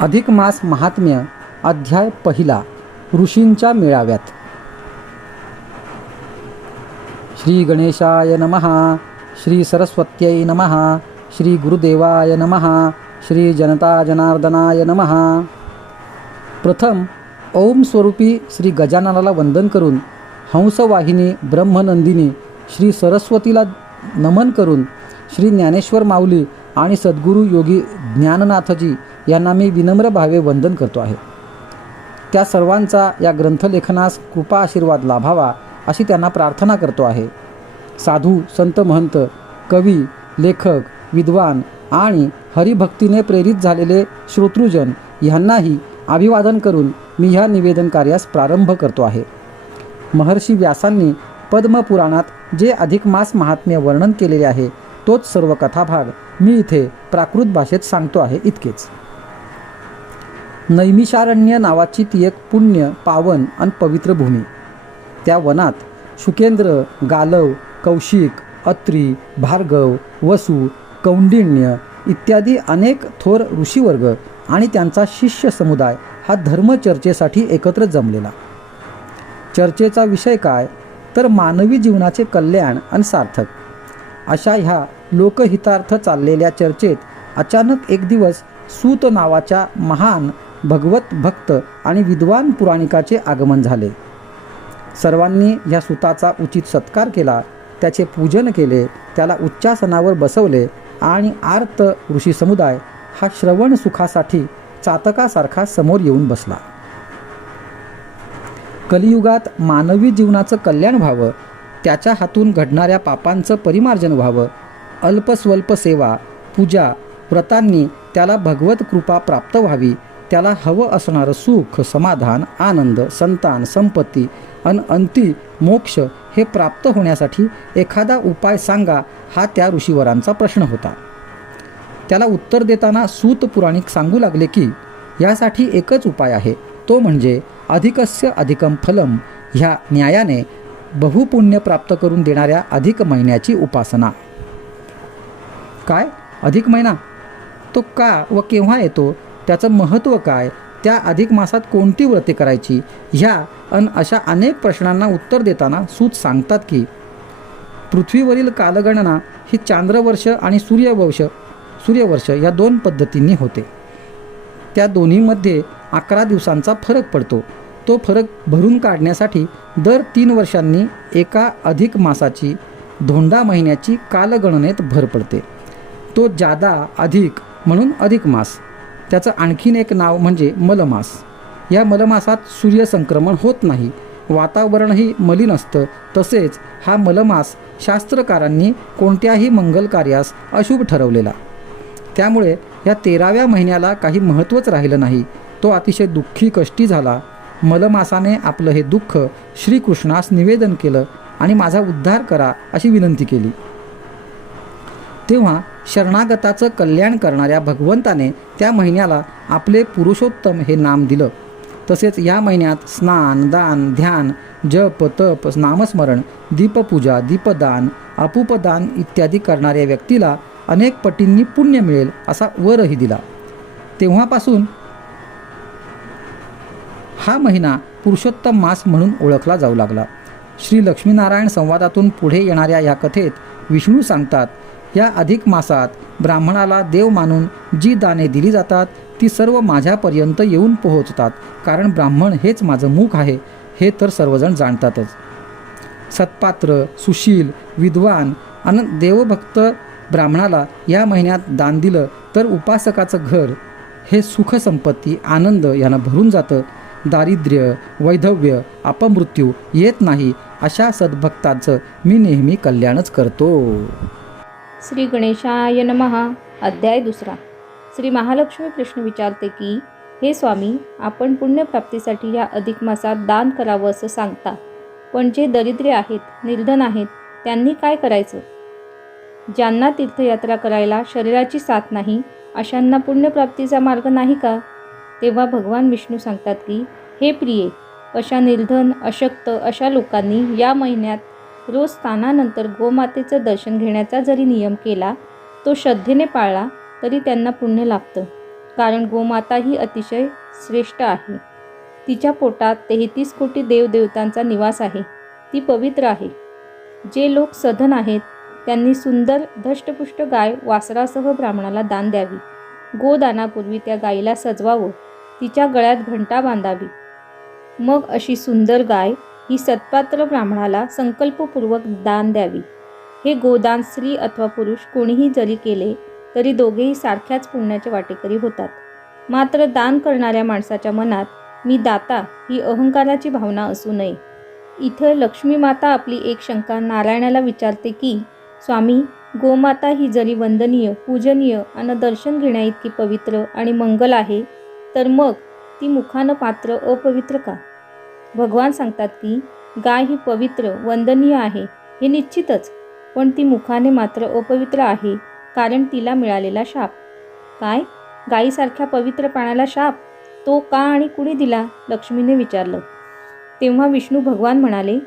अधिक मास महात्म्य अध्याय पहिला ऋषींच्या मेळाव्यात. श्री गणेशाय नमः. श्री सरस्वत्यै नमः. श्री गुरुदेवाय नमः. श्री जनता जनार्दनाय नमः. प्रथम ओम स्वरूपी श्री गजाननाला वंदन करून, हंसवाहिनी ब्रह्मनंदिनी श्री सरस्वतीला नमन करून, श्री ज्ञानेश्वर माऊली आणि सद्गुरू योगी ज्ञाननाथजी यांना मी विनम्र भावे वंदन करतो आहे. त्या सर्वांचा या ग्रंथलेखनास कृपा आशीर्वाद लाभावा अशी त्यांना प्रार्थना करतो आहे. साधू संत महंत, कवी, लेखक, विद्वान आणि हरिभक्तीने प्रेरित झालेले श्रोतृजन यांनाही अभिवादन करून मी ह्या निवेदन कार्यास प्रारंभ करतो आहे. महर्षी व्यासांनी पद्मपुराणात जे अधिक मास महात्म्य वर्णन केलेले आहे तोच सर्व कथाभाग मी इथे प्राकृत भाषेत सांगतो आहे. इतकेच. नैमिषारण्य नावाची ती एक पुण्य, पावन आणि पवित्र भूमी. त्या वनात शुकेंद्र, गालव, कौशिक, अत्री, भार्गव, वसु, कौंडिण्य इत्यादी अनेक थोर ऋषीवर्ग आणि त्यांचा शिष्य समुदाय हा धर्मचर्चेसाठी एकत्र जमलेला. चर्चेचा विषय काय तर मानवी जीवनाचे कल्याण आणि सार्थक. अशा ह्या लोकहितार्थ चाललेल्या चर्चेत अचानक एक दिवस सूत नावाच्या महान भगवत भक्त आणि विद्वान पुराणिकाचे आगमन झाले. सर्वांनी ह्या सूताचा उचित सत्कार केला, त्याचे पूजन केले, त्याला उच्चासनावर बसवले आणि आर्त ऋषी समुदाय हा श्रवण सुखासाठी चातकासारखा समोर येऊन बसला. कलियुगात मानवी जीवनाचं कल्याण व्हावं, त्याच्या हातून घडणाऱ्या पापांचं परिमार्जन व्हावं, अल्पस्वल्प सेवा, पूजा, व्रतांनी त्याला भगवत कृपा प्राप्त व्हावी, त्याला हवं असणारं सुख, समाधान, आनंद, संतान, संपत्ती आणि अंती मोक्ष हे प्राप्त होण्यासाठी एखादा उपाय सांगा, हा त्या ऋषीवरांचा प्रश्न होता. त्याला उत्तर देताना सूत पुराणिक सांगू लागले की यासाठी एकच उपाय आहे, तो म्हणजे अधिकस्य अधिकम फलम ह्या न्यायाने बहुपुण्य प्राप्त करून देणाऱ्या अधिक महिन्याची उपासना. काय अधिक महिना? तो का व केव्हा येतो? त्याचं महत्त्व काय? त्या अधिक मासात कोणती व्रते करायची? ह्या अशा अनेक प्रश्नांना उत्तर देताना सूत सांगतात की पृथ्वीवरील कालगणना ही चांद्रवर्ष आणि सूर्यवर्ष या दोन पद्धतींनी होते. त्या दोन्हीमध्ये 11 दिवसांचा फरक पडतो. तो फरक भरून काढण्यासाठी दर 3 वर्षांनी एका अधिक मासाची धोंडा महिन्याची कालगणनेत भर पडते. तो जादा अधिक म्हणून अधिक मास. त्याचं आणखीन एक नाव म्हणजे मलमास. या मलमासात सूर्यसंक्रमण होत नाही, वातावरणही मलिन असतं. तसेच हा मलमास शास्त्रकारांनी कोणत्याही मंगल कार्यास अशुभ ठरवलेला. त्यामुळे या 13व्या महिन्याला काही महत्त्वच राहिलं नाही. तो अतिशय दुःखी कष्टी झाला. मलमासाने आपलं हे दुःख श्रीकृष्णास निवेदन केलं आणि माझा उद्धार करा अशी विनंती केली. तेव्हा शरणागताचं कल्याण करणाऱ्या भगवंताने त्या महिन्याला आपले पुरुषोत्तम हे नाम दिलं. तसेच या महिन्यात स्नान, दान, ध्यान, जप, तप, नामस्मरण, दीपपूजा, दीपदान, अपूपदान इत्यादी करणाऱ्या व्यक्तीला अनेक पटींनी पुण्य मिळेल असा वरही दिला. तेव्हापासून हा महिना पुरुषोत्तम मास म्हणून ओळखला जाऊ लागला. श्री लक्ष्मीनारायण संवादातून पुढे येणाऱ्या या कथेत विष्णू सांगतात, या अधिक मासात ब्राह्मणाला देव मानून जी दाने दिली जातात ती सर्व माझ्यापर्यंत येऊन पोहोचतात, कारण ब्राह्मण हेच माझं मुख आहे हे तर सर्वजण जाणतातच. सत्पात्र, सुशील, विद्वान आणि देवभक्त ब्राह्मणाला या महिन्यात दान दिलं तर उपासकाचं घर हे सुखसंपत्ती, आनंद यानं भरून जातं. दारिद्र्य, वैधव्य, अपमृत्यू येत नाही. अशा सद्भक्तांचं मी नेहमी कल्याणच करतो. श्री गणेशाय नमः. अध्याय दुसरा. श्री महालक्ष्मी प्रश्न विचारते की हे स्वामी, आपण पुण्यप्राप्तीसाठी या अधिक मासात दान करावं असं सांगता, पण जे दरिद्री आहेत, निर्धन आहेत, त्यांनी काय करायचं? ज्यांना तीर्थयात्रा करायला शरीराची साथ नाही अशांना पुण्यप्राप्तीचा मार्ग नाही का? तेव्हा भगवान विष्णू सांगतात की हे प्रिये, अशा निर्धन, अशक्त अशा लोकांनी या महिन्यात रोज स्नानानंतर गोमातेचं दर्शन घेण्याचा जरी नियम केला, तो श्रद्धेने पाळला तरी त्यांना पुण्य लाभतं. कारण गोमाता ही अतिशय श्रेष्ठ आहे. तिच्या पोटात 33 कोटी देवदेवतांचा निवास आहे. ती पवित्र आहे. जे लोक सधन आहेत त्यांनी सुंदर धष्टपुष्ट गाय वासरासह ब्राह्मणाला दान द्यावी. गोदानापूर्वी त्या गायीला सजवावं, तिच्या गळ्यात घंटा बांधावी. मग अशी सुंदर गाय ही सत्पात्र ब्राह्मणाला संकल्पपूर्वक दान द्यावी. हे गोदान स्त्री अथवा पुरुष कोणीही जरी केले तरी दोघेही सारख्याच पुण्याचे वाटेकरी होतात. मात्र दान करणाऱ्या माणसाच्या मनात मी दाता ही अहंकाराची भावना असू नये. इथं लक्ष्मी माता आपली एक शंका नारायणाला विचारते की, स्वामी, गोमाता ही जरी वंदनीय, पूजनीय आणि दर्शन घेण्याइतकी पवित्र आणि मंगल आहे, तर मग ती मुखानं पात्र अपवित्र का? भगवान सांगतात की गाय ही पवित्र, वंदनीय आहे हे निश्चितच, पण ती मुखाने मात्र अपवित्र आहे, कारण तिला मिळालेला शाप. काय? गायीसारख्या पवित्र प्राण्याला शाप? तो का आणि कुणी दिला? लक्ष्मीने विचारलं. तेव्हा विष्णू भगवान म्हणाले,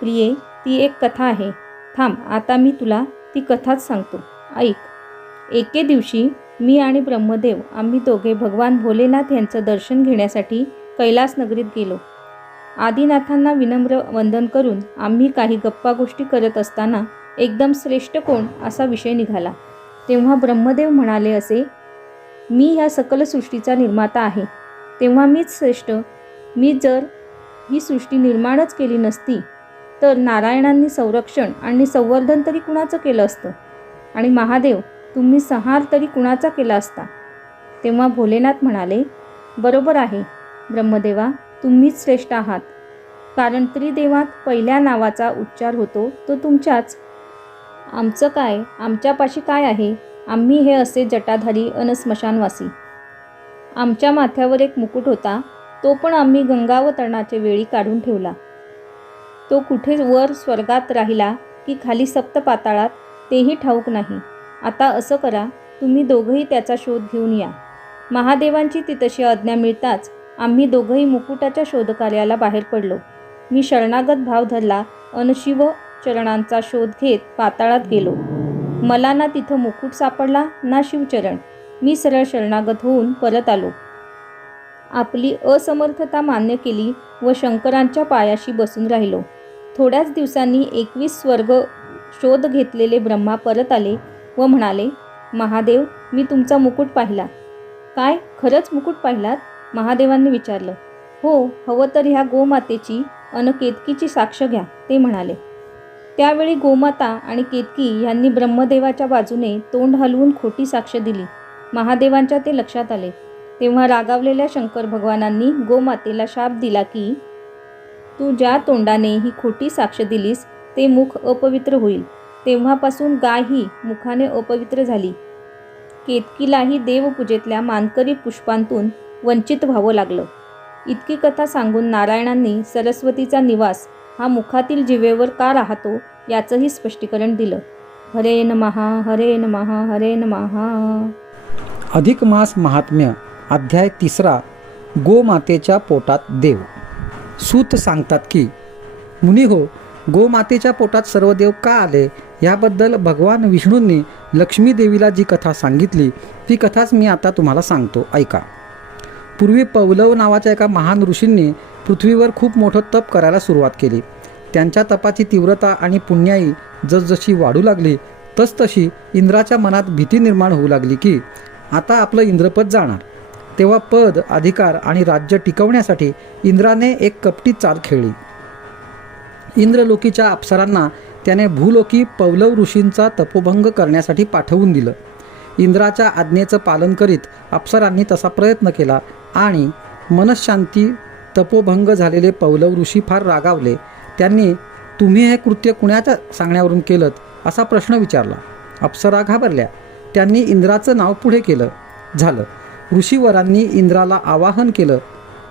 प्रिये, ती एक कथा आहे. थांब, आता मी तुला ती कथाच सांगतो, ऐक. एके दिवशी मी आणि ब्रह्मदेव आम्ही दोघे भगवान भोलेनाथ यांचं दर्शन घेण्यासाठी कैलास नगरीत गेलो. आदिनाथांना विनम्र वंदन करून आम्ही काही गप्पा गोष्टी करत असताना एकदम श्रेष्ठ कोण असा विषय निघाला. तेव्हा ब्रह्मदेव म्हणाले असे, मी ह्या सकल सृष्टीचा निर्माता आहे, तेव्हा मीच श्रेष्ठ. मी जर ही सृष्टी निर्माणच केली नसती तर नारायणांनी संरक्षण आणि संवर्धन तरी कुणाचं केलं असतं? आणि महादेव, तुम्ही संहार तरी कुणाचा केला असता? तेव्हा भोलेनाथ म्हणाले, बरोबर आहे ब्रह्मदेवा, तुम्हीच श्रेष्ठ आहात, कारण त्रिदेवात पहिल्या नावाचा उच्चार होतो तो तुमच्याच. आमचं काय? आमच्यापाशी काय आहे? आम्ही हे असे जटाधारी अन स्मशानवासी. आमच्या माथ्यावर एक मुकुट होता, तो पण आम्ही गंगावतरणाच्या वेळी काढून ठेवला. तो कुठे वर स्वर्गात राहिला की खाली सप्त पाताळात तेही ठाऊक नाही. आता असं करा, तुम्ही दोघंही त्याचा शोध घेऊन या. महादेवांची ती तशी आज्ञा मिळताच आम्ही दोघंही मुकुटाच्या शोधकार्याला बाहेर पडलो. मी शरणागत भाव धरला अन शिव चरणांचा शोध घेत पाताळात गेलो. मला ना तिथं मुकुट सापडला ना शिवचरण. मी सरळ शरणागत होऊन परत आलो. आपली असमर्थता मान्य केली व शंकरांच्या पायाशी बसून राहिलो. थोड्याच दिवसांनी 21 स्वर्ग शोध घेतलेले ब्रह्मा परत आले व म्हणाले, महादेव, मी तुमचा मुकुट पाहिला. काय? खरंच मुकुट पाहिलात? महादेवांनी विचारलं. हो, हवं तर ह्या गोमातेची अन केतकीची साक्ष घ्या, ते म्हणाले. त्यावेळी गोमाता आणि केतकी यांनी ब्रह्मदेवाच्या बाजूने तोंड हलवून खोटी साक्ष दिली. महादेवांच्या ते लक्षात आले. तेव्हा रागावलेल्या शंकर भगवानांनी गोमातेला शाप दिला की, तू ज्या तोंडाने ही खोटी साक्ष दिलीस ते मुख अपवित्र होईल. तेव्हापासून गाय ही मुखाने अपवित्र झाली. केतकीलाही देवपूजेतल्या मानकरी पुष्पांतून वंचित व्हावं लागलं. इतकी कथा सांगून नारायणांनी सरस्वतीचा निवास हा मुखातील जिवेवर का राहतो याचंही स्पष्टीकरण दिलं. हरे नमः, हरे नमः, हरे नमः. अधिक मास महात्म्य अध्याय 3. गोमातेच्या पोटात देव. सूत सांगतात की, मुनी हो, गोमातेच्या पोटात सर्व देव का आले याबद्दल भगवान विष्णूंनी लक्ष्मी देवीला जी कथा सांगितली ती कथाच मी आता तुम्हाला सांगतो, ऐका. पूर्वी पौलव नावाच्या एका महान ऋषींनी पृथ्वीवर खूप मोठं तप करायला सुरुवात केली. त्यांच्या तपाची तीव्रता आणि पुण्याई जसजशी वाढू लागली तसतशी इंद्राच्या मनात भीती निर्माण होऊ लागली की आता आपलं इंद्रपद जाणार. तेव्हा पद, अधिकार आणि राज्य टिकवण्यासाठी इंद्राने एक कपटी चाल खेळली. इंद्रलोकीच्या अप्सरांना त्याने भूलोकी पौलव ऋषींचा तपोभंग करण्यासाठी पाठवून दिलं. इंद्राच्या आज्ञेचं पालन करीत अप्सरांनी तसा प्रयत्न केला आणि मनशांती तपोभंग झालेले पौलव ऋषी फार रागावले. त्यांनी, तुम्ही हे कृत्य कुणाच्या सांगण्यावरून केलं असा प्रश्न विचारला. अप्सरा घाबरल्या. त्यांनी इंद्राचं नाव पुढे केलं. झालं. ऋषीवरांनी इंद्राला आवाहन केलं.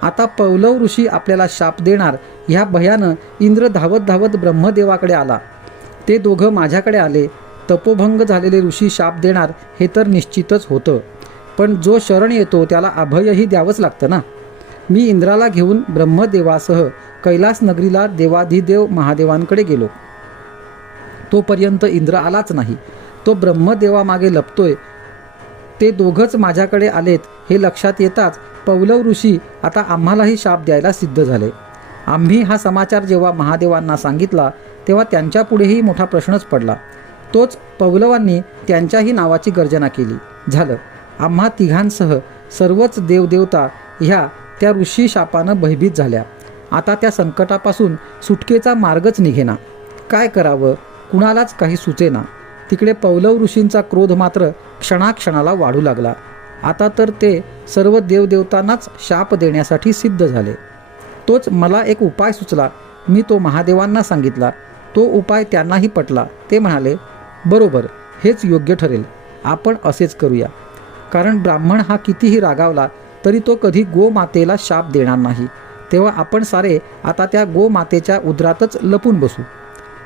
आता पौलव ऋषी आपल्याला शाप देणार ह्या भयानं इंद्र धावत धावत ब्रह्मदेवाकडे आला. ते दोघं माझ्याकडे आले. तपोभंग झालेले ऋषी शाप देणार हे तर निश्चितच होतं, पण जो शरण येतो त्याला अभयही द्यावंच लागतं ना. मी इंद्राला घेऊन ब्रह्मदेवासह कैलास नगरीला देवाधिदेव महादेवांकडे गेलो. तोपर्यंत इंद्र आलाच नाही. तो ब्रह्मदेवामागे लपतोय. ते दोघंच माझ्याकडे आलेत हे लक्षात येताच पौलव ऋषी आता आम्हालाही शाप द्यायला सिद्ध झाले. आम्ही हा समाचार जेव्हा महादेवांना सांगितला तेव्हा त्यांच्यापुढेही मोठा प्रश्नच पडला. तोच पौलवांनी त्यांच्याही नावाची गर्जना केली. झालं, आम्हा तिघांसह सर्वच देवदेवता ह्या त्या ऋषी शापानं भयभीत झाल्या. आता त्या संकटापासून सुटकेचा मार्गच निघेना. काय करावं कुणालाच काही सुचेना. तिकडे पौलव ऋषींचा क्रोध मात्र क्षणाक्षणाला वाढू लागला. आता तर ते सर्व देवदेवतांनाच शाप देण्यासाठी सिद्ध झाले. तोच मला एक उपाय सुचला. मी तो महादेवांना सांगितला. तो उपाय त्यांनाही पटला. ते म्हणाले, बरोबर, हेच योग्य ठरेल. आपण असेच करूया. कारण ब्राह्मण हा कितीही रागावला तरी तो कधी गोमातेला शाप देणार नाही. तेव्हा आपण सारे आता त्या गोमातेच्या उदरातच लपून बसू.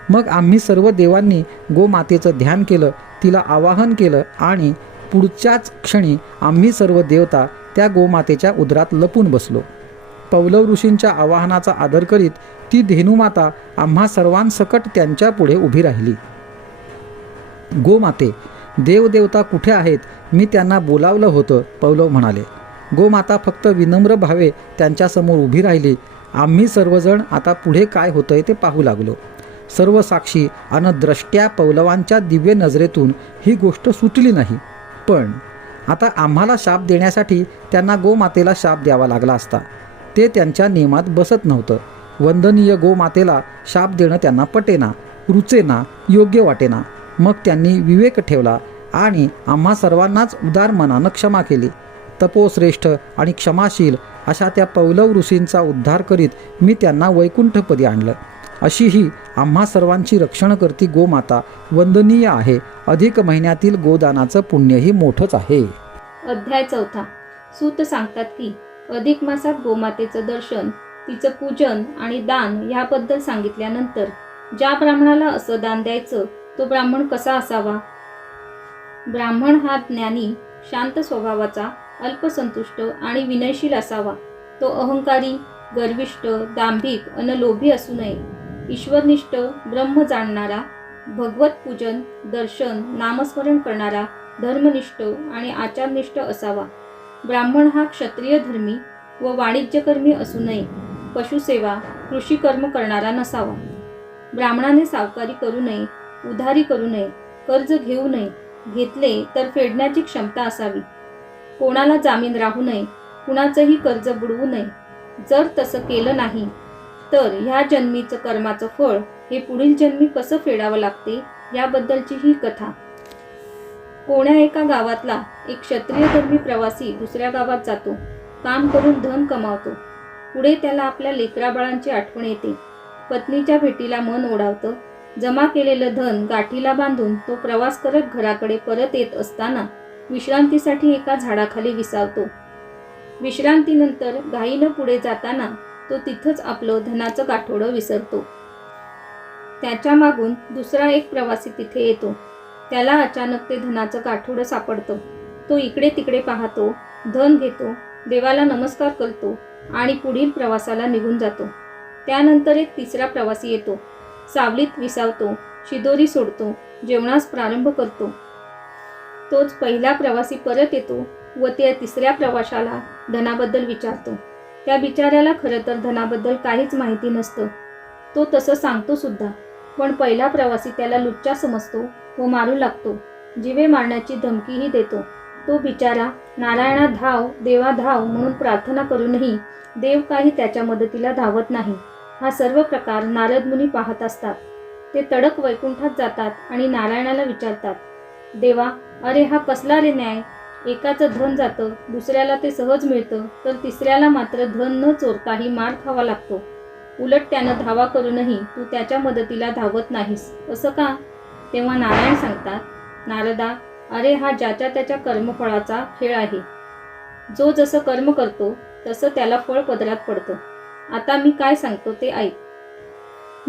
मग आम्ही सर्व देवांनी गोमातेचं ध्यान केलं, तिला आवाहन केलं आणि पुढच्याच क्षणी आम्ही सर्व देवता त्या गोमातेच्या उदरात लपून बसलो. पौलव ऋषींच्या आवाहनाचा आदर करीत ती धेनुमाता आम्हा सर्वांसकट त्यांच्या पुढे उभी राहिली. गोमाते, देवदेवता कुठे आहेत? मी त्यांना बोलावलं होतं, पौलव म्हणाले. गोमाता फक्त विनम्र भावे त्यांच्यासमोर उभी राहिली. आम्ही सर्वजण आता पुढे काय होतंय ते पाहू लागलो. सर्व साक्षी आणि द्रष्ट्या पौलवांच्या दिव्य नजरेतून ही गोष्ट सुटली नाही. पण आता आम्हाला शाप देण्यासाठी त्यांना गोमातेला शाप द्यावा लागला असता. ते त्यांच्या नियमात बसत नव्हतं. वंदनीय गोमातेला शाप देणं त्यांना पटेना, रुचेना, योग्य वाटेना. मग त्यांनी विवेक ठेवला आणि आम्हा सर्वांनाच उदार मनानं क्षमा केली. तपोश्रेष्ठ आणि क्षमाशील अशा त्या पौलव ऋषींचा उद्धार करीत मी त्यांना वैकुंठपदी आणलं. अशी ही आम्हा सर्वांची रक्षणकर्ती गोमाता वंदनीय आहे. अधिक महिन्यातील गोदानाचं पुण्यही मोठंच आहे. अध्याय 4. सूत सांगतात की अधिक मासात गोमातेचं दर्शन, तिचं पूजन आणि दान याबद्दल सांगितल्यानंतर ज्या ब्राह्मणाला असं दान द्यायचं तो ब्राह्मण कसा असावा? ब्राह्मण हा ज्ञानी, शांत स्वभावाचा, अल्पसंतुष्ट आणि विनयशील असावा. तो अहंकारी, गर्विष्ठ, दांभिक अन लोभी असू नये. ईश्वरनिष्ठ, ब्रह्म जाणणारा, भगवत पूजन, दर्शन, नामस्मरण करणारा, धर्मनिष्ठ आणि आचारनिष्ठ असावा. ब्राह्मण हा क्षत्रिय धर्मी व वाणिज्यकर्मी असू नये. पशुसेवा, कृषीकर्म करणारा नसावा. ब्राह्मणाने सावकारी करू नये, उधारी करू नये, कर्ज घेऊ नये. घेतले तर फेडण्याची क्षमता असावी. कोणाला जामीन राहू नये, कुणाचंही कर्ज बुडवू नये. जर तसं केलं नाही तर ह्या जन्मीचं कर्माचं फळ हे पुढील जन्मी कसं फेडावं लागते याबद्दलची ही कथा. कोण्या एका गावातला एक क्षत्रियधर्मी प्रवासी दुसऱ्या गावात जातो. काम करून धन कमावतो. पुढे त्याला आपल्या लेकराबाळांची आठवण येते. पत्नीच्या भेटीला मन ओढावतं. जमा केलेलं धन गाठीला बांधून तो प्रवास करत घराकडे परत येत असताना विश्रांतीसाठी एका झाडाखाली विसावतो. विश्रांतीनंतर घाईनं पुढे जाताना तो तिथंच आपलं धनाचं गाठोडं विसरतो. त्याच्या मागून दुसरा एक प्रवासी तिथे येतो. त्याला अचानक ते धनाचं गाठोडं सापडतं. तो इकडे तिकडे पाहतो, धन घेतो, देवाला नमस्कार करतो आणि पुढील प्रवासाला निघून जातो. त्यानंतर एक तिसरा प्रवासी येतो. सावलीत विसावतो, शिदोरी सोडतो, जेवणास प्रारंभ करतो. तोच पहिला प्रवासी परत येतो व त्या तिसऱ्या प्रवाशाला धनाबद्दल विचारतो. त्या बिचाऱ्याला खरं तर धनाबद्दल काहीच माहिती नसतं. तो तसं सांगतो सुद्धा. पण पहिला प्रवासी त्याला लुच्चा समजतो व मारू लागतो. जीवे मारण्याची धमकीही देतो. तो बिचारा नारायणा धाव, देवा धाव म्हणून प्रार्थना करूनही देव काही त्याच्या मदतीला धावत नाही. हा सर्व प्रकार नारद मुनी पाहत असतात. ते तडक वैकुंठात जातात आणि नारायणाला विचारतात, देवा, अरे हा कसला रे न्याय? एकाचं धन जातं, दुसऱ्याला ते सहज मिळतं, तर तिसऱ्याला मात्र धन न चोरताही मार खावा लागतो. उलट त्यानं धावा करूनही तू त्याच्या मदतीला धावत नाहीस, असं का? तेव्हा नारायण सांगतात, नारदा, अरे हा ज्याच्या त्याच्या कर्मफळाचा खेळ आहे. जो जसं कर्म करतो तसं त्याला फळ पदरात पडतं. आता मी काय सांगतो ते ऐक.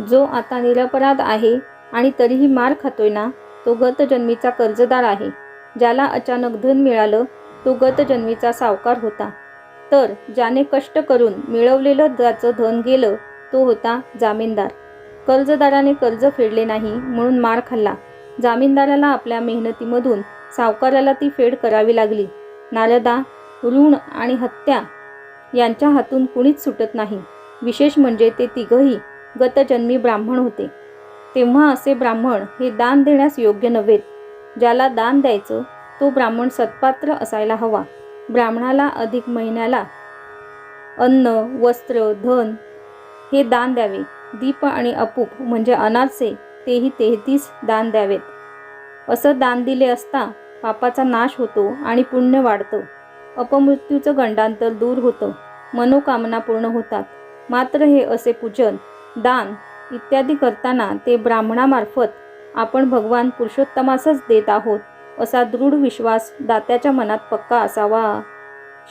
जो आता निरपराध आहे आणि तरीही मार खातोय ना, तो गत जन्मीचा कर्जदार आहे. ज्याला अचानक धन मिळालं तो गत जन्मीचा सावकार होता. तर ज्याने कष्ट करून मिळवलेलं ज्याचं धन गेलं तो होता जामीनदार. कर्जदाराने कर्ज फेडले नाही म्हणून मार खाल्ला. जामीनदाराला आपल्या मेहनतीमधून सावकाराला ती फेड करावी लागली. नारदा, ऋण आणि हत्या यांच्या हातून कुणीच सुटत नाही. विशेष म्हणजे ते तिघही गतजन्मी ब्राह्मण होते. तेव्हा असे ब्राह्मण हे दान देण्यास योग्य नव्हेत. ज्याला दान द्यायचं तो ब्राह्मण सत्पात्र असायला हवा. ब्राह्मणाला अधिक महिन्याला अन्न, वस्त्र, धन हे दान द्यावे. दीप आणि अपूप म्हणजे अनारसे तेही 33 दान द्यावेत. असं दान दिले असता पापाचा नाश होतो आणि पुण्य वाढतं. अपमृत्यूचं गंडांतर दूर होतं. मनोकामना पूर्ण होतात. मात्र हे असे पूजन, दान इत्यादी करताना ते ब्राह्मणामार्फत आपण भगवान पुरुषोत्तमासच देत आहोत असा दृढ विश्वास दात्याच्या मनात पक्का असावा.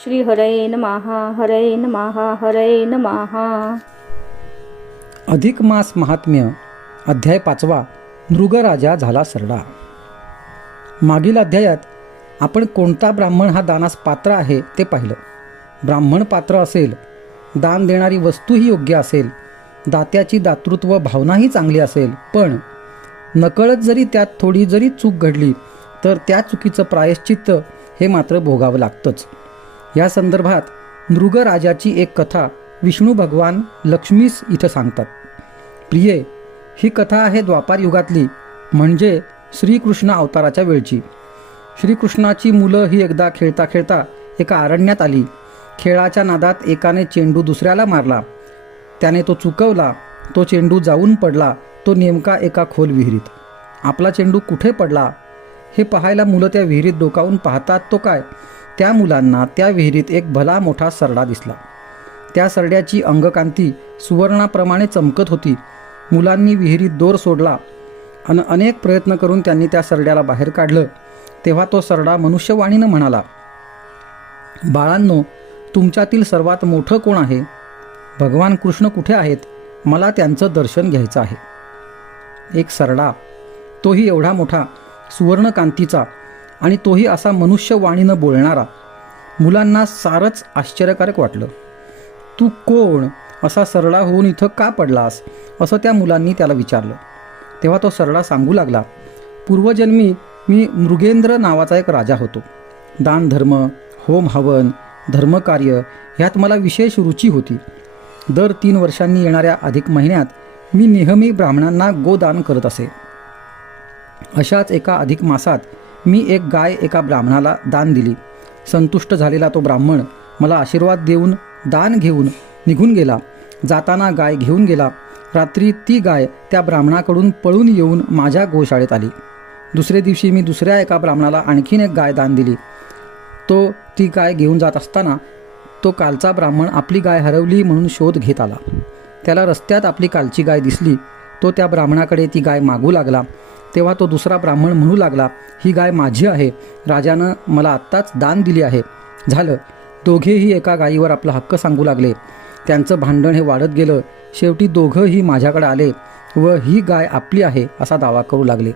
श्री हरये नमः, हरये नमः, हरये नमः. अधिक मास महात्म्य अध्याय 5. नृगराजा झाला सरडा. मागील अध्यायात आपण कोणता ब्राह्मण हा दानास पात्र आहे ते पाहिलं. ब्राह्मण पात्र असेल, दान देणारी वस्तूही योग्य असेल, दात्याची दातृत्व भावनाही चांगली असेल, पण नकळत जरी त्यात थोडी जरी चूक घडली तर त्या चुकीचं प्रायश्चित्त हे मात्र भोगावं लागतंच. या संदर्भात नृगराजाची एक कथा विष्णू भगवान लक्ष्मीस इथं सांगतात. प्रिये, ही कथा आहे द्वापार युगातली, म्हणजे श्रीकृष्ण अवताराच्या वेळची. श्रीकृष्णाची मुलं ही एकदा खेळता खेळता एका अरण्यात आली. खेळाच्या नादात एकाने चेंडू दुसऱ्याला मारला. त्याने तो चुकवला. तो चेंडू जाऊन पडला तो नेमका एका खोल विहिरीत. आपला चेंडू कुठे पडला हे पाहायला मुलं त्या विहिरीत डोकावून पाहतात तो काय, त्या मुलांना त्या विहिरीत एक भला मोठा सरडा दिसला. त्या सरड्याची अंगकांती सुवर्णाप्रमाणे चमकत होती. मुलांनी विहिरीत दोर सोडला आणि अनेक प्रयत्न करून त्यांनी त्या सरड्याला बाहेर काढलं. तेव्हा तो सरडा मनुष्यवाणीनं म्हणाला, बाळांनो, तुमच्यातील सर्वात मोठं कोण आहे? भगवान कृष्ण कुठे आहेत? मला त्यांचं दर्शन घ्यायचं आहे. एक सरडा, तोही एवढा मोठा, सुवर्णकांतीचा, आणि तोही असा मनुष्यवाणीनं बोलणारा. मुलांना सारंच आश्चर्यकारक वाटलं. तू कोण? असा सरडा होऊन इथं का पडलास? असं त्या मुलांनी त्याला विचारलं. तेव्हा तो सरडा सांगू लागला, पूर्वजन्मी मी मृगेंद्र नावाचा एक राजा होतो. दानधर्म, होम हवन, धर्मकार्य ह्यात मला विशेष रुची होती. दर 3 वर्षांनी येणाऱ्या अधिक महिन्यात मी नेहमी ब्राह्मणांना गोदान करत असे. अशाच एका अधिक मासात मी एक गाय एका ब्राह्मणाला दान दिली. संतुष्ट झालेला तो ब्राह्मण मला आशीर्वाद देऊन दान घेऊन निघून गेला. जाताना गाय घेऊन गेला. रात्री ती गाय त्या ब्राह्मणाकडून पळून येऊन माझ्या गोशाळेत आली. दुसरे दिवशी मी दुसऱ्या एका ब्राह्मणाला आणखीन एक गाय दान दिली. तो ती गाय घेऊन जात असताना तो कालचा ब्राह्मण आपली गाय हरवली म्हणून शोध घेत आला. त्याला रस्त्यात आपली कालची गाय दिसली. तो त्या ब्राह्मणाकडे ती गाय मागू लागला. तेव्हा तो दुसरा ब्राह्मण म्हणू लागला, ही गाय माझी आहे, राजानं मला आत्ताच दान दिली आहे. झालं. दोघेही एका गायीवर आपला हक्क सांगू लागले. त्यांचं भांडण हे वाढत गेलं. शेवटी दोघंही माझ्याकडे आले व ही गाय आपली आहे असा दावा करू लागले.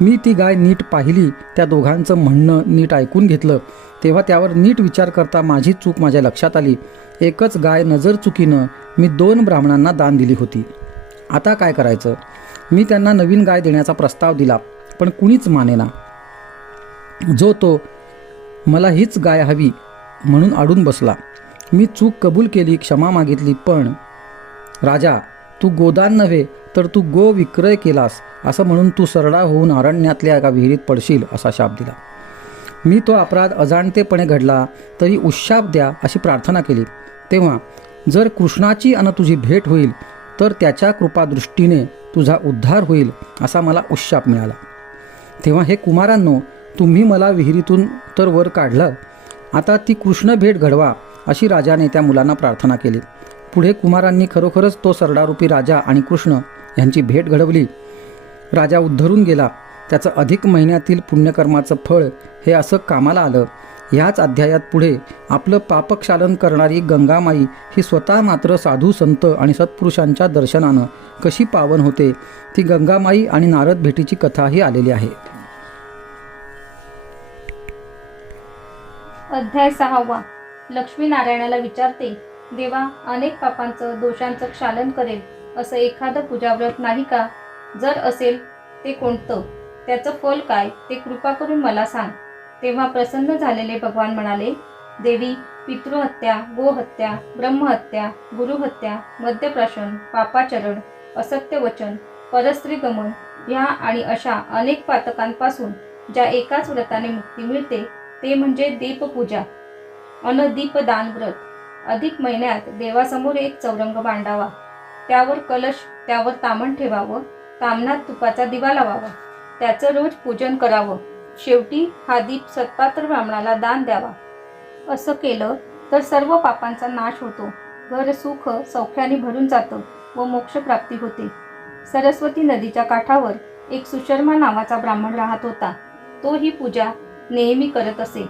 मी ती गाय नीट पाहिली. त्या दोघांचं म्हणणं नीट ऐकून घेतलं. तेव्हा त्यावर नीट विचार करता माझी चूक माझ्या लक्षात आली. एकच गाय नजर चुकीनं मी 2 ब्राह्मणांना दान दिली होती. आता काय करायचं? मी त्यांना नवीन गाय देण्याचा प्रस्ताव दिला, पण कुणीच मानेना. जो तो मला हीच गाय हवी म्हणून अडून बसला. मी चूक कबूल केली, क्षमा मागितली, पण राजा, तू गोदान नव्हे तर तू गो विक्रय केलास असं म्हणून तू सरडा होऊन अरण्यातल्या एका विहिरीत पडशील असा शाप दिला. मी तो अपराध अजाणतेपणे घडला तरी उशाप द्या अशी प्रार्थना केली. तेव्हा जर कृष्णाची अन तुझी भेट होईल तर त्याच्या कृपादृष्टीने तुझा उद्धार होईल असा मला उशाप मिळाला. तेव्हा हे कुमारांनो, तुम्ही मला विहिरीतून तर वर काढलं, आता ती कृष्ण भेट घडवा अशी राजाने त्या मुलांना प्रार्थना केली. पुढे कुमारांनी खरोखरच तो सरडारूपी राजा आणि कृष्ण यांची भेट घडवली. राजा उद्धरून गेला. त्याचं अधिक महिन्यातील पुण्यकर्माचं फळ हे असं कामाला आलं. ह्याच अध्यायात पुढे आपलं पापक्षालन करणारी गंगामाई ही स्वतः मात्र साधू संत आणि सत्पुरुषांच्या दर्शनानं कशी पावन होते ती गंगामाई आणि नारद भेटीची कथाही आलेली आहे. अध्याय 6. लक्ष्मीनारायणाला विचारते, देवा, अनेक पापांचं दोषांचं क्षालन करेल असं एखादं पूजाव्रत नाही का? जर असेल ते कोणतं त्याचं फल काय ते कृपा करून मला सांग. तेव्हा प्रसन्न झालेले भगवान म्हणाले, देवी, पितृहत्या, गोहत्या, ब्रह्महत्या, गुरुहत्या, मद्यप्राशन, पापाचरण, असत्य वचन, परस्त्रीगमन ह्या आणि अशा अनेक पातकांपासून ज्या एकाच व्रताने मुक्ती मिळते ते म्हणजे दीपपूजा अन दीपदान व्रत. अधिक महिन्यात देवासमोर एक चौरंग मांडावा, त्यावर कलश, त्यावर तामण ठेवावं, तामणात तुपाचा दिवा लावावा, त्याचं रोज पूजन करावं. शेवटी हा दीप सत्पात्र ब्राह्मणाला दान द्यावा. असं केलं तर सर्व पापांचा नाश होतो, घर सुख सौख्याने भरून जातं व मोक्षप्राप्ती होते. सरस्वती नदीच्या काठावर एक सुशर्मा नावाचा ब्राह्मण राहत होता. तो ही पूजा नेहमी करत असे.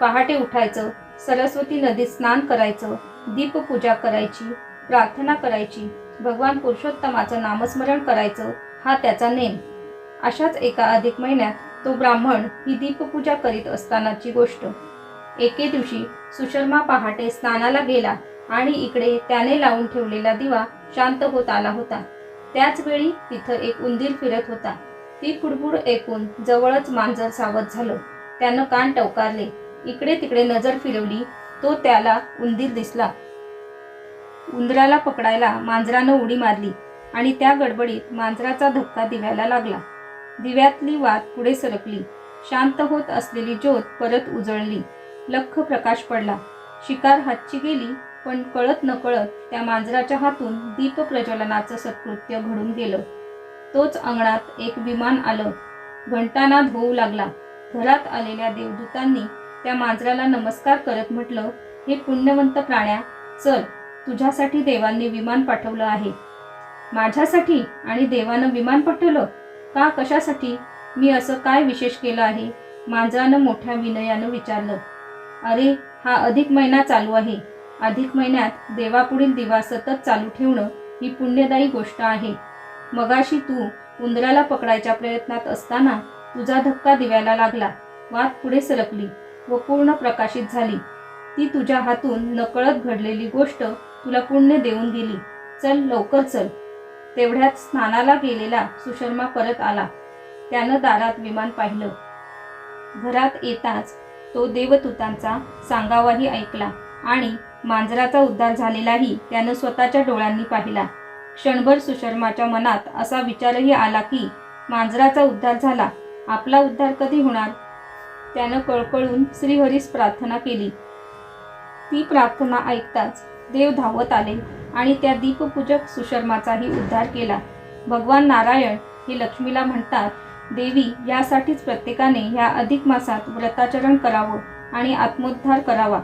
पहाटे उठायचं, सरस्वती नदीत स्नान करायचं, दीपपूजा करायची, प्रार्थना करायची, भगवान पुरुषोत्तमाचं नामस्मरण करायचं, हा त्याचा नेम. अशाच एका अधिक महिन्यात तो ब्राह्मण ही दीपपूजा करीत असतानाची गोष्ट. एके दिवशी सुशर्मा पहाटे स्नानाला गेला आणि इकडे त्याने लावून ठेवलेला दिवा शांत होत आला होता. त्याच वेळी तिथं एक उंदीर फिरत होता. ती कुडबुड ऐकून जवळच मांजर सावध झालं. त्यानं कान टवकारले, इकडे तिकडे नजर फिरवली तो त्याला उंदीर दिसला. उंदराला पकडायला मांजरानं उडी मारली आणि त्या गडबडीत मांजराचा धक्का दिव्याला लागला. दिव्यातली वात पुढे सरकली. शांत होत असलेली ज्योत परत उजळली. लख्ख प्रकाश पडला. शिकार हातची गेली, पण कळत नकळत त्या मांजराच्या हातून दीप प्रज्वलनाचं सत्कृत्य घडून गेलं. तोच अंगणात एक विमान आलं. घंटानाद होऊ लागला. घरात आलेल्या देवदूतांनी त्या मांजराला नमस्कार करत म्हटलं, हे पुण्यवंत प्राण्या, चल, तुझ्यासाठी देवांनी विमान पाठवलं आहे. माझ्यासाठी? आणि देवानं विमान पाठवलं का? कशासाठी? मी असं काय विशेष केलं आहे? मांजरानं मोठ्या विनयानं विचारलं. अरे, हा अधिक महिना चालू आहे. अधिक महिन्यात देवापुढील दिवा सतत चालू ठेवणं ही पुण्यदायी गोष्ट आहे. मगाशी तू उंदराला पकडायच्या प्रयत्नात असताना तुझा धक्का दिव्याला लागला. वात पुढे सरकली व पूर्ण प्रकाशित झाली. ती तुझ्या हातून नकळत घडलेली गोष्ट तुला पुण्य देऊन गेली. चल, लवकर चल. तेवढ्यात स्नानाला गेलेला सुशर्मा परत आला. त्यानं दारात विमान पाहिलं. घरात येताच तो देवदूतांचा सांगावाही ऐकला आणि मांजराचा उद्धार झालेलाही त्यानं स्वतःच्या डोळ्यांनी पाहिला. क्षणभर सुशर्माच्या मनात असा विचारही आला की मांजराचा उद्धार झाला, आपला उद्धार कधी होणार? त्यानं कळकळून श्रीहरीस प्रार्थना केली. ती प्रार्थना ऐकताच देव धावत आले आणि त्या दीपपूजक सुशर्माचाही उद्धार केला. भगवान नारायण हे लक्ष्मीला म्हणतात, देवी, यासाठीच प्रत्येकाने ह्या अधिक मासात व्रताचरण करावं आणि आत्मोद्धार करावा.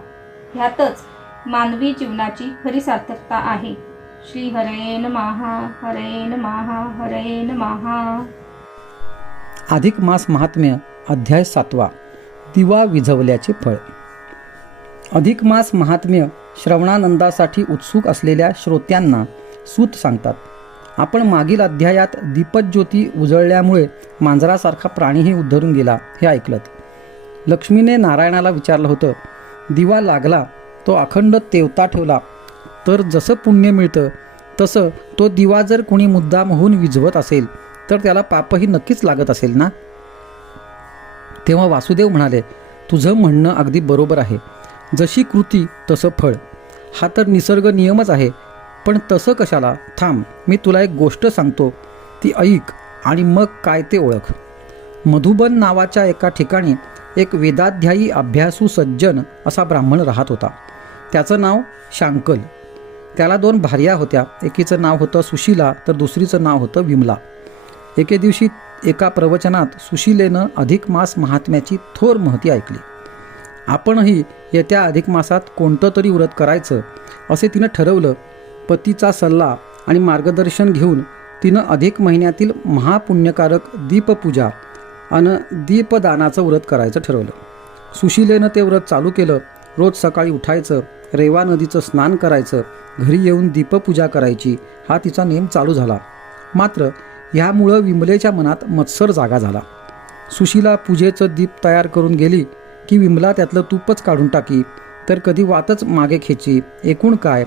ह्यातच मानवी जीवनाची खरी सार्थकता आहे. श्री हरे नमः, हरे नमः, हरे नमः. अधिक मास महात्म्य अध्याय 7. दिवा विझवल्याचे फळ. अधिक मास महात्म्य श्रवणानंदासाठी उत्सुक असलेल्या श्रोत्यांना सूत सांगतात. आपण मागील अध्यायात दीपज्योती उजळल्यामुळे मांजरासारखा प्राणीही उद्धरून गेला हे ऐकलं. लक्ष्मीने नारायणाला विचारलं होतं, दिवा लागला, तो अखंड तेवता ठेवला तर जसं पुण्य मिळतं तसं तो दिवा जर कोणी मुद्दाम होऊन विझवत असेल तर त्याला पापही नक्कीच लागत असेल ना? तेव्हा वासुदेव म्हणाले, तुझं म्हणणं अगदी बरोबर आहे. जशी कृती तसं फळ, हा तर निसर्ग नियमच आहे. पण तसं कशाला? थांब, मी तुला एक गोष्ट सांगतो, ती ऐक आणि मग काय ते ओळख. मधुबन नावाच्या एका ठिकाणी एक वेदाध्यायी अभ्यासू सज्जन असा ब्राह्मण राहत होता. त्याचं नाव शांकल. त्याला 2 भार्या होत्या. एकीचं नाव होतं सुशीला तर दुसरीचं नाव होतं विमला. एके दिवशी एका प्रवचनात सुशीलेनं अधिक मास महात्म्याची थोर महती ऐकली. आपणही येत्या अधिक मासात कोणतं तरी व्रत करायचं असे तिनं ठरवलं. पतीचा सल्ला आणि मार्गदर्शन घेऊन तिनं अधिक महिन्यातील महापुण्यकारक दीपपूजा आणि दीपदानाचं व्रत करायचं ठरवलं. सुशीलेनं ते व्रत चालू केलं. रोज सकाळी उठायचं, रेवा नदीचं स्नान करायचं, घरी येऊन दीपपूजा करायची, हा तिचा नेम चालू झाला. मात्र ह्यामुळं विमलेच्या मनात मत्सर जागा झाला. सुशीला पूजेचं दीप तयार करून गेली की विमला त्यातलं तूपच काढून टाकी, तर कधी वातच मागे खेची. एकूण काय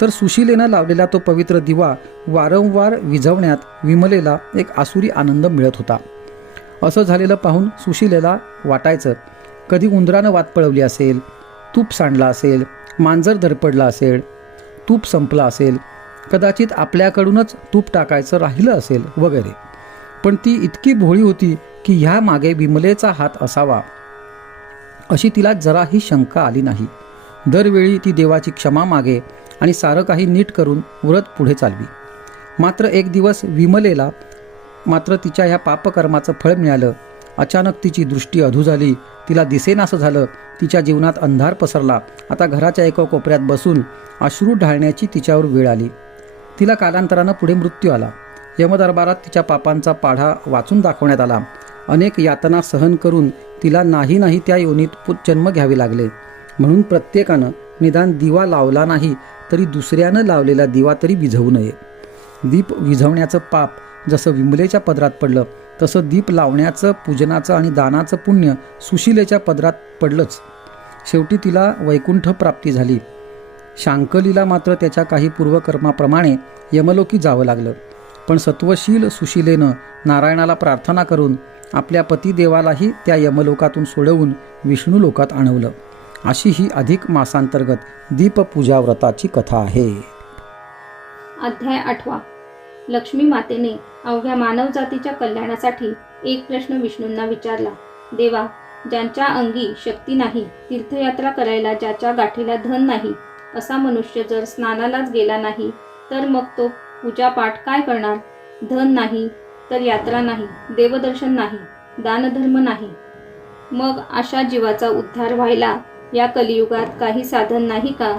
तर सुशीलेनं लावलेला तो पवित्र दिवा वारंवार विझवण्यात विमलेला एक आसुरी आनंद मिळत होता. असं झालेलं पाहून सुशिलेला वाटायचं, कधी उंदरानं वाट पळवली असेल, तूप सांडला असेल, मांजर धडपडला असेल, तूप संपलं असेल, कदाचित आपल्याकडूनच तूप टाकायचं राहिलं असेल वगैरे. पण ती इतकी भोळी होती की ह्या मागे विमलेचा हात असावा अशी तिला जराही शंका आली नाही. दरवेळी ती देवाची क्षमा मागे आणि सारं काही नीट करून व्रत पुढे चालवी. मात्र एक दिवस विमलेला मात्र तिच्या ह्या पापकर्माचं फळ मिळालं. अचानक तिची दृष्टी अधू झाली, तिला दिसेनासं झालं, तिच्या जीवनात अंधार पसरला. आता घराच्या एका कोपऱ्यात बसून अश्रू ढाळण्याची तिच्यावर वेळ आली. तिला कालांतरानं पुढे मृत्यू आला. यमदरबारात तिच्या पापांचा पाढा वाचून दाखवण्यात आला. अनेक यातना सहन करून तिला नाही त्या योनीत जन्म घ्यावे लागले. म्हणून प्रत्येकानं निदान दिवा लावला नाही तरी दुसऱ्यानं लावलेला दिवा तरी विझवू नये. दीप विझवण्याचं पाप जसं विमलेच्या पदरात पडलं तसं दीप लावण्याचं, पूजनाचं आणि दानाचं पुण्य सुशिलेच्या पदरात पडलंच. शेवटी तिला वैकुंठ प्राप्ती झाली. शांकलीला मात्र त्याच्या काही पूर्वकर्माप्रमाणे यमलोकी जावं लागलं. पण सत्वशील सुशिलेनं नारायणाला प्रार्थना करून आपल्या पतिदेवालाही त्या यमलोकातून सोडवून विष्णू लोकात आणवलं. अशी ही अधिक मासांतर्गत दीपपूजा व्रताची कथा आहे. अध्याय 8. लक्ष्मी मातेने अवघ्या मानवजातीच्या कल्याणासाठी एक प्रश्न विष्णूंना विचारला. देवा, ज्यांच्या अंगी शक्ती नाही, तीर्थयात्रा करायला ज्याच्या गाठीला धन नाही, असा मनुष्य जर स्नानालाच गेला नाही तर मग तो पूजापाठ काय करणार? धन नाही तर यात्रा नाही, देवदर्शन नाही, दानधर्म नाही, मग अशा जीवाचा उद्धार व्हायला या कलियुगात काही साधन नाही का?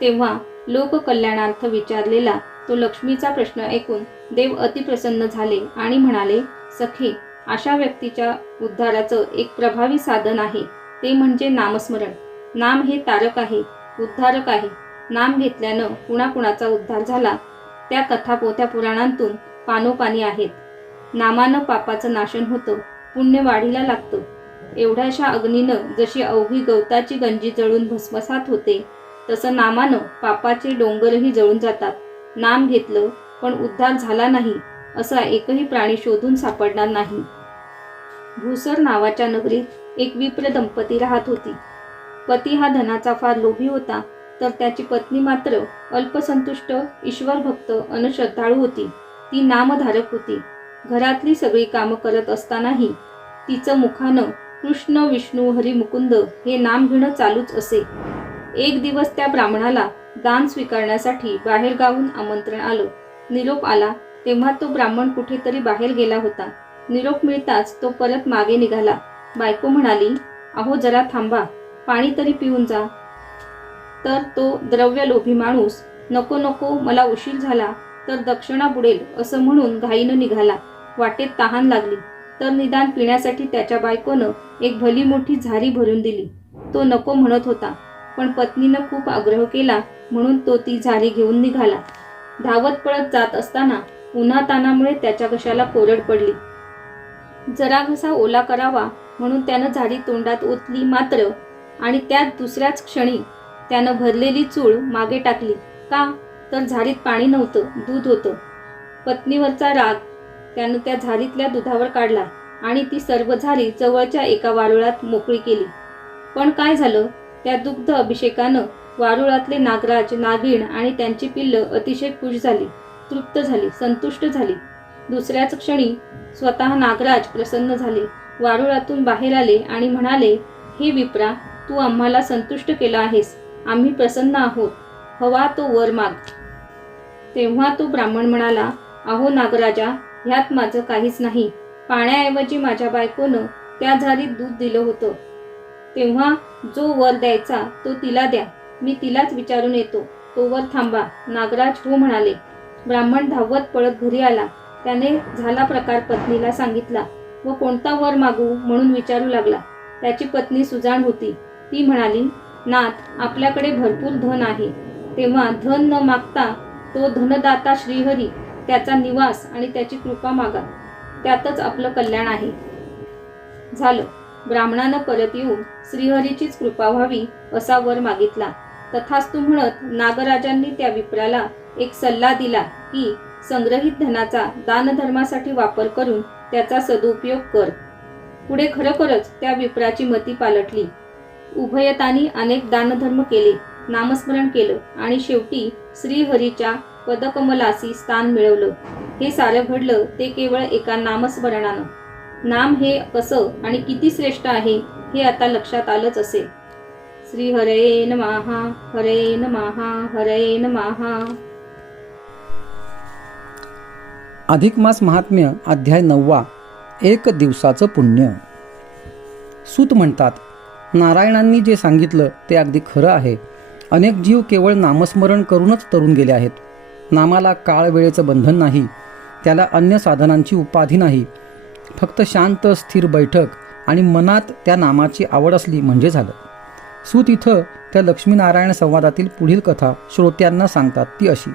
तेव्हा लोककल्याणार्थ विचारलेला तो लक्ष्मीचा प्रश्न ऐकून देव अतिप्रसन्न झाले आणि म्हणाले, सखे, अशा व्यक्तीच्या उद्धाराचं एक प्रभावी साधन आहे, ते म्हणजे नामस्मरण. नाम हे तारक आहे, उद्धारक आहे. नाम घेतल्यानं कुणाकुणाचा उद्धार झाला त्या कथा पोथ्या पुराणांतून पानोपानी आहेत. नामानं पापाचं नाशन होतं, पुण्य वाढीला लागतं. एवढ्याशा अग्नीनं जशी अवघी गवताची गंजी जळून भस्मसात होते, तसं नामानं पापाचे डोंगरही जळून जातात. नाम घेतलं पण उद्धार झाला नाही असा एकही प्राणी शोधून सापडणार नाही. भूसर नावाच्या नगरीत एक विप्र दंपती राहत होती. पती हा धनाचा फार लोभी होता, तर त्याची पत्नी मात्र अल्पसंतुष्ट, ईश्वरभक्त अन श्रद्धाळू होती. ती नामधारक होती. घरातली सगळी कामं करत असतानाही तिचं मुखानं कृष्ण, विष्णू, हरी, मुकुंद हे नाम घेणं चालूच असे. एक दिवस त्या ब्राह्मणाला दान स्वीकारण्यासाठी बाहेरगावून आमंत्रण आलं. निरोप आला तेव्हा तो ब्राह्मण कुठेतरी बाहेर गेला होता. निरोप मिळताच तो परत मागे निघाला. बायको म्हणाली, अहो जरा थांबा, पाणी तरी पिऊन जा. तर तो द्रव्यलोभी माणूस, नको नको, मला उशीर झाला तर दक्षिणा बुडेल असं म्हणून घाईनं निघाला. वाटेत तहान लागली तर निदान पिण्यासाठी त्याच्या बायकोनं एक भली मोठी झारी भरून दिली. तो नको म्हणत होता, पण पत्नीनं खूप आग्रह केला म्हणून तो ती झारी घेऊन निघाला. धावत पळत जात असताना उन्हातानामुळे त्याच्या घशाला कोरड पडली. जरा घसा ओला करावा म्हणून त्यानं झारी तोंडात ओतली मात्र आणि त्यात दुसऱ्याच क्षणी त्यानं भरलेली चूळ मागे टाकली. का तर झारीत पाणी नव्हतं, दूध होतं. पत्नीवरचा राग त्यानं त्या झारीतल्या दुधावर काढला आणि ती सर्व झारी जवळच्या एका वारुळात मोकळी केली. पण काय झालं, त्या दुग्ध अभिषेकानं वारुळातले नागराज, नागिण आणि त्यांची पिल्लं अतिशय खुश झाली, तृप्त झाली, संतुष्ट झाली. दुसऱ्याच क्षणी स्वतः नागराज प्रसन्न झाले, वारुळातून बाहेर आले आणि म्हणाले, हे विप्रा, तू आम्हाला संतुष्ट केला आहेस, आम्ही प्रसन्न आहोत, हवा तो वर माग. तेव्हा तो ब्राह्मण म्हणाला, अहो नागराजा, ह्यात माझं काहीच नाही. पाण्याऐवजी माझ्या बायकोनं त्या झारीत दूध दिलं होतं. तेव्हा जो वर द्यायचा तो तिला द्या, मी तिलाच विचारून येतो, तो वर थांबा. नागराज हो म्हणाले. ब्राह्मण धावत पळत घरी आला. त्याने झाला प्रकार पत्नीला सांगितला व कोणता वर मागू म्हणून विचारू लागला. त्याची पत्नी सुजाण होती. ती म्हणाली, नाथ, आपल्याकडे भरपूर धन आहे. तेव्हा धन न मागता तो धनदाता श्रीहरी, त्याचा निवास आणि त्याची कृपा मागा, त्यातच आपलं कल्याण आहे. झालं. ब्राह्मणानं परत येऊन श्रीहरीचीच कृपा व्हावी असा वर मागितला. तथास्तु म्हणत नागराजांनी त्या विप्राला एक सल्ला दिला की संग्रहित धनाचा दानधर्मासाठी वापर करून त्याचा सदुपयोग कर. पुढे खरोखरच त्या विप्राची मती पालटली. उभयतांनी अनेक दानधर्म केले, नामस्मरण केलं आणि शेवटी श्रीहरीच्या पदकमलासी स्थान मिळवलं. हे सारं घडलं ते केवळ एका नामस्मरणानं. नाम हे कसं आणि किती श्रेष्ठ आहे हे आता लक्षात आलंच असेल. श्री हरे नमः, हरे नमः, हरे नमः. अधिक मास महात्म्य अध्याय 9. एक दिवसाचं पुण्य. सूत म्हणतात, नारायणांनी जे सांगितलं ते अगदी खरं आहे. अनेक जीव केवळ नामस्मरण करूनच तरून गेले आहेत. नामाला काळ वेळेचं बंधन नाही, त्याला अन्य साधनांची उपाधी नाही. फक्त शांत स्थिर बैठक आणि मनात त्या नामाची आवड असली म्हणजे झालं. सूत इथं त्या लक्ष्मीनारायण संवादातील पुढील कथा श्रोत्यांना सांगतात ती अशी.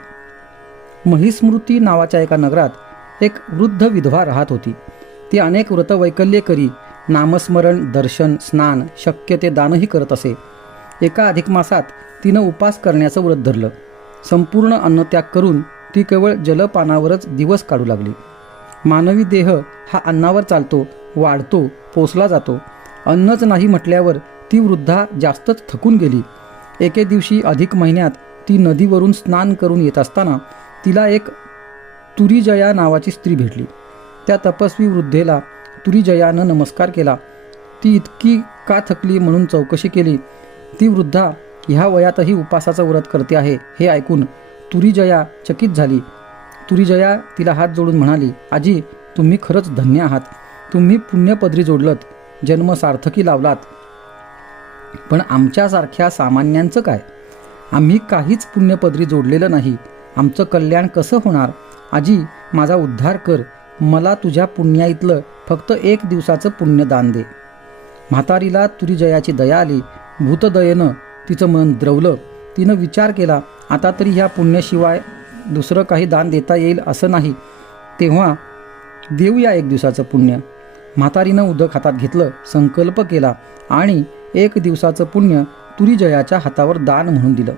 महिस्मृती नावाच्या एका नगरात एक वृद्ध विधवा राहत होती. ती अनेक व्रतवैकल्ये करी, नामस्मरण, दर्शन, स्नान, शक्य ते दानही करत असे. एका अधिक मासात तिनं उपास करण्याचं व्रत धरलं. संपूर्ण अन्नत्याग करून ती केवळ जलपानावरच दिवस काढू लागली. मानवी देह हा अन्नावर चालतो, वाढतो, पोसला जातो. अन्नच नाही म्हटल्यावर ती वृद्धा जास्तच थकून गेली. एके दिवशी अधिक महिन्यात ती नदीवरून स्नान करून येत असताना तिला एक तुरीजया नावाची स्त्री भेटली. त्या तपस्वी वृद्धेला तुरीजयानं नमस्कार केला. ती इतकी का थकली म्हणून चौकशी केली. ती वृद्धा ह्या वयातही उपासाचं व्रत करते आहे हे ऐकून तुरीजया चकित झाली. तुरीजया तिला हात जोडून म्हणाली, आजी, तुम्ही खरंच धन्य आहात. तुम्ही पुण्यपदरी जोडलत, जन्म सार्थकी लावलात. पण आमच्यासारख्या सामान्यांचं काय? आम्ही काहीच पुण्यपदरी जोडलेलं नाही. आमचं कल्याण कसं होणार? आजी, माझा उद्धार कर. मला तुझ्या पुण्याईतलं फक्त एक दिवसाचं पुण्यदान दे. म्हातारीला तुरीजयाची दया आली. भूतदयेनं तिचं मन द्रवलं. तिनं विचार केला, आता तरी ह्या पुण्याशिवाय दुसरं काही दान देता येईल असं नाही. तेव्हा देऊया एक दिवसाचं पुण्य. म्हातारीनं उदक हातात घेतलं, संकल्प केला आणि एक दिवसाचं पुण्य तुरीजयाच्या हातावर दान म्हणून दिलं.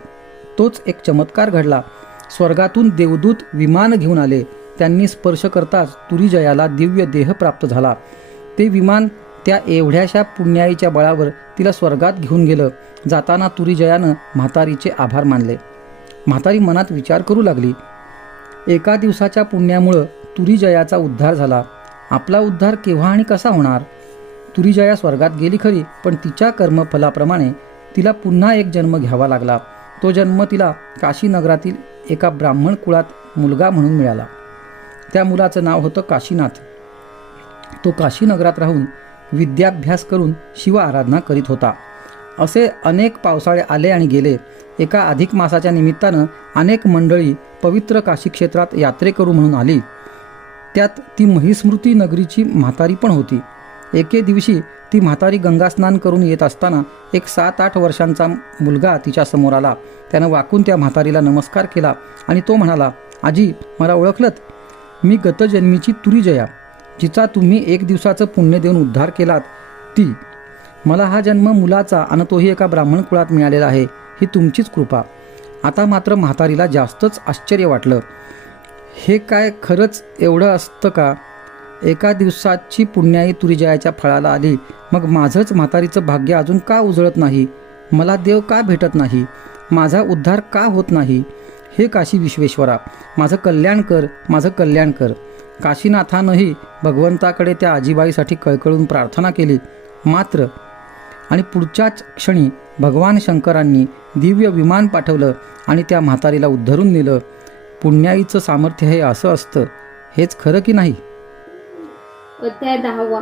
तोच एक चमत्कार घडला. स्वर्गातून देवदूत विमान घेऊन आले. त्यांनी स्पर्श करताच तुरीजयाला दिव्य देह प्राप्त झाला. ते विमान त्या एवढ्याशा पुण्याईच्या बळावर तिला स्वर्गात घेऊन गेलं. जाताना तुरीजयानं म्हातारीचे आभार मानले. म्हातारी मनात विचार करू लागली, एका दिवसाच्या पुण्यामुळं तुरीजयाचा उद्धार झाला. आपला उद्धार केव्हा आणि कसा होणार? तुरीजया स्वर्गात गेली खरी, पण तिच्या कर्मफलाप्रमाणे तिला पुन्हा एक जन्म घ्यावा लागला. तो जन्म तिला काशीनगरातील एका ब्राह्मण कुळात मुलगा म्हणून मिळाला. त्या मुलाचं नाव होतं काशीनाथ. तो काशीनगरात राहून विद्याभ्यास करून शिव आराधना करीत होता. असे अनेक पावसाळे आले आणि गेले. एका अधिक मासाच्या निमित्तानं अनेक मंडळी पवित्र काशी क्षेत्रात यात्रेकरू म्हणून आली. त्यात ती महिस्मृती नगरीची म्हातारी पण होती. एके दिवशी ती म्हातारी गंगास्नान करून येत असताना एक 7-8 वर्षांचा मुलगा तिच्या समोर आला. त्यानं वाकून त्या म्हातारीला नमस्कार केला आणि तो म्हणाला, आजी, मला ओळखलत? मी गतजन्मीची तुरीजया, जिचा तुम्ही एक दिवसाचं पुण्य देऊन उद्धार केलात ती. मला हा जन्म मुलाचा आणि तोही एका ब्राह्मण कुळात मिळालेला आहे. ही तुमचीच कृपा. आता मात्र म्हातारीला जास्तच आश्चर्य वाटलं. हे काय खरंच एवढं असतं का? एका दिवसाची पुण्याई तुरीजयाच्या फळाला आली, मग माझंच म्हातारीचं भाग्य अजून का उजळत नाही? मला देव का भेटत नाही? माझा उद्धार का होत नाही? हे काशी विश्वेश्वरा, माझं कल्याण कर, माझं कल्याण कर. काशीनाथानंही भगवंताकडे त्या आजीबाईसाठी कळकळून प्रार्थना केली. मात्र आणि पुढच्याच क्षणी भगवान शंकरांनी दिव्य विमान पाठवलं आणि त्या म्हातारीला उद्धरून नेलं. पुण्याईचं सामर्थ्य हे असं असतं, हेच खरं की नाही? अध्याय 10.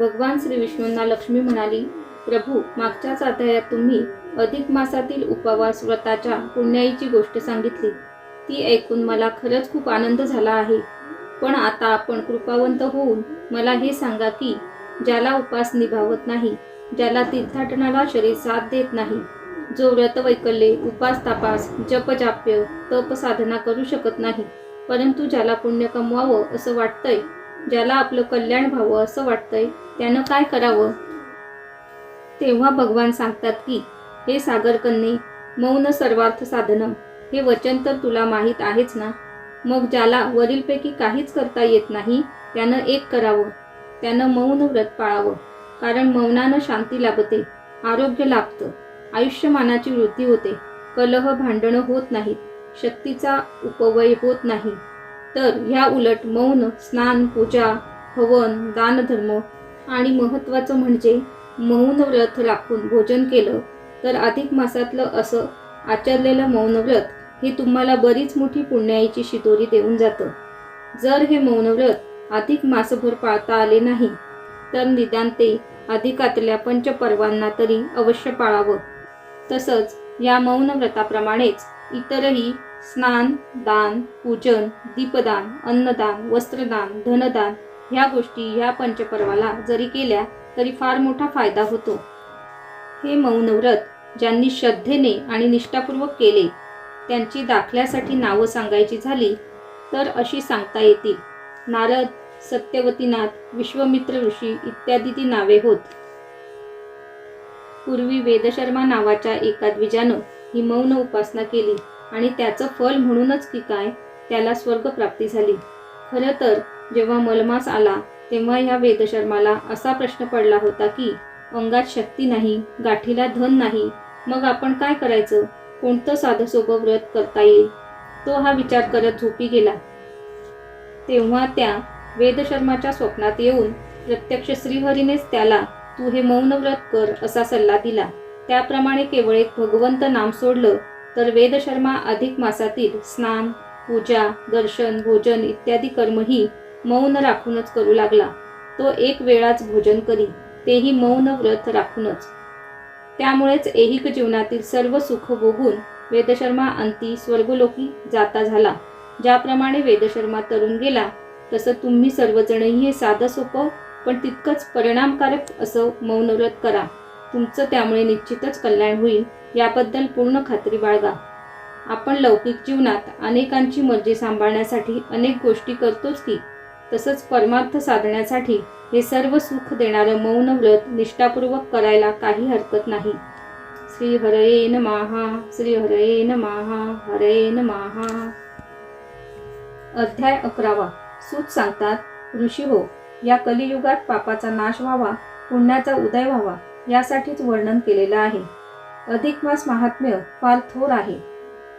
भगवान श्री विष्णूंना लक्ष्मी म्हणाली, प्रभू, मागच्याच अध्यायात तुम्ही अधिक मासातील उपवास व्रताच्या पुण्याईची गोष्ट सांगितली. ती ऐकून मला खरंच खूप आनंद झाला आहे. पण आता आपण कृपावंत होऊन मला हे सांगा की ज्याला उपास निभावत नाही, ज्याला तीर्थाटनाला शरीर साथ देत नाही, जो व्रतवैकल्ये, उपास तापास, जपजाप्य, तप साधना करू शकत नाही, परंतु ज्याला पुण्य कमवावं असं वाटतंय, ज्याला आपलं कल्याण व्हावं असं वाटतंय, त्यानं काय करावं? तेव्हा भगवान सांगतात की, हे सागरकन्ये, मौन सर्वार्थ साधनं, हे वचन तर तुला माहीत आहेच ना. मग ज्याला वरीलपैकी काहीच करता येत नाही त्यानं एक करावं, त्यानं मौन व्रत पाळावं. कारण मौनानं शांती लाभते, आरोग्य लाभतं, आयुष्यमानाची वृद्धी होते, कलह भांडणं होत नाहीत, शक्तीचा उपवय होत नाही. तर ह्या उलट मौन, स्नान, पूजा, हवन, दानधर्म आणि महत्त्वाचं म्हणजे मौन व्रत राखून भोजन केलं तर अधिक मासातलं असं आचरलेलं मौन व्रत हे तुम्हाला बरीच मोठी पुण्याईची शिदोरी देऊन जातं. जर हे मौन व्रत अधिक मासभर पाळता आले नाही तर निदान ते अधिकातल्या पंचपर्वांना तरी अवश्य पाळावं. तसंच या मौन व्रताप्रमाणेच इतरही स्नान, दान, पूजन, दीपदान, अन्नदान, वस्त्रदान, धनदान ह्या गोष्टी ह्या पंचपर्वाला जरी केल्या तरी फार मोठा फायदा होतो. हे मौन व्रत ज्यांनी श्रद्धेने आणि निष्ठापूर्वक केले त्यांची दाखल्यासाठी नावं सांगायची झाली तर अशी सांगता येतील. नारद, सत्यवतीनाथ, विश्वामित्र ऋषी इत्यादी ती नावे होत. पूर्वी वेदशर्मा नावाच्या एका द्विजानं ही मौन उपासना केली आणि त्याचं फल म्हणूनच की काय त्याला स्वर्गप्राप्ती झाली. खरं तर जेव्हा मलमास आला तेव्हा ह्या वेदशर्माला असा प्रश्न पडला होता की अंगात शक्ती नाही, गाठीला धन नाही, मग आपण काय करायचं, कोणतं साधंसोपं व्रत करता येईल. तो हा विचार करत झोपी गेला. तेव्हा त्या वेदशर्माच्या स्वप्नात येऊन प्रत्यक्ष श्रीहरीनेच त्याला तू हे मौन व्रत कर असा सल्ला दिला. त्याप्रमाणे केवळ एक भगवंत नाम सोडलं तर वेदशर्मा अधिक मासातील स्नान, पूजा, दर्शन, भोजन इत्यादी कर्मही मौन राखूनच करू लागला. तो एक वेळाच भोजन करी, तेही मौन व्रत राखूनच. त्यामुळेच ऐहिक जीवनातील सर्व सुख भोगून वेदशर्मा अंती स्वर्गलोकी जाता झाला. ज्याप्रमाणे वेदशर्मा तरुण गेला तसं तुम्ही सर्वजणही हे साधं सोपं पण तितकंच परिणामकारक असं मौन व्रत करा. तुमचं त्यामुळे निश्चितच कल्याण होईल याबद्दल पूर्ण खात्री बाळगा. आपण लौकिक जीवनात अनेकांची मर्जी सांभाळण्यासाठी अनेक गोष्टी करतोच की, तसंच परमार्थ साधण्यासाठी हे सर्व सुख देणारं मौन व्रत निष्ठापूर्वक करायला काही हरकत नाही. श्री हरये नमः, श्री हरये नमः, हरये नमः. अध्याय 11. सूत सांगतात, ऋषी हो, या कलियुगात पापाचा नाश व्हावा, पुण्याचा उदय व्हावा यासाठीच वर्णन केलेलं आहे. अधिक मास महात्म्य फार थोर आहे.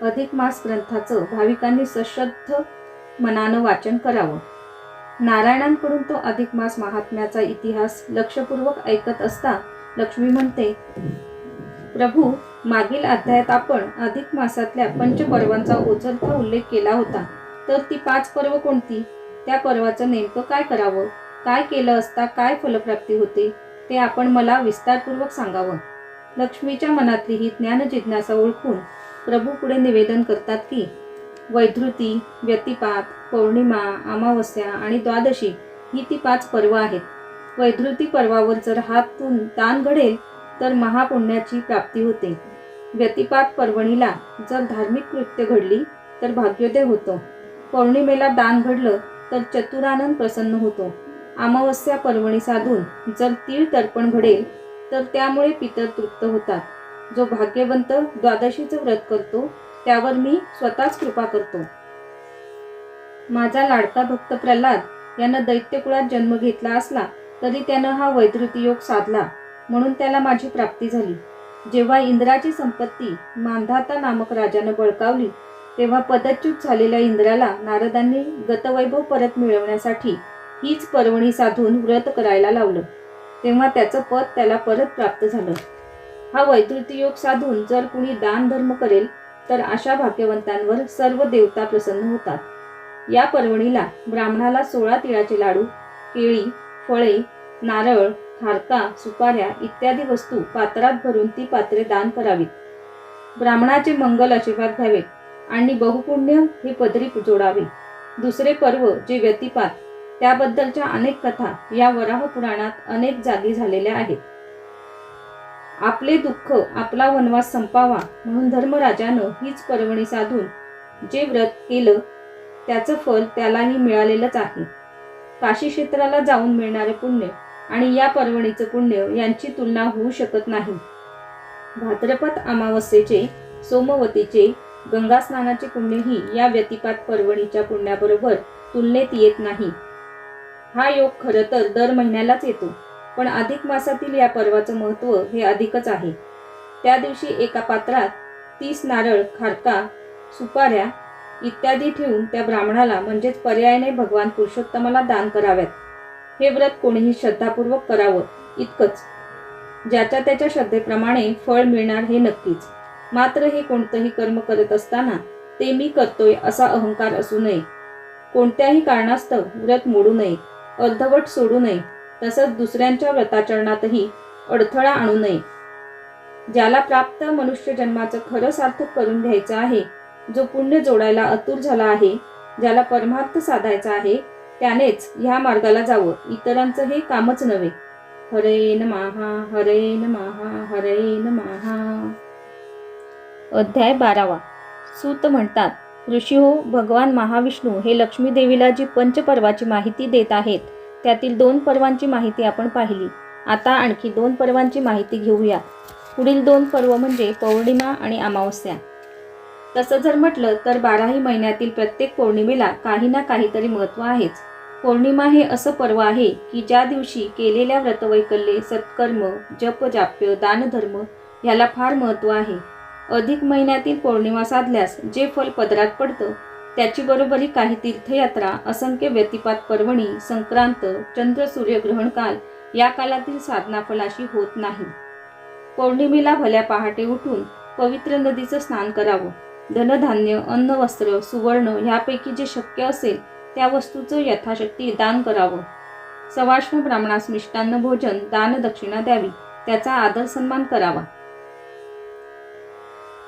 अधिक मास ग्रंथाचं भाविकांनी सश्रद्ध मनानं वाचन करावं. नारायणांकडून तो अधिक मास महात्म्याचा इतिहास लक्षपूर्वक ऐकत असता लक्ष्मी म्हणते, प्रभू, मागील अध्यायात आपण अधिक मासातल्या पंचपर्वांचा ओझरता उल्लेख केला होता. तर ती 5 पर्व कोणती, त्या पर्वाचं नेमकं काय करावं, काय केलं असता काय फलप्राप्ती होते ते आपण मला विस्तारपूर्वक सांगावं. लक्ष्मीच्या मनातली ही ज्ञान जिज्ञासा ओळखून प्रभू पुढे निवेदन करतात की वैधृती, व्यतिपात, पौर्णिमा, अमावस्या आणि द्वादशी ही ती 5 पर्व आहेत. वैधृती पर्वावर जर हातून दान घडेल तर महापुण्याची प्राप्ती होते. व्यतिपात पर्वणीला जर धार्मिक कृत्य घडली तर भाग्योदय होतो. पौर्णिमेला दान घडलं तर चतुरानंद प्रसन्न होतो. अमावस्या पर्वणी साधून जर तीळ तर्पण घडेल तर त्यामुळे पितर तृप्त होतात. जो भाग्यवंत द्वादशीचं व्रत करतो त्यावर मी स्वतःच कृपा करतो. माझा लाडका भक्त प्रल्हाद यानं दैत्यकुळात जन्म घेतला असला तरी त्यानं हा वैधृती योग साधला म्हणून त्याला माझी प्राप्ती झाली. जेव्हा इंद्राची संपत्ती मांधाता नामक राजानं बळकावली तेव्हा पदच्युत झालेल्या इंद्राला नारदांनी गतवैभव परत मिळवण्यासाठी हीच पर्वणी साधून व्रत करायला लावलं. तेव्हा त्याचं पद त्याला परत प्राप्त झालं. हा वैधृती योग साधून जर कुणी दान धर्म करेल तर अशा भाग्यवंतांवर सर्व देवता प्रसन्न होतात. या पर्वणीला ब्राह्मणाला 16 तिळाचे लाडू, केळी, फळे, नारळ, खारका, सुपाऱ्या इत्यादी वस्तू पात्रात भरून ती पात्रे दान करावीत. ब्राह्मणाचे मंगल आशीर्वाद घ्यावेत आणि बहुपुण्य हे पदरी जोडावे. दुसरे पर्व जे व्यतिपात, त्याबद्दलच्या अनेक कथा या वराह पुराणात अनेक जागी झालेल्या आहेत. आपले दुःख, आपला वनवास संपावा म्हणून धर्मराजानं हीच पर्वणी साधून जे व्रत केलं त्याचं फल त्यालाही मिळालेलंच आहे. काशी क्षेत्राला जाऊन मिळणारे पुण्य आणि या पर्वणीचं पुण्य यांची तुलना होऊ शकत नाही. भाद्रपद अमावस्येचे, सोमवतीचे, गंगा स्नानाचे पुण्यही या व्यतिपात पर्वणीच्या पुण्याबरोबर तुलनेत येत नाही. हा योग खरं तर दर महिन्यालाच येतो, पण अधिक मासातील या पर्वाचं महत्त्व हे अधिकच आहे. त्या दिवशी एका पात्रात 30 नारळ, खारका, सुपाऱ्या इत्यादी ठेवून त्या ब्राह्मणाला म्हणजेच पर्यायाने भगवान पुरुषोत्तमाला दान कराव्यात. हे व्रत कोणीही श्रद्धापूर्वक करावं इतकंच. ज्याच्या त्याच्या श्रद्धेप्रमाणे फळ मिळणार हे नक्कीच. मात्र हे कोणतंही कर्म करत असताना ते मी करतोय असा अहंकार असू नये. कोणत्याही कारणास्तव व्रत मोडू नये, अर्धवट सोडू नये, तसंच दुसऱ्यांच्या व्रताचरणातही अडथळा आणू नये. ज्याला प्राप्त मनुष्य जन्माचं खरं सार्थक करून घ्यायचं आहे, जो पुण्य जोडायला आतुर झाला आहे, ज्याला परमार्थ साधायचा आहे, त्यानेच ह्या मार्गाला जावं, इतरांचं हे कामच नव्हे. हरे नमः, हरे नमः, हरे नमः. अध्याय 12. सूत म्हणतात, ऋषी हो, भगवान महाविष्णू हे लक्ष्मी देवीला जी पंचपर्वाची माहिती देत आहेत, त्यातील 2 पर्वांची माहिती आपण पाहिली. आता आणखी 2 पर्वांची माहिती घेऊया. पुढील 2 पर्व म्हणजे पौर्णिमा आणि अमावस्या. तसं जर म्हटलं तर 12ही महिन्यातील प्रत्येक पौर्णिमेला काही ना काहीतरी महत्त्व आहेच. पौर्णिमा हे असं पर्व आहे की ज्या दिवशी केलेल्या व्रतवैकल्ये, सत्कर्म, जप, जाप्य, दानधर्म ह्याला फार महत्त्व आहे. अधिक महिन्यातील पौर्णिमा साधल्यास जे फल पदरात पडतं त्याची बरोबरी काही तीर्थयात्रा, असंख्य व्यतिपात पर्वणी, संक्रांत, चंद्र सूर्यग्रहण काल या कालातील साधना फलाशी होत नाही. पौर्णिमेला भल्या पहाटे उठून पवित्र नदीचं स्नान करावं. धनधान्य, अन्न, वस्त्र, सुवर्ण ह्यापैकी जे शक्य असेल त्या वस्तूचं यथाशक्ती दान करावं. सवाष्ण ब्राह्मणास मिष्टान्न भोजन, दान दक्षिणा द्यावी, त्याचा आदर सन्मान करावा.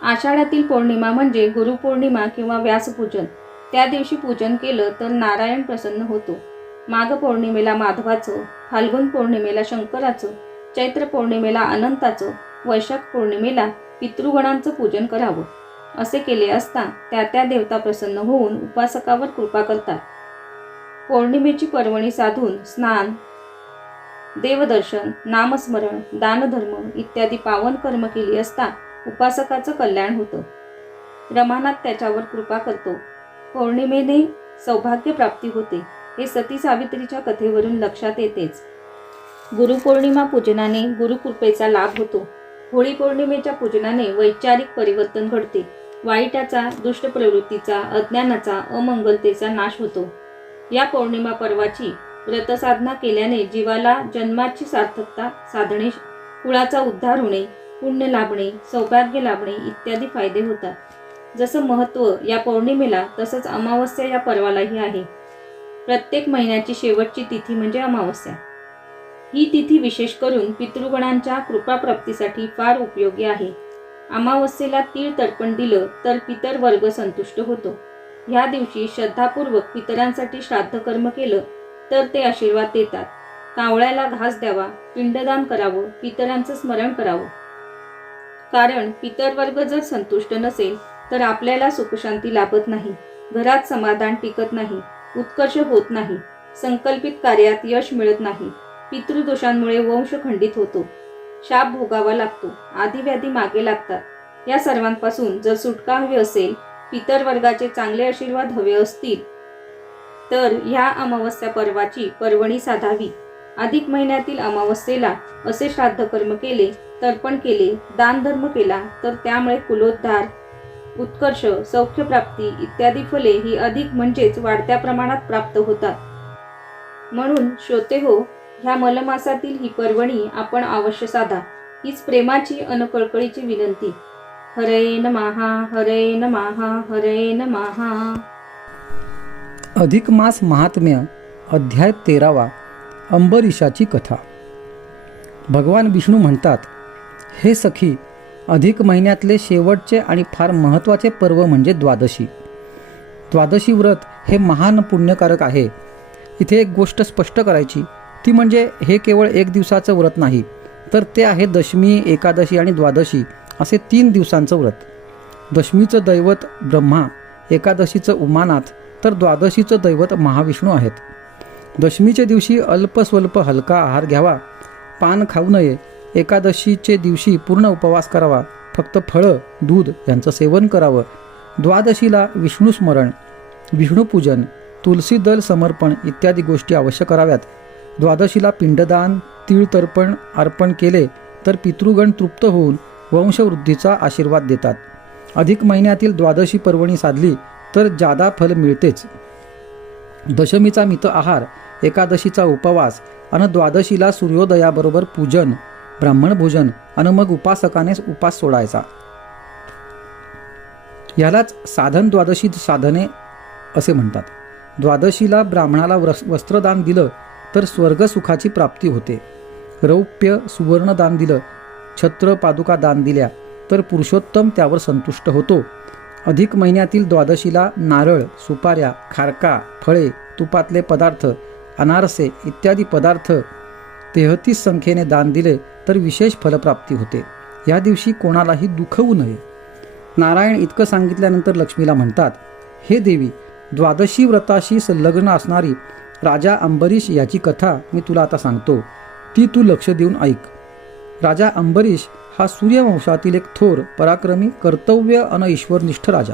आषाढातील पौर्णिमा म्हणजे गुरुपौर्णिमा किंवा व्यासपूजन. त्या दिवशी पूजन केलं तर नारायण प्रसन्न होतो. माघ पौर्णिमेला माधवाचं, फाल्गुन पौर्णिमेला शंकराचं, चैत्र पौर्णिमेला अनंताचं, वैशाख पौर्णिमेला पितृगणांचं पूजन करावं. असे केले असता त्या त्या देवता प्रसन्न होऊन उपासकावर कृपा करतात. पौर्णिमेची पर्वणी साधून स्नान, देवदर्शन, नामस्मरण, दानधर्म इत्यादी पावन कर्म केली असता उपासकाचं कल्याण होतं. रमानाथ त्याच्यावर कृपा करतो. पौर्णिमेने सौभाग्य प्राप्ती होते. हे सती सावित्रीच्या कथेवरून लक्षात येतेच. गुरुपौर्णिमा पूजनाने गुरुकृपेचा लाभ होतो. होळी पौर्णिमेच्या पूजनाने वैचारिक परिवर्तन घडते. वाईटाचा, दुष्ट प्रवृत्तीचा, अज्ञानाचा, अमंगलतेचा नाश होतो. या पौर्णिमा पर्वाची व्रतसाधना केल्याने जीवाला जन्माची सार्थकता साधणे, कुळाचा उद्धार होणे, पुण्य लाभणे, सौभाग्य लाभणे इत्यादी फायदे होतात. जसं महत्त्व या पौर्णिमेला तसंच अमावस्या या पर्वालाही आहे. प्रत्येक महिन्याची शेवटची तिथी म्हणजे अमावस्या. ही तिथी विशेष करून पितृगणांच्या कृपाप्राप्तीसाठी फार उपयोगी आहे. अमावस्येला तीळ तर्पण दिलं तर पितर वर्ग संतुष्ट होतो. ह्या दिवशी श्रद्धापूर्वक पितरांसाठी श्राद्ध कर्म केलं तर ते आशीर्वाद देतात. कावळ्याला घास द्यावा, पिंडदान करावं, पितरांचं स्मरण करावं. कारण पितरवर्ग जर संतुष्ट नसेल तर आपल्याला सुखशांती लाभत नाही, घरात समाधान टिकत नाही, उत्कर्ष होत नाही, संकल्पित कार्यात यश मिळत नाही, पितृदोषांमुळे वंश खंडित होतो, शाप भोगावा लागतो, आदिव्याधी मागे लागतात. या सर्वांपासून जर सुटका हवी असेल, पितरवर्गाचे चांगले आशीर्वाद हवे असतील तर ह्या अमावस्या पर्वाची पर्वणी साधावी. अधिक महिन्यातील अमावस्येला असे श्राद्ध कर्म केले, तर्पण केले, दानधर्म केला तर त्यामुळे कुलोद्धार, उत्कर्ष, सौख्यप्राप्ती इत्यादी फले ही अधिक म्हणजेच वाढत्या प्रमाणात प्राप्त होतात. म्हणून श्रोते हो, ह्या मलमासातील ही पर्वणी आपण अवश्य साधा. हीच प्रेमाची अन कळकळीची विनंती. हरे नमः, हरे नमः, हरे नमः. अधिक मास महात्म्य अध्याय 13. अंबरीशाची कथा. भगवान विष्णू म्हणतात, हे सखी, अधिक महिन्यातले शेवटचे आणि फार महत्त्वाचे पर्व म्हणजे द्वादशी. द्वादशी व्रत हे महान पुण्यकारक आहे. इथे एक गोष्ट स्पष्ट करायची, ती म्हणजे हे केवळ 1 दिवसाचं व्रत नाही, तर ते आहे दशमी, एकादशी आणि द्वादशी असे 3 दिवसांचं व्रत. दशमीचं दैवत ब्रह्मा, एकादशीचं उमानाथ तर द्वादशीचं दैवत महाविष्णू आहेत. दशमीच्या दिवशी अल्प स्वल्प हलका आहार घ्यावा, पान खाऊ नये. एकादशीचे दिवशी पूर्ण उपवास करावा, फक्त फळं, दूध यांचं सेवन करावं. द्वादशीला विष्णुस्मरण, विष्णुपूजन तुलसी दल समर्पण इत्यादी गोष्टी अवश्य कराव्यात. द्वादशीला पिंडदान, तीळ तर्पण अर्पण केले तर पितृगण तृप्त होऊन वंशवृद्धीचा आशीर्वाद देतात. अधिक महिन्यातील द्वादशी पर्वणी साधली तर जादा फल मिळतेच. दशमीचा मित आहार, एकादशीचा उपवास आणि द्वादशीला सूर्योदयाबरोबर पूजन, ब्राह्मण भोजन आणि मग उपासकाने उपास सोडायचा. यालाच साधन द्वादशी साधने असे म्हणतात. द्वादशीला ब्राह्मणाला वस्त्रदान दिलं तर स्वर्गसुखाची प्राप्ती होते. रौप्य सुवर्ण दान दिलं, छत्र पादुका दान दिल्या तर पुरुषोत्तम त्यावर संतुष्ट होतो. अधिक महिन्यातील द्वादशीला नारळ, सुपाऱ्या, खारका, फळे, तुपातले पदार्थ, अनारसे इत्यादी पदार्थ 33 संख्येने दान दिले तर विशेष फलप्राप्ती होते. या दिवशी कोणालाही दुखवू नये. नारायण इतकं सांगितल्यानंतर लक्ष्मीला म्हणतात, हे देवी, द्वादशी व्रताशी संलग्न असणारी राजा अंबरीश याची कथा मी तुला आता सांगतो. ती तू लक्ष देऊन ऐक. राजा अंबरीश हा सूर्यवंशातील एक थोर, पराक्रमी, कर्तव्य आणि ईश्वरनिष्ठ राजा.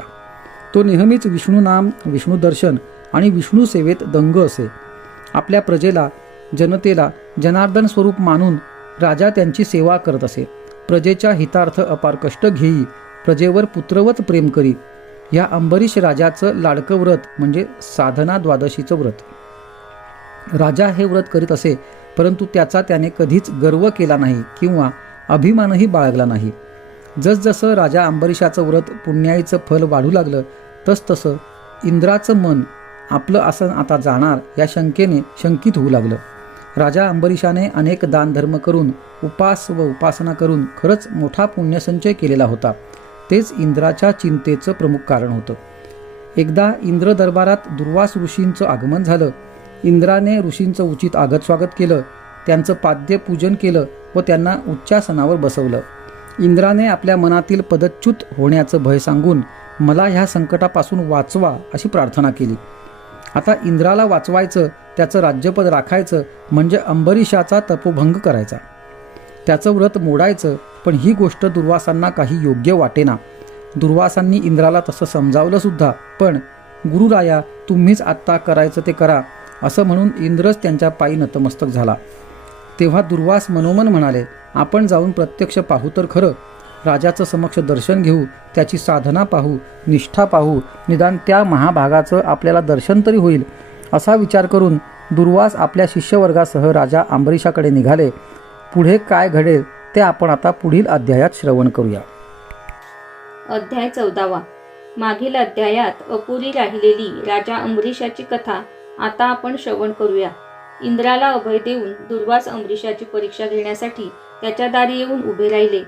तो नेहमीच विष्णू नाम, विष्णू दर्शन आणि विष्णू सेवेत दंग असे. आपल्या प्रजेला, जनतेला जनार्दन स्वरूप मानून राजा त्यांची सेवा करत असे. प्रजेच्या हितार्थ अपार कष्ट घेई, प्रजेवर पुत्रवत प्रेम करी. या अंबरीश राजाचं लाडकं व्रत म्हणजे साधना द्वादशीचं व्रत. राजा हे व्रत करीत असे, परंतु त्याचा त्याने कधीच गर्व केला नाही किंवा अभिमानही बाळगला नाही. जसजसं राजा अंबरीशाचं व्रत पुण्याईचं फल वाढू लागलं तसतसं इंद्राचं मन आपलं आसन आता जाणार या शंकेने शंकित होऊ लागलं. राजा अंबरीशाने अनेक दानधर्म करून, उपास व उपासना करून खरंच मोठा पुण्यसंचय केलेला होता. तेच इंद्राच्या चिंतेचं प्रमुख कारण होतं. एकदा इंद्र दरबारात दुर्वास ऋषींचं आगमन झालं. इंद्राने ऋषींचं उचित आगत स्वागत केलं, त्यांचं पाद्य पूजन केलं व त्यांना उच्चासनावर बसवलं. इंद्राने आपल्या मनातील पदच्युत होण्याचं भय सांगून मला ह्या संकटापासून वाचवा अशी प्रार्थना केली. आता इंद्राला वाचवायचं, त्याचं राज्यपद राखायचं म्हणजे अंबरीशाचा तपोभंग करायचा, त्याचं व्रत मोडायचं. पण ही गोष्ट दुर्वासांना काही योग्य वाटेना. दुर्वासांनी इंद्राला तसं समजावलं सुद्धा, पण गुरुराया तुम्हीच आत्ता करायचं ते करा असं म्हणून इंद्रच त्यांच्या पायी नतमस्तक झाला. तेव्हा दुर्वास मनोमन म्हणाले, आपण जाऊन प्रत्यक्ष पाहू तर खरं, राजाचं समक्ष दर्शन घेऊ, त्याची साधना पाहू, निष्ठा पाहू, निदान त्या महाभागाचं आपल्याला दर्शन तरी होईल. असा विचार करून दुर्वास आपल्या शिष्यवर्गासह राजा अंबरीशाकडे निघाले. पुढे काय घडेल ते आपण आता पुढील अध्यायात श्रवण करूया. अध्याय 14. मागील अध्यायात अपुरी राहिलेली राजा अंबरीशाची कथा आता आपण श्रवण करूया. इंद्राला अभय देऊन दुर्वास अंबरीशाची परीक्षा घेण्यासाठी त्याच्या दारी येऊन उभे राहिले.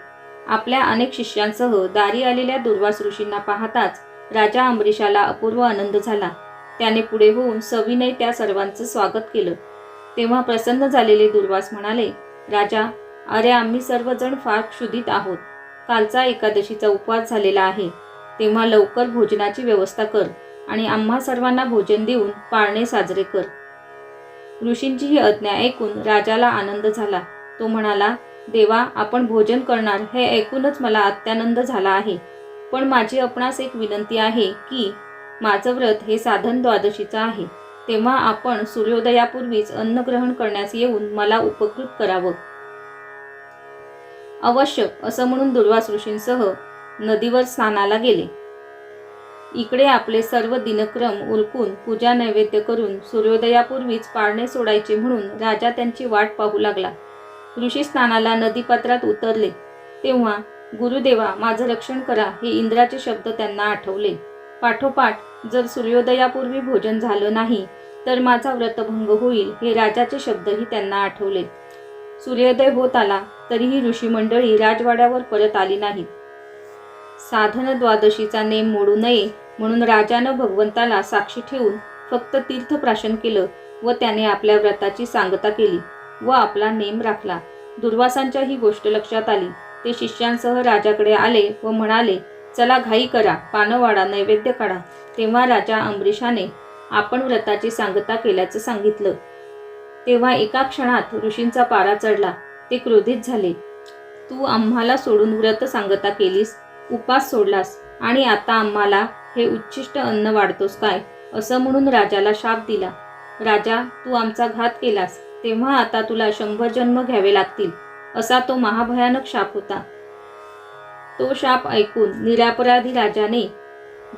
आपल्या अनेक शिष्यांसह दारी आलेल्या दुर्वास ऋषींना पाहताच राजा अंबरीशाला अपूर्व आनंद झाला. त्याने पुढे होऊन सविनय त्या सर्वांचं स्वागत केलं. तेव्हा प्रसन्न झालेले दुर्वास म्हणाले, राजा, अरे आम्ही सर्वजण फार क्षुधित आहोत. कालचा एकादशीचा उपवास झालेला आहे. तेव्हा लवकर भोजनाची व्यवस्था कर आणि आम्हा सर्वांना भोजन देऊन पाळणे साजरे कर. ऋषींची ही आज्ञा ऐकून राजाला आनंद झाला. तो म्हणाला, देवा, आपण भोजन करणार हे ऐकूनच मला अत्यानंद झाला आहे. पण माझी आपणास एक विनंती आहे की माझं व्रत हे साधन द्वादशीचं आहे. तेव्हा आपण सूर्योदयापूर्वीच अन्न ग्रहण करण्यास येऊन मला उपकृत करावं. अवश्य असं म्हणून दुर्वास ऋषींसह नदीवर स्नानाला गेले. इकडे आपले सर्व दिनक्रम उरकून पूजा नैवेद्य करून सूर्योदयापूर्वीच पाळणे सोडायचे म्हणून राजा त्यांची वाट पाहू लागला. ऋषी स्नानाला नदीपात्रात उतरले तेव्हा गुरुदेवा, माझं रक्षण करा हे इंद्राचे शब्द त्यांना आठवले. पाठोपाठ जर सूर्योदयापूर्वी भोजन झालं नाही तर माझा व्रतभंग होईल हे राजाचे शब्दही त्यांना आठवले. सूर्योदय होत आला तरीही ऋषी मंडळी राजवाड्यावर परत आली नाहीत. साधन द्वादशीचा नेम मोडू नये म्हणून राजानं भगवंताला साक्षी ठेवून फक्त तीर्थप्राशन केलं व त्याने आपल्या व्रताची सांगता केली व आपला नेम राखला. दुर्वासांच्या ही गोष्ट लक्षात आली. ते शिष्यांसह राजाकडे आले व म्हणाले, चला घाई करा, पानं वाढा, नैवेद्य काढा. तेव्हा राजा अंबरीशाने आपण व्रताची सांगता केल्याचं सांगितलं. तेव्हा एका क्षणात ऋषींचा पारा चढला. ते क्रोधित झाले. तू आम्हाला सोडून व्रत सांगता केलीस, उपास सोडलास आणि आता आम्हाला हे उच्छिष्ट अन्न वाढतोस काय? असं म्हणून राजाला शाप दिला. राजा, तू आमचा घात केलास, तेव्हा आता तुला 100 जन्म घ्यावे लागतील, असा तो महाभयानक शाप होता. तो शाप ऐकून निरपराधी राजाने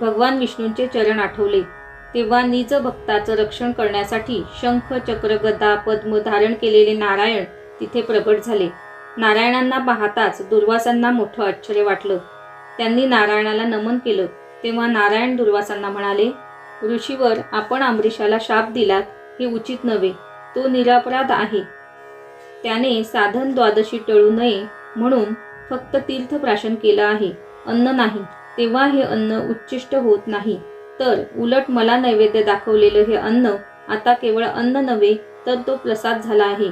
भगवान विष्णूंचे चरण आठवले. तेव्हा निज भक्ताचं रक्षण करण्यासाठी शंख, चक्र, गदा, पद्म धारण केलेले नारायण तिथे प्रगट झाले. नारायणांना पाहताच दुर्वासांना मोठं आश्चर्य वाटलं. त्यांनी नारायणाला नमन केलं. तेव्हा नारायण दुर्वासांना म्हणाले, ऋषीवर, आपण अमरीशाला शाप दिलात हे उचित नव्हे. तो निरपराध आहे. त्याने साधन द्वादशी टळू नये म्हणून फक्त तीर्थप्राशन केलं आहे, अन्न नाही. तेव्हा हे अन्न उच्चिष्ट होत नाही. तर उलट मला नैवेद्य दाखवलेलं हे अन्न आता केवळ अन्न नव्हे तर तो प्रसाद झाला आहे.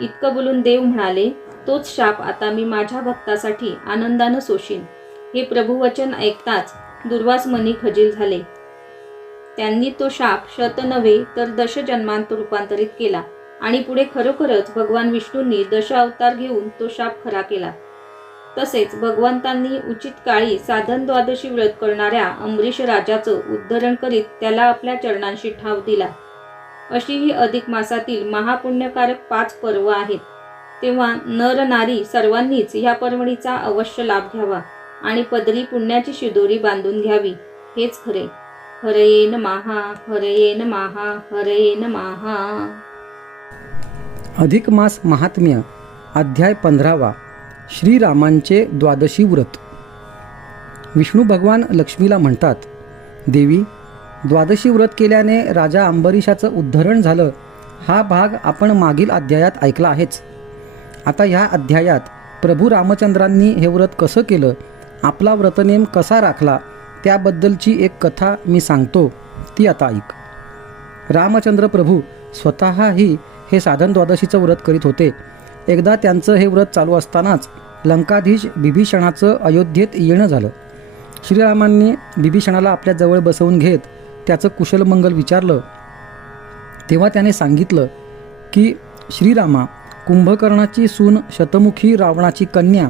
इतकं बोलून देव म्हणाले, तोच शाप आता मी माझ्या भक्तासाठी आनंदानं सोशीन. हे प्रभुवचन ऐकताच दुर्वास मुनी खजील झाले. त्यांनी तो शाप शत नव्हे तर 10 जन्मांत रूपांतरित केला आणि पुढे खरोखरच भगवान विष्णूंनी 10 अवतार घेऊन तो शाप खरा केला. तसेच भगवंतांनी उचित काळी साधन द्वादशी व्रत करणाऱ्या अमरीश राजाचं उद्धरण करीत त्याला आपल्या चरणांशी ठाव दिला. अशी ही अधिक मासातील महापुण्यकारक 5 पर्व आहेत. तेव्हा नर नारी सर्वांनीच ह्या पर्वणीचा अवश्य लाभ घ्यावा आणि पदरी पुण्याची शिदोरी बांधून घ्यावी. हेच खरे. हरये नमः, हरये नमः, हरये नमः. अधिक मास महात्म्य अध्याय 15. श्रीरामांचे द्वादशी व्रत. विष्णू भगवान लक्ष्मीला म्हणतात, देवी, द्वादशी व्रत केल्याने राजा अंबरीशाचं उद्धरण झालं. हा भाग आपण मागील अध्यायात ऐकला आहेच. आता ह्या अध्यायात प्रभू रामचंद्रांनी हे व्रत कसं केलं, आपला व्रतनेम कसा राखला, त्याबद्दलची एक कथा मी सांगतो, ती आता ऐक. रामचंद्र प्रभू स्वतःही हे साधन द्वादशीचं व्रत करीत होते. एकदा त्यांचं हे व्रत चालू असतानाच लंकाधीश बिभीषणाचं अयोध्येत येणं झालं. श्रीरामांनी बिभीषणाला आपल्या जवळ बसवून घेत त्याचं कुशलमंगल विचारलं. तेव्हा त्याने सांगितलं की, श्रीरामा, कुंभकर्णाची सून शतमुखी रावणाची कन्या,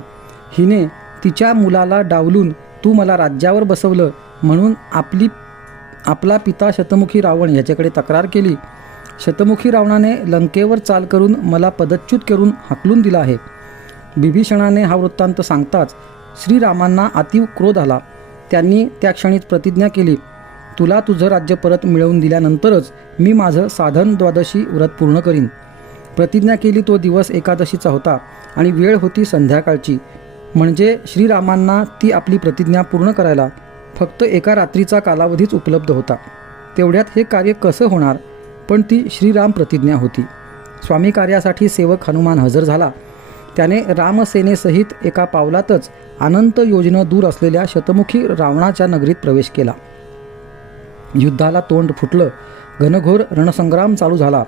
हिने तिच्या मुलाला डावलून तू मला राज्यावर बसवलं म्हणून आपला पिता शतमुखी रावण याच्याकडे तक्रार केली. शतमुखी रावणाने लंकेवर चाल करून मला पदच्युत करून हाकलून दिला आहे. बिभीषणाने हा वृत्तांत सांगताच श्रीरामांना अतीव क्रोध आला. त्यांनी त्या क्षणीच प्रतिज्ञा केली, तुला तुझं राज्य परत मिळवून दिल्यानंतरच मी माझं साधन द्वादशी व्रत पूर्ण करीन. प्रतिज्ञा केली. तो दिवस एकादशीचा होता आणि वेळ होती संध्याकाळची. म्हणजे श्रीरामांना ती आपली प्रतिज्ञा पूर्ण करायला फक्त एका रात्रीचा कालावधीच उपलब्ध होता. तेवढ्यात हे कार्य कसं होणार, पण ती श्रीराम प्रतिज्ञा होती. स्वामी कार्यासाठी सेवक हनुमान हजर झाला. त्याने रामसेनेसहित एका पावलातच अनंत योजनं दूर असलेल्या शतमुखी रावणाच्या नगरीत प्रवेश केला. युद्धाला तोंड फुटलं. घनघोर रणसंग्राम चालू झाला.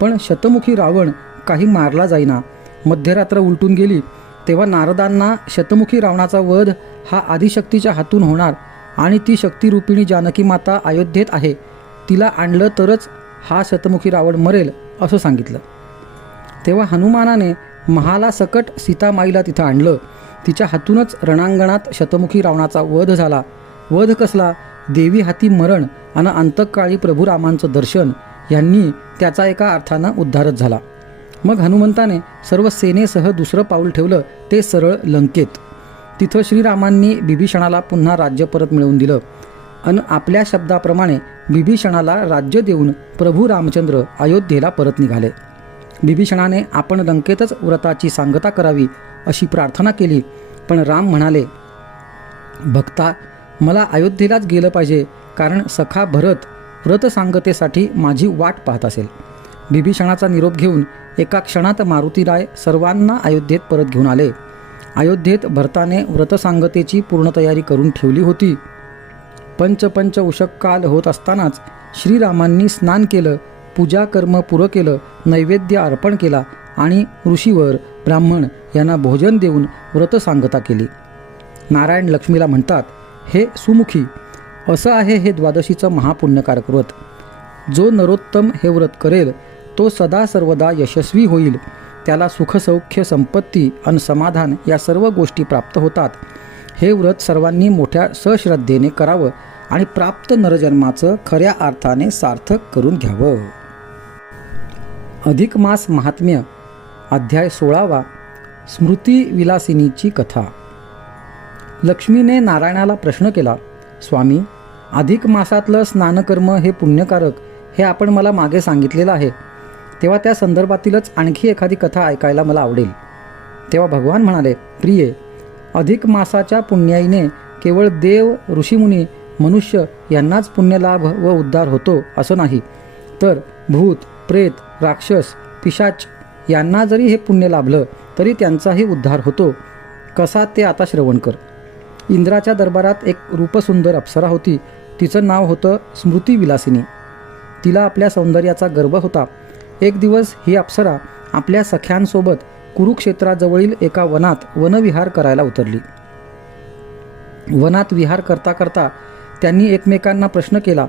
पण शतमुखी रावण काही मारला जाईना. मध्यरात्र उलटून गेली. तेव्हा नारदांना शतमुखी रावणाचा वध हा आदिशक्तीच्या हातून होणार आणि ती शक्तिरूपिणी जानकी माता अयोध्येत आहे, तिला आणलं तरच हा शतमुखी रावण मरेल असं सांगितलं. तेव्हा हनुमानाने महालासकट सीतामाईला तिथं आणलं. तिच्या हातूनच रणांगणात शतमुखी रावणाचा वध झाला. वध कसला, देवी हाती मरण आणि अंतकाळी प्रभू रामांचं दर्शन यांनी त्याचा एका अर्थानं उद्धारच झाला. मग हनुमंताने सर्व सेनेसह दुसरं पाऊल ठेवलं, ते सरळ लंकेत. तिथं श्रीरामांनी बिभीषणाला पुन्हा राज्य परत मिळवून दिलं आणि आपल्या शब्दाप्रमाणे बिभीषणाला राज्य देऊन प्रभू रामचंद्र अयोध्येला परत निघाले. बिभीषणाने आपण लंकेतच व्रताची सांगता करावी अशी प्रार्थना केली. पण राम म्हणाले, भक्ता, मला अयोध्येलाच गेलं पाहिजे, कारण सखा भरत व्रतसांगतेसाठी माझी वाट पाहत असेल. बिभीषणाचा निरोप घेऊन एका क्षणात मारुतीराय सर्वांना अयोध्येत परत घेऊन आले. अयोध्येत भरताने व्रतसांगतेची पूर्ण तयारी करून ठेवली होती. पंच उषक काल होत असतानाच श्रीरामांनी स्नान केलं, पूजा कर्म पुरं केलं, नैवेद्य अर्पण केला आणि ऋषीवर ब्राह्मण यांना भोजन देऊन व्रतसांगता केली. नारायण लक्ष्मीला म्हणतात, हे सुमुखी, असं आहे हे द्वादशीचं महापुण्यकारक व्रत. जो नरोत्तम हे व्रत करेल तो सदा सर्वदा यशस्वी होईल. त्याला सुखसौख्य, संपत्ती आणि समाधान या सर्व गोष्टी प्राप्त होतात. हे व्रत सर्वांनी मोठ्या सश्रद्धेने करावं आणि प्राप्त नरजन्माचं खऱ्या अर्थाने सार्थक करून घ्यावं. अधिक मास महात्म्य अध्याय 16 स्मृतिविलासिनीची कथा. लक्ष्मीने नारायणाला प्रश्न केला, स्वामी, अधिक मासातलं स्नानकर्म हे पुण्यकारक हे आपण मला मागे सांगितलेलं आहे, तेव्हा त्या संदर्भातीलच आणखी एखादी कथा ऐकायला मला आवडेल. तेव्हा भगवान म्हणाले, प्रिये, अधिक मासाच्या पुण्याईने केवळ देव, ऋषीमुनी, मनुष्य यांनाच पुण्यलाभ व उद्धार होतो असं नाही, तर भूत, प्रेत, राक्षस, पिशाच यांना जरी हे पुण्य लाभलं तरी त्यांचाही उद्धार होतो. कसा ते आता श्रवण कर. इंद्राच्या दरबारात एक रूपसुंदर अप्सरा होती. तिचं नाव होतं स्मृतिविलासिनी. तिला आपल्या सौंदर्याचा गर्व होता. एक दिवस ही अप्सरा आपल्या सख्यांसोबत कुरुक्षेत्राजवळील एका वनात वनविहार करायला उतरली. वनात विहार करता करता त्यांनी एकमेकांना प्रश्न केला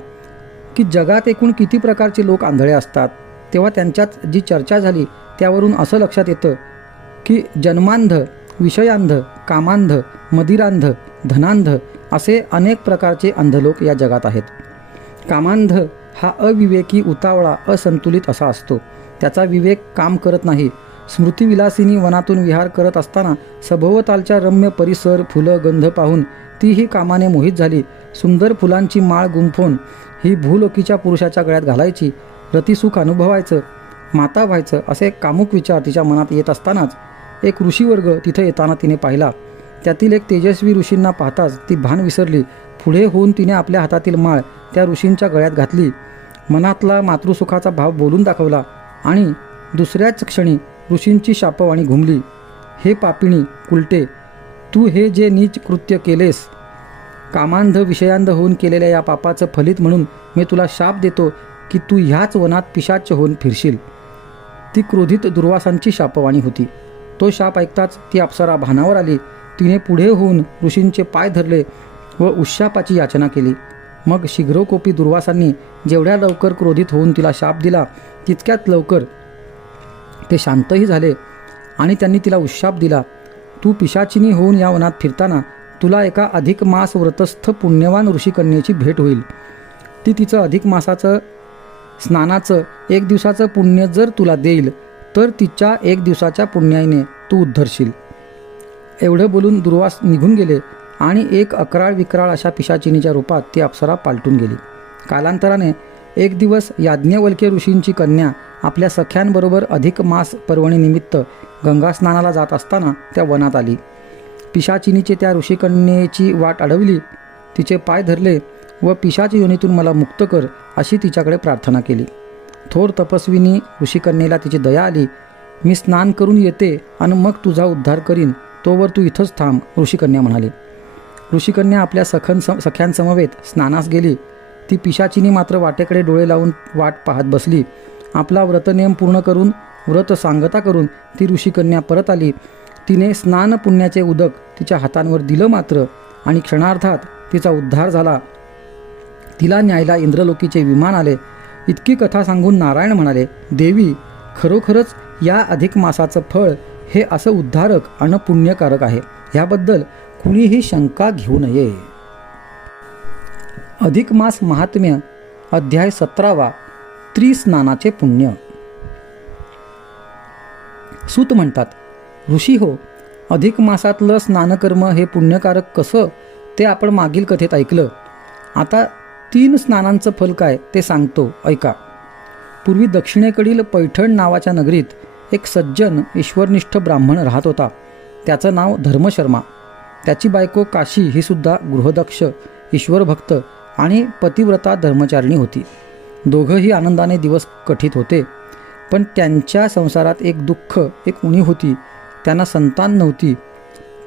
की जगात एकूण किती प्रकारचे लोक आंधळे असतात. तेव्हा त्यांच्यात जी चर्चा झाली त्यावरून असं लक्षात येतं की जन्मांध, विषयांध, कामांध, मदिरांध, धनांध असे अनेक प्रकारचे अंधलोक या जगात आहेत. कामांध हा अविवेकी, उतावळा, असंतुलित असा असतो. त्याचा विवेक काम करत नाही. स्मृतिविलासिनी वनातून विहार करत असताना सभोवतालच्या रम्य परिसर, फुलं, गंध पाहून तीही कामाने मोहित झाली. सुंदर फुलांची माळ गुंफून ही भूलोकीच्या पुरुषाच्या गळ्यात घालायची, रतिसुख अनुभवायचं, माता व्हायचं असे कामुक विचार तिच्या मनात येत असतानाच एक ऋषीवर्ग तिथं येताना तिने पाहिला. त्यातील एक तेजस्वी ऋषींना पाहताच ती भान विसरली. पुढे होऊन तिने आपल्या हातातील माळ त्या ऋषींच्या गळ्यात घातली, मनातला मातृसुखाचा भाव बोलून दाखवला आणि दुसऱ्याच क्षणी ऋषींची शापवाणी घुमली. हे पापिणी, उलटे, तू हे जे नीच कृत्य केलेस, कामांध, विषयांध होऊन केलेल्या या पापाचं फलित म्हणून मी तुला शाप देतो की तू ह्याच वनात पिशाच्य होऊन फिरशील. ती क्रोधित दुर्वासांची शापवाणी होती. तो शाप ऐकताच ती अप्सरा भानावर आली. तिने पुढे होऊन ऋषींचे पाय धरले व उशापाची याचना केली. मग शीघ्रोकोपी दुर्वासांनी जेवढ्या लवकर क्रोधित होऊन तिला शाप दिला तितक्यात लवकर ते शांतही झाले आणि त्यांनी तिला उशाप दिला. तू पिशाचिनी होऊन या वनात फिरताना तुला एका अधिक मास व्रतस्थ पुण्यवान ऋषिकन्येची भेट होईल. ती तिचं अधिक मासाचं स्नानाचं 1 दिवसाचं पुण्य जर तुला देईल तर तिच्या 1 दिवसाच्या पुण्याईने तू उद्धरशील. एवढं बोलून दुर्वास निघून गेले आणि एक अकराळ विक्राळ अशा पिशाचिनीच्या रूपात ती अप्सरा पालटून गेली. कालांतराने एक दिवस याज्ञवल्क्य ऋषींची कन्या आपल्या सख्यांबरोबर अधिक मास पर्वणीनिमित्त गंगा स्नानाला जात असताना त्या वनात आली. पिशाचिनीचे त्या ऋषिकन्येची वाट अडवली, तिचे पाय धरले व पिशाच योनीतून मला मुक्त कर अशी तिच्याकडे प्रार्थना केली. थोर तपस्विनी ऋषिकन्येला तिची दया आली. मी स्नान करून येते आणि मग तुझा उद्धार करीन, तोवर तू इथंच थांब, ऋषिकन्या म्हणाली. ऋषिकन्या आपल्या सख्यांसमवेत स्नानास गेली. ती पिशाचिनी मात्र वाटेकडे डोळे लावून वाट पाहत बसली. आपला व्रतनियम पूर्ण करून, व्रत सांगता करून ती ऋषिकन्या परत आली. तिने स्नान पुण्याचे उदक तिच्या हातांवर दिलं मात्र आणि क्षणार्धात तिचा उद्धार झाला. तिला न्यायला इंद्रलोकीचे विमान आले. इतकी कथा सांगून नारायण म्हणाले, देवी, खरोखरच या अधिक मासाचं फळ हे असं उद्धारक आणि पुण्यकारक आहे. ह्याबद्दल कुणीही शंका घेऊ नये. अधिक मास महात्म्य अध्याय 17 त्रिस्नानाचे पुण्य. सूत म्हणतात, ऋषी हो, अधिक मासातलं स्नानकर्म हे पुण्यकारक कसं ते आपण मागील कथेत ऐकलं. आता 3 स्नानांचं फल काय ते सांगतो, ऐका. पूर्वी दक्षिणेकडील पैठण नावाच्या नगरीत एक सज्जन ईश्वरनिष्ठ ब्राह्मण राहत होता. त्याचं नाव धर्मशर्मा. त्याची बायको काशी ही सुद्धा गृहदक्ष, ईश्वरभक्त आणि पतिव्रता धर्मचारिणी होती. दोघंही आनंदाने दिवस कठीत होते. पण त्यांच्या संसारात एक दुःख, एक उणीव होती. त्यांना संतान नव्हती.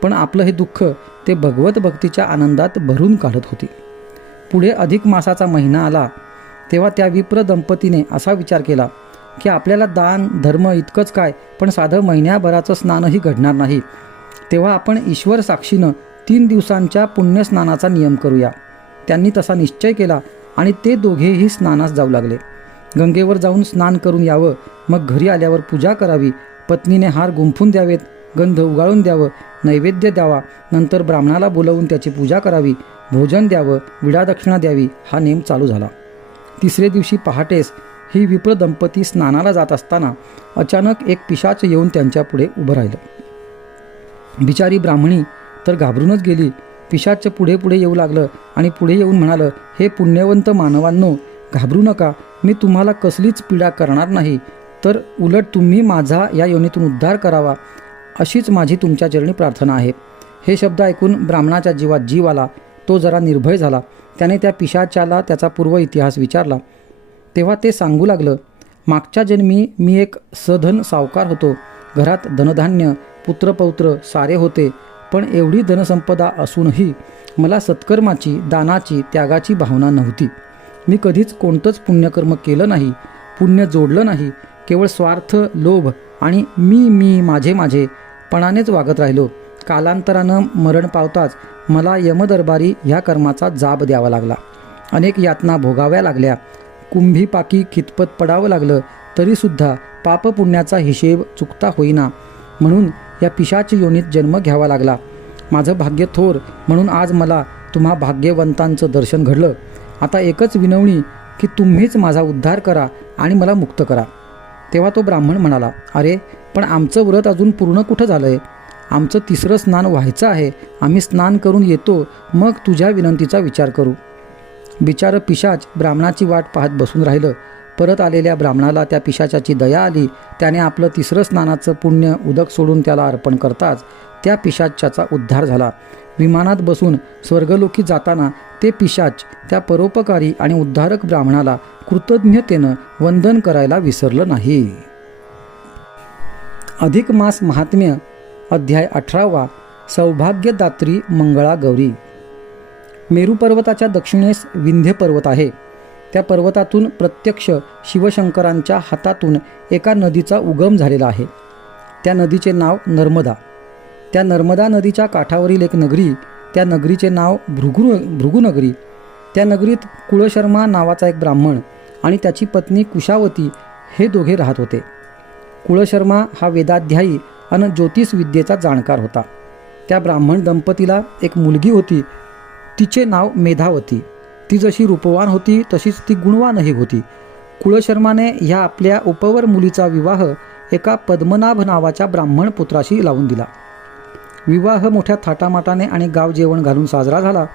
पण आपलं हे दुःख ते भगवत भक्तीच्या आनंदात भरून काढत होती. पुढे अधिक मासाचा महिना आला तेव्हा त्या विप्र दंपतीने असा विचार केला की आपल्याला दान धर्म इतकंच काय, पण साधं महिन्याभराचं स्नानही घडणार नाही. तेव्हा आपण ईश्वर साक्षीनं 3 दिवसांच्या पुण्यस्नानाचा नियम करूया. त्यांनी तसा निश्चय केला आणि ते दोघेही स्नानास जाऊ लागले. गंगेवर जाऊन स्नान करून यावं, मग घरी आल्यावर पूजा करावी, पत्नीने हार गुंफून द्यावेत, गंध उगाळून द्यावं, नैवेद्य द्यावा, नंतर ब्राह्मणाला बोलवून त्याची पूजा करावी, भोजन द्यावं, विडादक्षिणा द्यावी हा नेम चालू झाला. तिसरे दिवशी पहाटेस ही विप्र दंपती स्नानाला जात असताना अचानक एक पिशाच येऊन त्यांच्या पुढे उभं राहिलं. बिचारी ब्राह्मणी तर घाबरूनच गेली. पिशाच पुढे पुढे येऊ लागलं आणि पुढे येऊन म्हणालं, हे पुण्यवंत मानवांनो, घाबरू नका, मी तुम्हाला कसलीच पीडा करणार नाही, तर उलट तुम्ही माझा या योनीतून उद्धार करावा अशीच माझी तुमच्या चरणी प्रार्थना आहे. हे शब्द ऐकून ब्राह्मणाच्या जीवात जीव आला. तो जरा निर्भय झाला. त्याने त्या पिशाच्याला त्याचा पूर्व इतिहास विचारला. तेव्हा ते सांगू लागलं, मागच्या जन्मी मी एक सधन सावकार होतो. घरात धनधान्य पुत्रपौत्र सारे होते, पण एवढी धनसंपदा असूनही मला सत्कर्माची, दानाची, त्यागाची भावना नव्हती. मी कधीच कोणतंच पुण्यकर्म केलं नाही, पुण्य जोडलं नाही. केवळ स्वार्थ, लोभ आणि मी माझे पणानेच वागत राहिलो. कालांतरानं मरण पावताच मला यमदरबारी ह्या कर्माचा जाब द्यावा लागला. अनेक यातना भोगाव्या लागल्या. कुंभीपाकी खितपत पडावं लागलं. तरीसुद्धा पापपुण्याचा हिशेब चुकता होईना, म्हणून या पिशाच योनीत जन्म घ्यावा लागला. माझं भाग्य थोर, म्हणून आज मला तुम्हा भाग्यवंतांचं दर्शन घडलं. आता एकच विनवणी की तुम्हीच माझा उद्धार करा आणि मला मुक्त करा. तेव्हा तो ब्राह्मण म्हणाला, अरे पण आमचं व्रत अजून पूर्ण कुठं झालं आहे? आमचं तिसरं स्नान व्हायचं आहे. आम्ही स्नान करून येतो, मग तुझ्या विनंतीचा विचार करू. बिचारं पिशाच ब्राह्मणाची वाट पाहत बसून राहिलं. परत आलेल्या ब्राह्मणाला त्या पिशाचाची दया आली. त्याने आपलं तिसरं स्नानाचं पुण्य उदक सोडून त्याला अर्पण करताच त्या पिशाच्याचा उद्धार झाला. विमानात बसून स्वर्गलोकी जाताना ते पिशाच त्या परोपकारी आणि उद्धारक ब्राह्मणाला कृतज्ञतेनं वंदन करायला विसरलं नाही. अधिक मास महात्म्य अध्याय 18 सौभाग्यदात्री मंगळा गौरी. मेरू पर्वताच्या दक्षिणेस विंध्य पर्वत आहे. त्या पर्वतातून प्रत्यक्ष शिवशंकरांच्या हातातून एका नदीचा उगम झालेला आहे. त्या नदीचे नाव नर्मदा. त्या नर्मदा नदीच्या काठावरील एक नगरी, त्या नगरीचे नाव भृगुनगरी. त्या नगरीत कुळशर्मा नावाचा एक ब्राह्मण आणि त्याची पत्नी कुशावती हे दोघे राहत होते. कुळशर्मा हा वेदाध्यायी आणि ज्योतिषविद्येचा जाणकार होता. त्या ब्राह्मण दंपतीला एक मुलगी होती. तिचे नाव मेधावती. ती जशी रूपवान होती तशीच ती गुणवानही होती. कुळशर्माने ह्या आपल्या उपवर मुलीचा विवाह एका पद्मनाभ नावाच्या ब्राह्मण पुत्राशी लावून दिला. विवाह मोठ्या थाटामाटाने आणि गाव जेवण घालून साजरा झाला.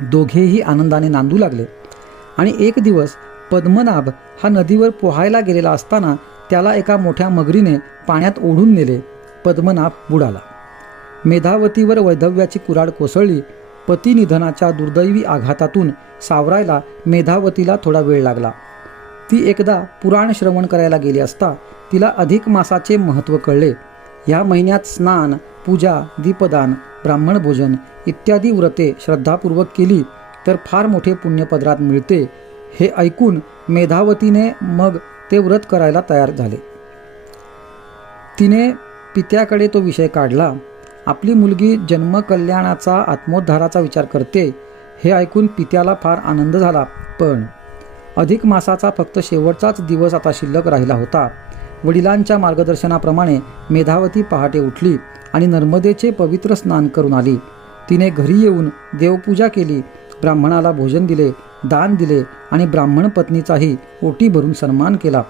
दोघेही आनंदाने नांदू लागले. आणि एक दिवस पद्मनाभ हा नदीवर पोहायला गेलेला असताना त्याला एका मोठ्या मगरीने पाण्यात ओढून नेले. पद्मनाभ बुडाला. मेधावतीवर वैधव्याची कुऱ्हाड कोसळली. पती निधनाच्या दुर्दैवी आघातातून सावरायला मेधावतीला थोडा वेळ लागला. ती एकदा पुराण श्रवण करायला गेली असता तिला अधिक मासाचे महत्त्व कळले. ह्या महिन्यात स्नान, पूजा, दीपदान, ब्राह्मण भोजन इत्यादी व्रते श्रद्धापूर्वक केली तर फार मोठे पुण्यपदरात मिळते. हे ऐकून मेधावतीने मग ते व्रत करायला तयार झाले. तिने पित्याकडे तो विषय काढला. आपली मुलगी जन्मकल्याणाचा आत्मोद्धाराचा विचार करते हे ऐकून पित्याला फार आनंद झाला. पण अधिक मासाचा फक्त शेवटचाच दिवस आता शिल्लक राहिला होता. वडिलांच्या मार्गदर्शनाप्रमाणे मेधावती पहाटे उठली आणि नर्मदेचे पवित्र स्नान करून आली. तिने घरी येऊन देवपूजा केली, ब्राह्मणाला भोजन दिले, दान दिले आणि ब्राह्मण पत्नीचाही ओटी भरून सन्मान केला.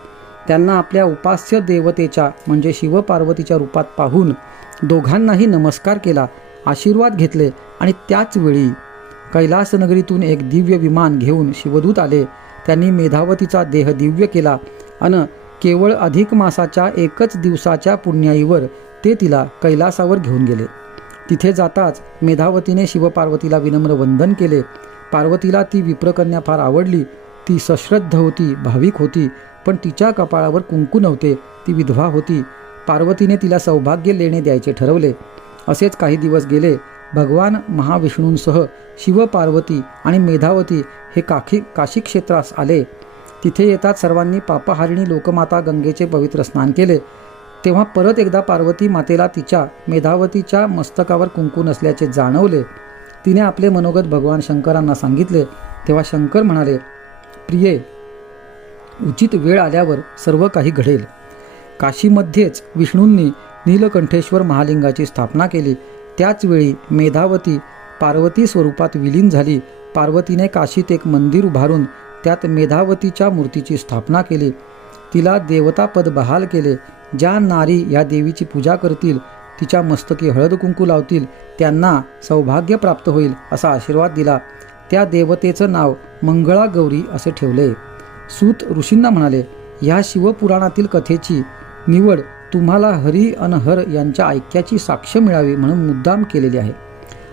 त्यांना आपल्या उपास्य देवतेच्या म्हणजे शिवपार्वतीच्या रूपात पाहून दोघांनाही नमस्कार केला, आशीर्वाद घेतले आणि त्याच वेळी कैलासनगरीतून एक दिव्य विमान घेऊन शिवदूत आले. त्यांनी मेधावतीचा देह दिव्य केला आणि केवळ अधिक मासाच्या एकच दिवसाच्या पुण्याईवर ते तिला कैलासावर घेऊन गेले. तिथे जाताच मेधावतीने शिवपार्वतीला विनम्र वंदन केले. पार्वतीला ती विप्रकन्या फार आवडली. ती सश्रद्ध होती, भाविक होती, पण तिच्या कपाळावर कुंकू नव्हते. ती विधवा होती. पार्वतीने तिला सौभाग्य लेणे द्यायचे ठरवले. असेच काही दिवस गेले. भगवान महाविष्णूंसह शिवपार्वती आणि मेधावती हे काशी क्षेत्रास आले. तिथे येतात सर्वांनी पापहारिणी लोकमाता गंगेचे पवित्र स्नान केले. तेव्हा परत एकदा पार्वती मातेला तिच्या मेधावतीच्या मस्तकावर कुंकू नसल्याचे जाणवले. तिने आपले मनोगत भगवान शंकरांना सांगितले. तेव्हा शंकर म्हणाले, प्रिये, उचित वेळ आल्यावर सर्व काही घडेल. काशीमध्येच विष्णूंनी नीलकंठेश्वर महालिंगाची स्थापना केली. त्याचवेळी मेधावती पार्वती स्वरूपात विलीन झाली. पार्वतीने काशीत एक मंदिर उभारून त्यात मेधावतीच्या मूर्तीची स्थापना केली. तिला देवतापद बहाल केले. ज्या नारी या देवीची पूजा करतील, तिच्या मस्तकी हळद कुंकू लावतील, त्यांना सौभाग्य प्राप्त होईल असा आशीर्वाद दिला. त्या देवतेचं नाव मंगळा गौरी असे ठेवले. सूत ऋषींना म्हणाले, ह्या शिवपुराणातील कथेची निवड तुम्हाला हरी अन हर यांच्या ऐक्याची साक्ष मिळावी म्हणून मुद्दाम केलेली आहे.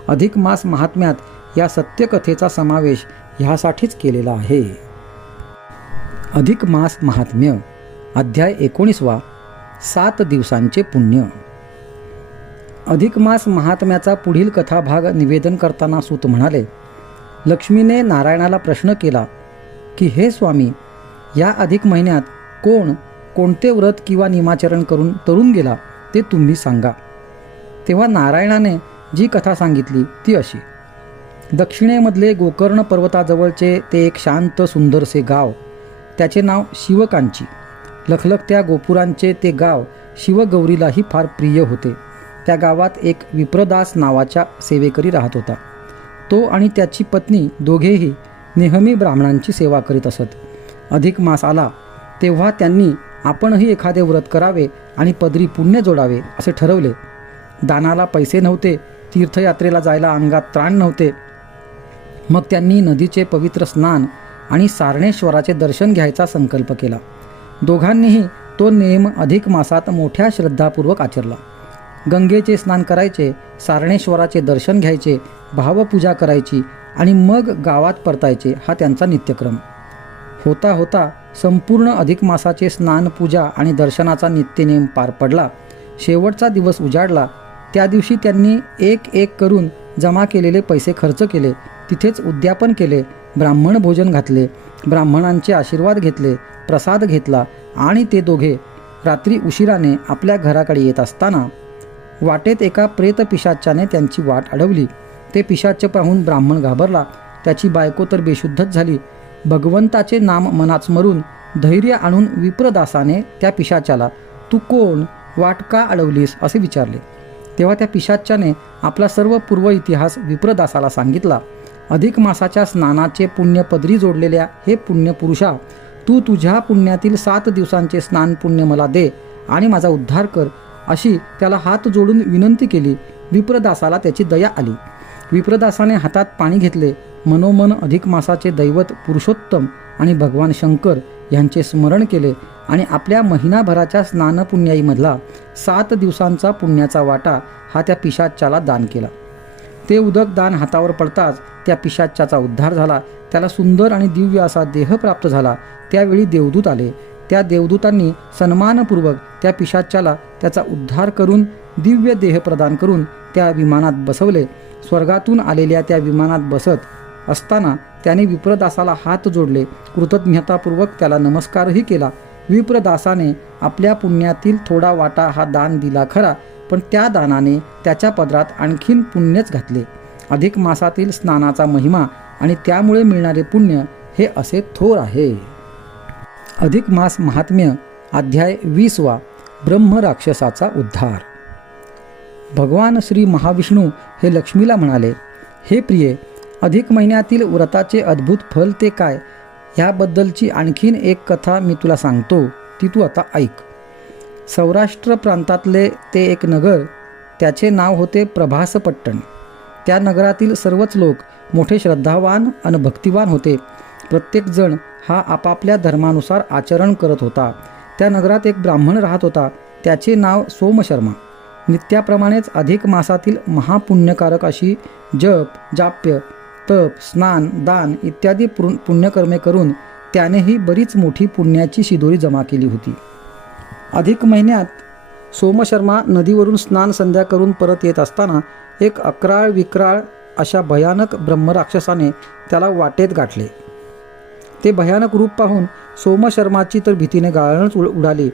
अधिक मास महात्म्यात या सत्यकथेचा समावेश ह्यासाठीच केलेला आहे. अधिक मास महात्म्य अध्याय 19 7 दिवसांचे पुण्य. अधिक मास महात्म्याचा पुढील कथाभाग निवेदन करताना सूत म्हणाले, लक्ष्मीने नारायणाला प्रश्न केला की हे स्वामी, या अधिक महिन्यात कोणते व्रत किंवा नियमाचरण करून तरुण गेला ते तुम्ही सांगा. तेव्हा नारायणाने जी कथा सांगितली ती अशी. दक्षिणेमधले गोकर्ण पर्वताजवळचे ते एक शांत सुंदरसे गाव, त्याचे नाव शिवकांची. लखलखत्या गोपुरांचे ते गाव शिवगौरीलाही फार प्रिय होते. त्या गावात एक विप्रदास नावाच्या सेवेकरी राहत होता. तो आणि त्याची पत्नी दोघेही नेहमी ब्राह्मणांची सेवा करीत असत. अधिक मास आला तेव्हा त्यांनी आपणही एखादे व्रत करावे आणि पदरी पुण्य जोडावे असे ठरवले. दानाला पैसे नव्हते, तीर्थयात्रेला जायला अंगात त्राण नव्हते. मग त्यांनी नदीचे पवित्र स्नान आणि सारणेश्वराचे दर्शन घ्यायचा संकल्प केला. दोघांनीही तो नेम अधिक मासात मोठ्या श्रद्धापूर्वक आचरला. गंगेचे स्नान करायचे, सारणेश्वराचे दर्शन घ्यायचे, भावपूजा करायची आणि मग गावात परतायचे हा त्यांचा नित्यक्रम. होता होता संपूर्ण अधिक मासाचे स्नान, पूजा आणि दर्शनाचा नित्यनेम पार पडला. शेवटचा दिवस उजाडला. त्या दिवशी त्यांनी एक करून जमा केलेले पैसे खर्च केले. तिथेच उद्यापन केले, ब्राह्मण भोजन घातले, ब्राह्मणांचे आशीर्वाद घेतले, प्रसाद घेतला आणि ते दोघे रात्री उशिराने आपल्या घराकडे येत असताना वाटेत एका प्रेत पिशाच्याने त्यांची वाट अडवली. ते पिशाच पाहून ब्राह्मण घाबरला. त्याची बायको तर बेशुद्धच झाली. भगवंताचे नाम मनात स्मरून धैर्य आणून विप्रदासाने त्या पिशाच्याला, तू कोण, वाट का अडवलीस असे विचारले. तेव्हा त्या पिशाच्याने आपला सर्व पूर्व इतिहास विप्रदासाला सांगितला. अधिक मासाच्या स्नानाचे पुण्य पदरी जोडलेल्या हे पुण्य पुरुषा, तू तुझ्या पुण्यातील 7 दिवसांचे स्नान पुण्य मला दे आणि माझा उद्धार कर अशी त्याला हात जोडून विनंती केली. विप्रदासाला त्याची दया आली. विप्रदासाने हातात पाणी घेतले. मनोमन अधिक मासाचे दैवत पुरुषोत्तम आणि भगवान शंकर यांचे स्मरण केले आणि आपल्या महिनाभराच्या स्नानपुण्याईमधला 7 दिवसांचा पुण्याचा वाटा हा त्या पिशाच्याला दान केला. ते उदक दान हातावर पडताच त्या पिशाच्याचा उद्धार झाला. त्याला सुंदर आणि दिव्य असा देह प्राप्त झाला. त्यावेळी देवदूत आले. त्या देवदूतांनी सन्मानपूर्वक त्या पिशाच्याला त्याचा उद्धार करून दिव्य देह प्रदान करून त्या विमानात बसवले. स्वर्गातून आलेल्या त्या विमानात बसत असताना त्याने विप्रदासाला हात जोडले. कृतज्ञतापूर्वक त्याला नमस्कारही केला. विप्रदासाने आपल्या पुण्यातील थोडा वाटा हा दान दिला खरा, पण त्या दानाने त्याच्या पदरात आणखीन पुण्यच घातले. अधिक मासातील स्नानाचा महिमा आणि त्यामुळे मिळणारे पुण्य हे असे थोर आहे. अधिक मास महात्म्य अध्याय 20 ब्रह्म राक्षसाचा उद्धार. भगवान श्री महाविष्णू हे लक्ष्मीला म्हणाले, हे प्रिये, अधिक महिन्यातील व्रताचे अद्भुत फल ते काय ह्याबद्दलची आणखीन एक कथा मी तुला सांगतो, ती तू आता ऐक. सौराष्ट्र प्रांतातले ते एक नगर, त्याचे नाव होते प्रभासपट्टण. त्या नगरातील सर्वच लोक मोठे श्रद्धावान आणि भक्तिवान होते. प्रत्येकजण हा आपापल्या धर्मानुसार आचरण करत होता. त्या नगरात एक ब्राह्मण राहत होता. त्याचे नाव सोमशर्मा. नित्याप्रमाणेच अधिक मासातील महापुण्यकारक अशी जप, जाप्य, तप, स्नान, दान इत्यादी पुण्यकर्मे करून त्यानेही बरीच मोठी पुण्याची शिदोरी जमा केली होती. अधिक महिन्यात सोमशर्मा नदीवरून स्नान संध्या करून परत येत असताना एक अक्राळ विक्राळ अशा भयानक ब्रह्मराक्षसाने त्याला वाटेत गाठले. ते भयानक रूप पाहून सोमशर्माची तर भीतीने गाळणच उडाली.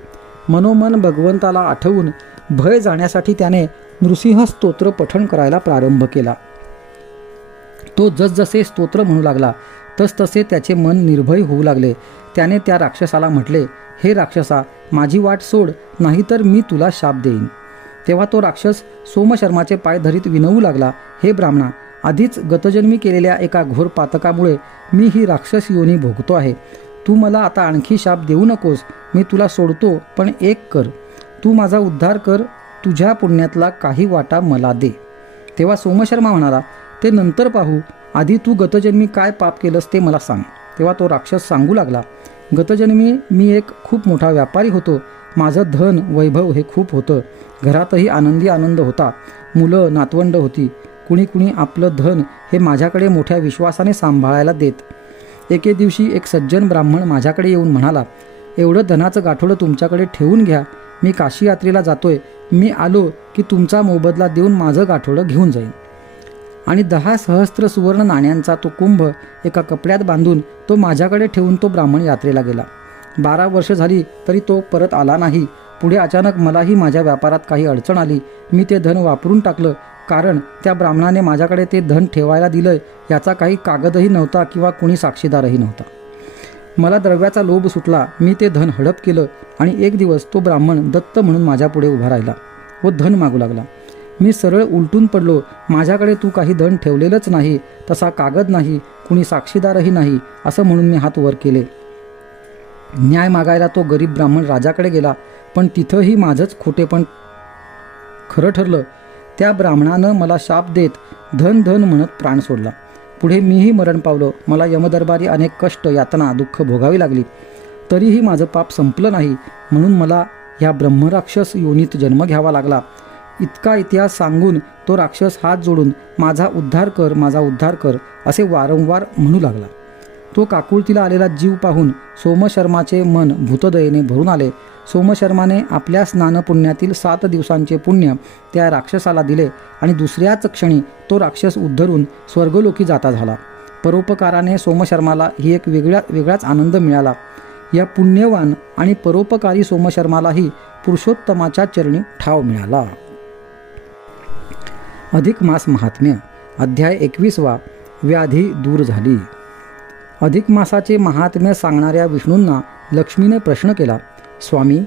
मनोमन भगवंताला आठवून भय जाण्यासाठी त्याने नृसिंह स्तोत्र पठण करायला प्रारंभ केला. तो जसजसे स्तोत्र म्हणू लागला तसतसे त्याचे मन निर्भय होऊ लागले. त्याने त्या राक्षसाला म्हटले, हे राक्षसा, माझी वाट सोड, नाहीतर मी तुला शाप देईन. तेव्हा तो राक्षस सोमशर्माचे पाय धरीत विनवू लागला, हे ब्राह्मणा, आधीच गतजन्मी केलेल्या एका घोर पातकामुळे मी ही राक्षस योनी भोगतो आहे. तू मला आता आणखी शाप देऊ नकोस. मी तुला सोडतो, पण एक कर, तू माझा उद्धार कर, तुझ्या पुण्यातला काही वाटा मला दे. तेव्हा सोमशर्मा म्हणाला, ते नंतर पाहू, आधी तू गतजन्मी काय पाप केलंस ते मला सांग. तेव्हा तो राक्षस सांगू लागला, गतजन्मी मी एक खूप मोठा व्यापारी होतो. माझं धन वैभव हे खूप होतं. घरातही आनंदी आनंद होता. मुलं नातवंड होती. कुणी कुणी आपलं धन हे माझ्याकडे मोठ्या विश्वासाने सांभाळायला देत. एके दिवशी एक सज्जन ब्राह्मण माझ्याकडे येऊन म्हणाला, एवढं धनाचं गाठोडं तुमच्याकडे ठेवून घ्या. मी काशी यात्रेला जातोय. मी आलो की तुमचा मोबदला देऊन माझं गाठोडं घेऊन जाईन. आणि 10 सहस्त्र सुवर्ण नाण्यांचा तो कुंभ एका कपड्यात बांधून तो माझ्याकडे ठेवून तो ब्राह्मण यात्रेला गेला. 12 वर्ष झाली तरी तो परत आला नाही. पुढे अचानक मलाही माझ्या व्यापारात काही अडचण आली. मी ते धन वापरून टाकलं, कारण त्या ब्राह्मणाने माझ्याकडे ते धन ठेवायला दिलं याचा काही कागदही नव्हता किंवा कोणी साक्षीदारही नव्हता. मला द्रव्याचा लोभ सुटला. मी ते धन हडप केलं आणि एक दिवस तो ब्राह्मण दत्त म्हणून माझ्यापुढे उभा राहिला व धन मागू लागला. मी सरळ उलटून पडलो. माझ्याकडे तू काही धन ठेवलेलंच नाही, तसा कागद नाही, कुणी साक्षीदारही नाही, असं म्हणून मी हात वर केले. न्याय मागायला तो गरीब ब्राह्मण राजाकडे गेला, पण तिथंही माझंच खोटेपण खरं ठरलं. त्या ब्राह्मणानं मला शाप देत धन धन म्हणत प्राण सोडला. पुढे मीही मरण पावलो. मला यमदरबारी अनेक कष्ट, यातना, दुःख भोगावी लागली. तरीही माझं पाप संपलं नाही, म्हणून मला ह्या ब्रह्मराक्षस योनीत जन्म घ्यावा लागला. इतका इतिहास सांगून तो राक्षस हात जोडून माझा उद्धार कर, माझा उद्धार कर असे वारंवार म्हणू लागला. तो काकुळतीला आलेला जीव पाहून सोमशर्माचे मन भूतदयेने भरून आले. सोमशर्माने आपल्या स्नानपुण्यातील 7 दिवसांचे पुण्य त्या राक्षसाला दिले आणि दुसऱ्याच क्षणी तो राक्षस उद्धरून स्वर्गलोकी जाता झाला. परोपकाराने सोमशर्माला ही एक वेगळाच आनंद मिळाला. या पुण्यवान आणि परोपकारी सोमशर्मालाही पुरुषोत्तमाच्या चरणी ठाव मिळाला. अधिक मास महात्म्य. अध्याय 21. व्याधी दूर झाली. अधिक मासाचे महात्म्य सांगणाऱ्या विष्णूंना लक्ष्मीने प्रश्न केला, स्वामी,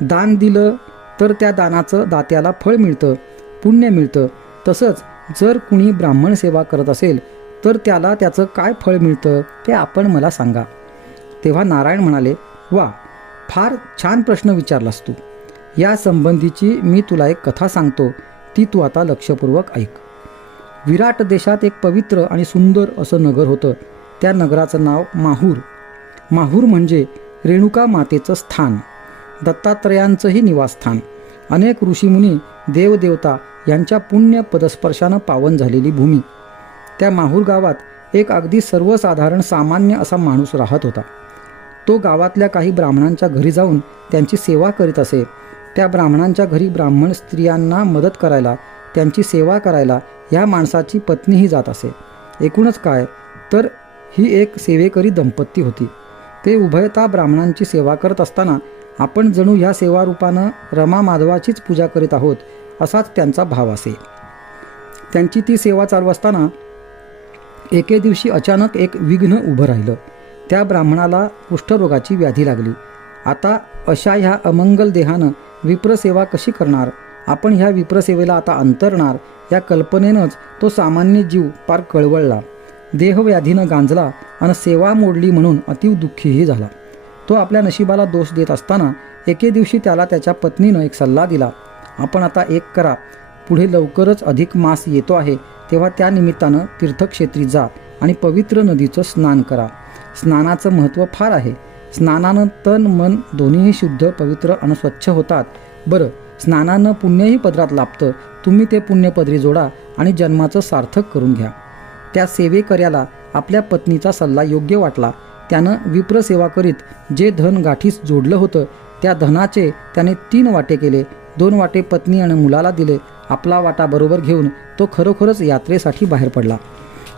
दान दिलं तर त्या दानाचं दात्याला फळ मिळतं, पुण्य मिळतं. तसंच जर कुणी ब्राह्मण सेवा करत असेल तर त्याला त्याचं काय फळ मिळतं ते आपण मला सांगा. तेव्हा नारायण म्हणाले, वा, फार छान प्रश्न विचारलास तू. या संबंधीची मी तुला एक कथा सांगतो, ती तू आता लक्षपूर्वक ऐक. विराट देशात एक पवित्र आणि सुंदर असं नगर होतं. त्या नगराचं नाव माहूर. माहूर म्हणजे रेणुका मातेचं स्थान, दत्तात्रयांचंही निवासस्थान, अनेक ऋषीमुनी, देवदेवता यांच्या पुण्य पदस्पर्शानं पावन झालेली भूमी. त्या माहूर गावात एक अगदी सर्वसाधारण सामान्य असा माणूस राहत होता. तो गावातल्या काही ब्राह्मणांच्या घरी जाऊन त्यांची सेवा करीत असे. त्या ब्राह्मणांच्या घरी ब्राह्मण स्त्रियांना मदत करायला, त्यांची सेवा करायला ह्या माणसाची पत्नीही जात असे. एकूणच काय तर ही एक सेवेकरी दंपती होती. ते उभयता ब्राह्मणांची सेवा करत असताना आपण जणू ह्या सेवारूपानं रमा माधवाचीच पूजा करीत आहोत असाच त्यांचा भाव असे. त्यांची ती सेवा चालू असताना एके दिवशी अचानक एक विघ्न उभं राहिलं. त्या ब्राह्मणाला कुष्ठरोगाची व्याधी लागली. आता अशा ह्या अमंगल देहानं विप्रसेवा कशी करणार? आपण ह्या विप्रसेवेला आता अंतरणार या कल्पनेनंच तो सामान्य जीव पार कळवळला. देहव्याधीनं गांजला आणि सेवा मोडली म्हणून अतीव दुःखीही झाला. तो आपल्या नशिबाला दोष देत असताना एके दिवशी त्याला त्याच्या पत्नीनं एक सल्ला दिला, आपण आता एक करा, पुढे लवकरच अधिक मास येतो आहे, तेव्हा त्या निमित्तानं तीर्थक्षेत्री जा आणि पवित्र नदीचं स्नान करा. स्नानाचं महत्त्व फार आहे. स्नानानं तन मन दोन्हीही शुद्ध, पवित्र आणि स्वच्छ होतात. बरं, स्नानानं पुण्यही पदरात लाभतं. तुम्ही ते पुण्य पदरी जोडा आणि जन्माचं सार्थक करून घ्या. त्या सेवेकऱ्याला आपल्या पत्नीचा सल्ला योग्य वाटला. त्यानं विप्रसेवा करीत जे धन गाठीस जोडलं होतं त्या धनाचे त्याने 3 वाटे केले. 2 वाटे पत्नी आणि मुलाला दिले. आपला वाटा बरोबर घेऊन तो खरोखरच यात्रेसाठी बाहेर पडला.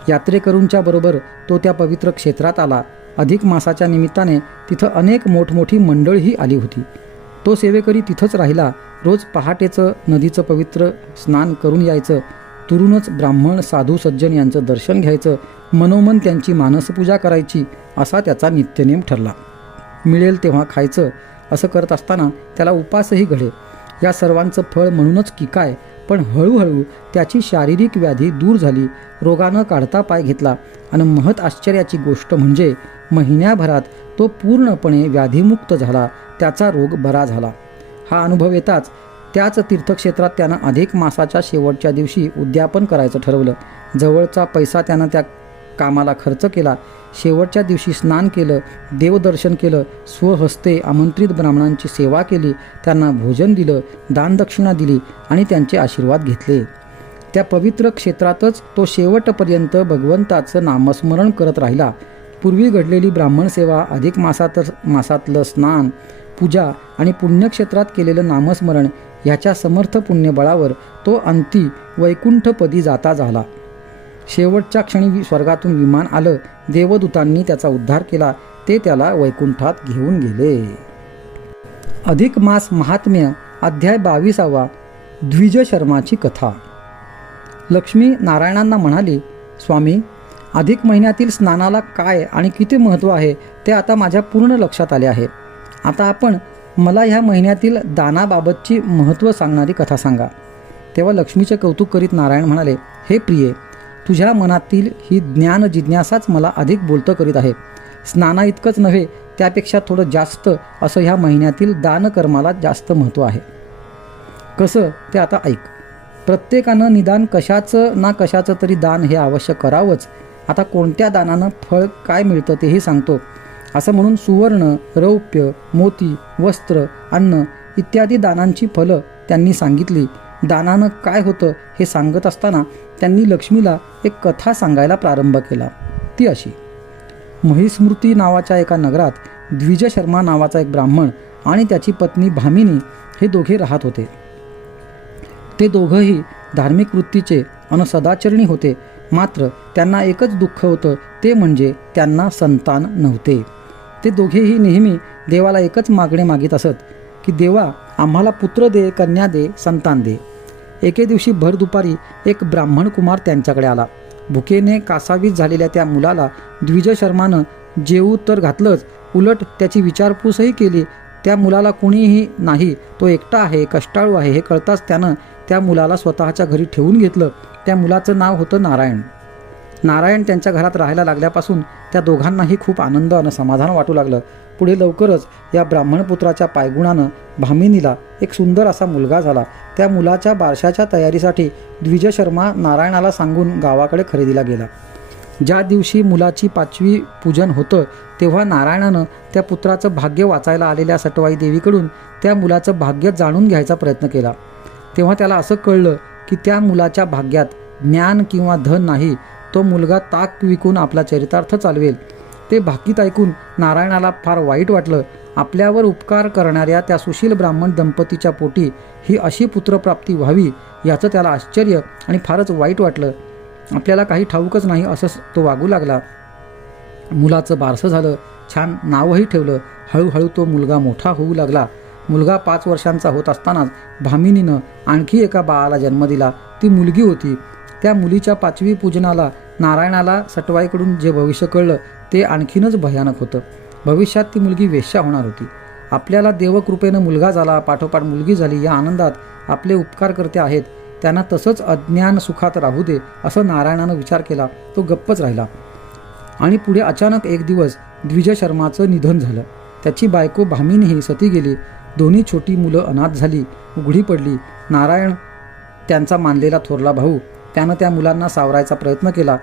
यात्रेकरूंच्या बरोबर तो त्या पवित्र क्षेत्रात आला. अधिक मासाच्या निमित्ताने तिथं अनेक मोठमोठी मंडळीही आली होती. तो सेवेकरी तिथंच राहिला. रोज पहाटेचं नदीचं पवित्र स्नान करून यायचं. तुरूनच ब्राह्मण, साधू, सज्जन यांचं दर्शन घ्यायचं. मनोमन त्यांची मानसपूजा करायची असा त्याचा नित्यनेम ठरला. मिळेल तेव्हा खायचं असं करत असताना त्याला उपासही घडे. या सर्वांचं फळ म्हणूनच की काय, पण हळूहळू त्याची शारीरिक व्याधी दूर झाली, रोगानं काढता पाय घेतला आणि महत् आश्चर्याची गोष्ट म्हणजे महिन्याभरात तो पूर्णपणे व्याधीमुक्त झाला, त्याचा रोग बरा झाला. हा अनुभव येताच त्याच तीर्थक्षेत्रात त्यानं अधिक मासाच्या शेवटच्या दिवशी उद्यापन करायचं ठरवलं. जवळचा पैसा त्यानं त्या कामाला खर्च केला. शेवटच्या दिवशी स्नान केलं, देवदर्शन केलं, स्वहस्ते आमंत्रित ब्राह्मणांची सेवा केली, त्यांना भोजन दिलं, दानदक्षिणा दिली आणि त्यांचे आशीर्वाद घेतले. त्या पवित्र क्षेत्रातच तो शेवटपर्यंत भगवंताचं नामस्मरण करत राहिला. पूर्वी घडलेली ब्राह्मण सेवा, अधिक मासातलं स्नान, पूजा आणि पुण्यक्षेत्रात केलेलं नामस्मरण ह्याच्या समर्थ पुण्यबळावर तो अंती वैकुंठपदी जाता झाला. शेवटच्या क्षणी स्वर्गातून विमान आलं. देवदूतांनी त्याचा उद्धार केला. ते त्याला वैकुंठात घेऊन गेले. अधिक मास महात्म्य अध्याय 22. द्विज शर्माची कथा. लक्ष्मी नारायणांना म्हणाली, स्वामी, अधिक महिन्यातील स्नानाला काय आणि किती महत्त्व आहे ते आता माझ्या पूर्ण लक्षात आले आहे. आता आपण मला ह्या महिन्यातील दानाबाबतची महत्त्व सांगणारी कथा सांगा. तेव्हा लक्ष्मीचे कौतुक करीत नारायण म्हणाले, हे प्रिये, तुझ्या मनातील ही ज्ञान जिज्ञासाच मला अधिक बोलतं करीत आहे. स्नाना इतकंच नव्हे, त्यापेक्षा थोडं जास्त असं ह्या महिन्यातील दानकर्माला जास्त महत्त्व आहे. कसं ते आता ऐक. प्रत्येकानं निदान कशाचं ना कशाचं तरी दान हे अवश्य करावंच. आता कोणत्या दानानं फळ काय मिळतं तेही सांगतो. असं म्हणून सुवर्ण, रौप्य, मोती, वस्त्र, अन्न इत्यादी दानांची फलं त्यांनी सांगितली. दानानं काय होतं हे सांगत असताना त्यांनी लक्ष्मीला एक कथा सांगायला प्रारंभ केला. ती अशी. महिस्मृती नावाच्या एका नगरात द्विज शर्मा नावाचा एक ब्राह्मण आणि त्याची पत्नी भामिनी हे दोघे राहत होते. ते दोघंही धार्मिक वृत्तीचे आणि सदाचरणी होते. मात्र त्यांना एकच दुःख होतं, ते म्हणजे त्यांना संतान नव्हते. ते दोघेही नेहमी देवाला एकच मागणे मागित असत की देवा, आम्हाला पुत्र दे, कन्या दे, संतान दे. एके दिवशी भर दुपारी एक ब्राह्मण कुमार त्यांच्याकडे आला. भुकेने कासावीस झालेल्या त्या मुलाला द्विज शर्मानं जेवू तर घातलंच, उलट त्याची विचारपूसही केली. त्या मुलाला कुणीही नाही, तो एकटा आहे, कष्टाळू आहे हे कळताच त्यानं त्या मुलाला स्वतःच्या घरी ठेवून घेतलं. त्या मुलाचं नाव होतं नारायण. नारायण त्यांच्या घरात राहायला लागल्यापासून त्या दोघांनाही खूप आनंद आणि समाधान वाटू लागलं. पुढे लवकरच या ब्राह्मणपुत्राच्या पायगुणानं भामिनीला एक सुंदर असा मुलगा झाला. त्या मुलाच्या बारशाच्या तयारीसाठी द्विज शर्मा नारायणाला सांगून गावाकडे खरेदीला गेला. ज्या दिवशी मुलाची 5वी पूजन होतं तेव्हा नारायणानं त्या पुत्राचं भाग्य वाचायला आलेल्या सटवाई देवीकडून त्या मुलाचं भाग्य जाणून घ्यायचा प्रयत्न केला. तेव्हा त्याला असं कळलं की त्या मुलाच्या भाग्यात ज्ञान किंवा धन नाही. तो मुलगा ताक विकून आपला चरितार्थ चालवेल. ते भाकीत ऐकून नारायणाला फार वाईट वाटलं. आपल्यावर उपकार करणाऱ्या त्या सुशील ब्राह्मण दंपतीच्या पोटी ही अशी पुत्रप्राप्ती व्हावी याचं त्याला आश्चर्य आणि फारच वाईट वाटलं. आपल्याला काही ठाऊकच नाही असं तो वागू लागला. मुलाचं बारसं झालं, छान नावही ठेवलं. हळूहळू तो मुलगा मोठा होऊ लागला. मुलगा 5 वर्षांचा होत असतानाच भामिनीनं आणखी एका बाळाला जन्म दिला. ती मुलगी होती. त्या मुलीच्या 5वी पूजनाला नारायणाला सटवाईकडून जे भविष्य कळलं ते आणखीनच भयानक होतं. भविष्यात ती मुलगी वेश्या होणार होती. आपल्याला देवकृपेनं मुलगा झाला, पाठोपाठ मुलगी झाली, या आनंदात आपले उपकार करते आहेत, त्यांना तसंच अज्ञान सुखात राहू दे असं नारायणानं विचार केला. तो गप्पच राहिला. आणि पुढे अचानक एक दिवस द्विज शर्माचं निधन झालं. त्याची बायको भामिनीही सती गेली. दोन्ही छोटी मुलं अनाथ झाली, उघडी पडली. नारायण त्यांचा मानलेला थोरला भाऊ, त्यानं त्या मुलांना सावरायचा प्रयत्न केला.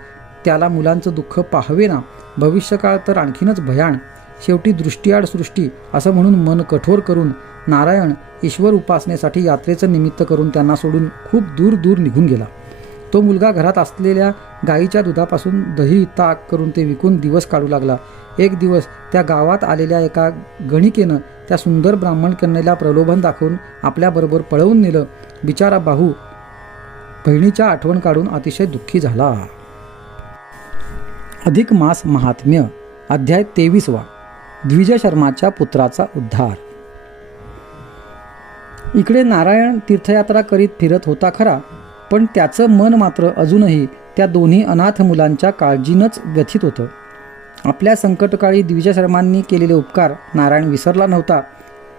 त्याला मुलांचं दुःख पाहवेना. भविष्यकाळ तर आणखीनच भयाण. शेवटी दृष्टीआड सृष्टी असं म्हणून मन कठोर करून नारायण ईश्वर उपासनेसाठी यात्रेचं निमित्त करून त्यांना सोडून खूप दूर दूर निघून गेला. तो मुलगा घरात असलेल्या गाईच्या दुधापासून दही ताक करून ते विकून दिवस काढू लागला. एक दिवस त्या गावात आलेल्या एका गणिकेनं त्या सुंदर ब्राह्मण कन्येला प्रलोभन दाखवून आपल्याबरोबर पळवून नेलं. बिचारा भाऊ बहिणीच्या आठवण काढून अतिशय दुःखी झाला. अधिक मास महात्म्य अध्याय 23. द्विज शर्माच्या पुत्राचा उद्धार. इकडे नारायण तीर्थयात्रा करीत फिरत होता खरा, पण त्याचं मन मात्र अजूनही त्या दोन्ही अनाथ मुलांच्या काळजीनंच व्यथित होतं. आपल्या संकटकाळी द्विज शर्मांनी केलेले उपकार नारायण विसरला नव्हता.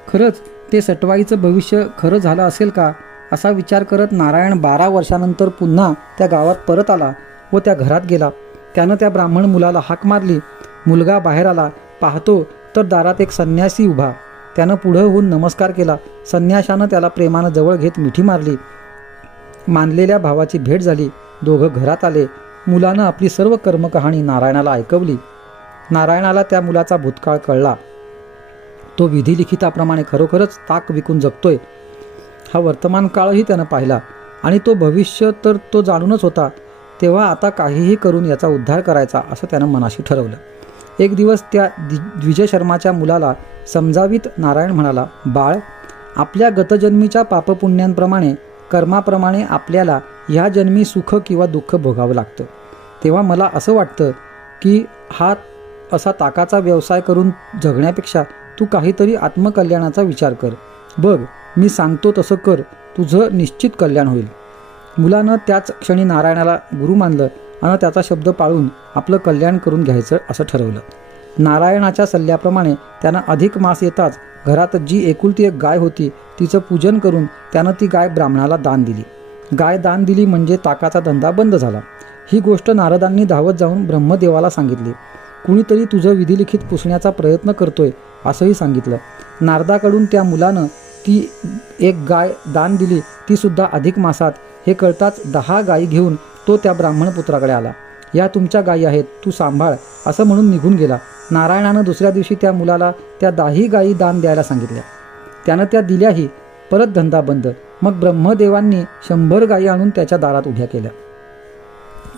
खरंच ते सटवाईचं भविष्य खरं झालं असेल का असा विचार करत नारायण 12 वर्षानंतर पुन्हा त्या गावात परत आला व त्या घरात गेला. त्यानं त्या ब्राह्मण मुलाला हाक मारली. मुलगा बाहेर आला. पाहतो तर दारात एक संन्यासी उभा. त्यानं पुढं होऊन नमस्कार केला. संन्याशानं त्याला प्रेमानं जवळ घेत मिठी मारली. मानलेल्या भावाची भेट झाली. दोघं घरात आले. मुलानं आपली सर्व कर्मकहाणी नारायणाला ऐकवली. नारायणाला त्या मुलाचा भूतकाळ कळला. तो विधिलिखिताप्रमाणे खरोखरच ताक विकून जगतोय हा वर्तमान काळही त्यानं पाहिला आणि तो भविष्य तर तो जाणूनच होता. तेव्हा आता काहीही करून याचा उद्धार करायचा असं त्यानं मनाशी ठरवलं. एक दिवस त्या द्विजशर्माच्या मुलाला समजावीत नारायण म्हणाला, बाळ, आपल्या गतजन्मीच्या पापपुण्यांप्रमाणे कर्माप्रमाणे आपल्याला ह्या जन्मी सुख किंवा दुःख भोगावं लागतं. तेव्हा मला असं वाटतं की हा असा ताकाचा व्यवसाय करून जगण्यापेक्षा तू काहीतरी आत्मकल्याणाचा विचार कर. बघ, मी सांगतो तसं कर, तुझं निश्चित कल्याण होईल. मुलानं त्याच क्षणी नारायणाला गुरु मानलं आणि त्याचा शब्द पाळून आपलं कल्याण करून घ्यायचं असं ठरवलं. नारायणाच्या सल्ल्याप्रमाणे त्यानं अधिक मास येताच घरात जी एकुलती एक गाय होती तिचं पूजन करून त्यानं ती गाय ब्राह्मणाला दान दिली. गाय दान दिली म्हणजे ताकाचा धंदा बंद झाला. ही गोष्ट नारदांनी धावत जाऊन ब्रह्मदेवाला सांगितली. कुणीतरी तुझं विधिलिखित पुसण्याचा प्रयत्न करतोय असंही सांगितलं. नारदाकडून त्या मुलानं ती एक गाय दान दिली, ती सुद्धा अधिक मासात. हे कळताच 10 गायी घेऊन तो त्या ब्राह्मणपुत्राकडे आला. या तुमच्या गायी आहेत, तू सांभाळ असं म्हणून निघून गेला. नारायणानं दुसऱ्या दिवशी त्या मुलाला त्या 10 गायी दान द्यायला सांगितल्या. त्यानं त्या दिल्याही. परत धंदा बंद. मग ब्रह्मदेवांनी 100 गायी आणून त्याच्या दारात उभ्या केल्या.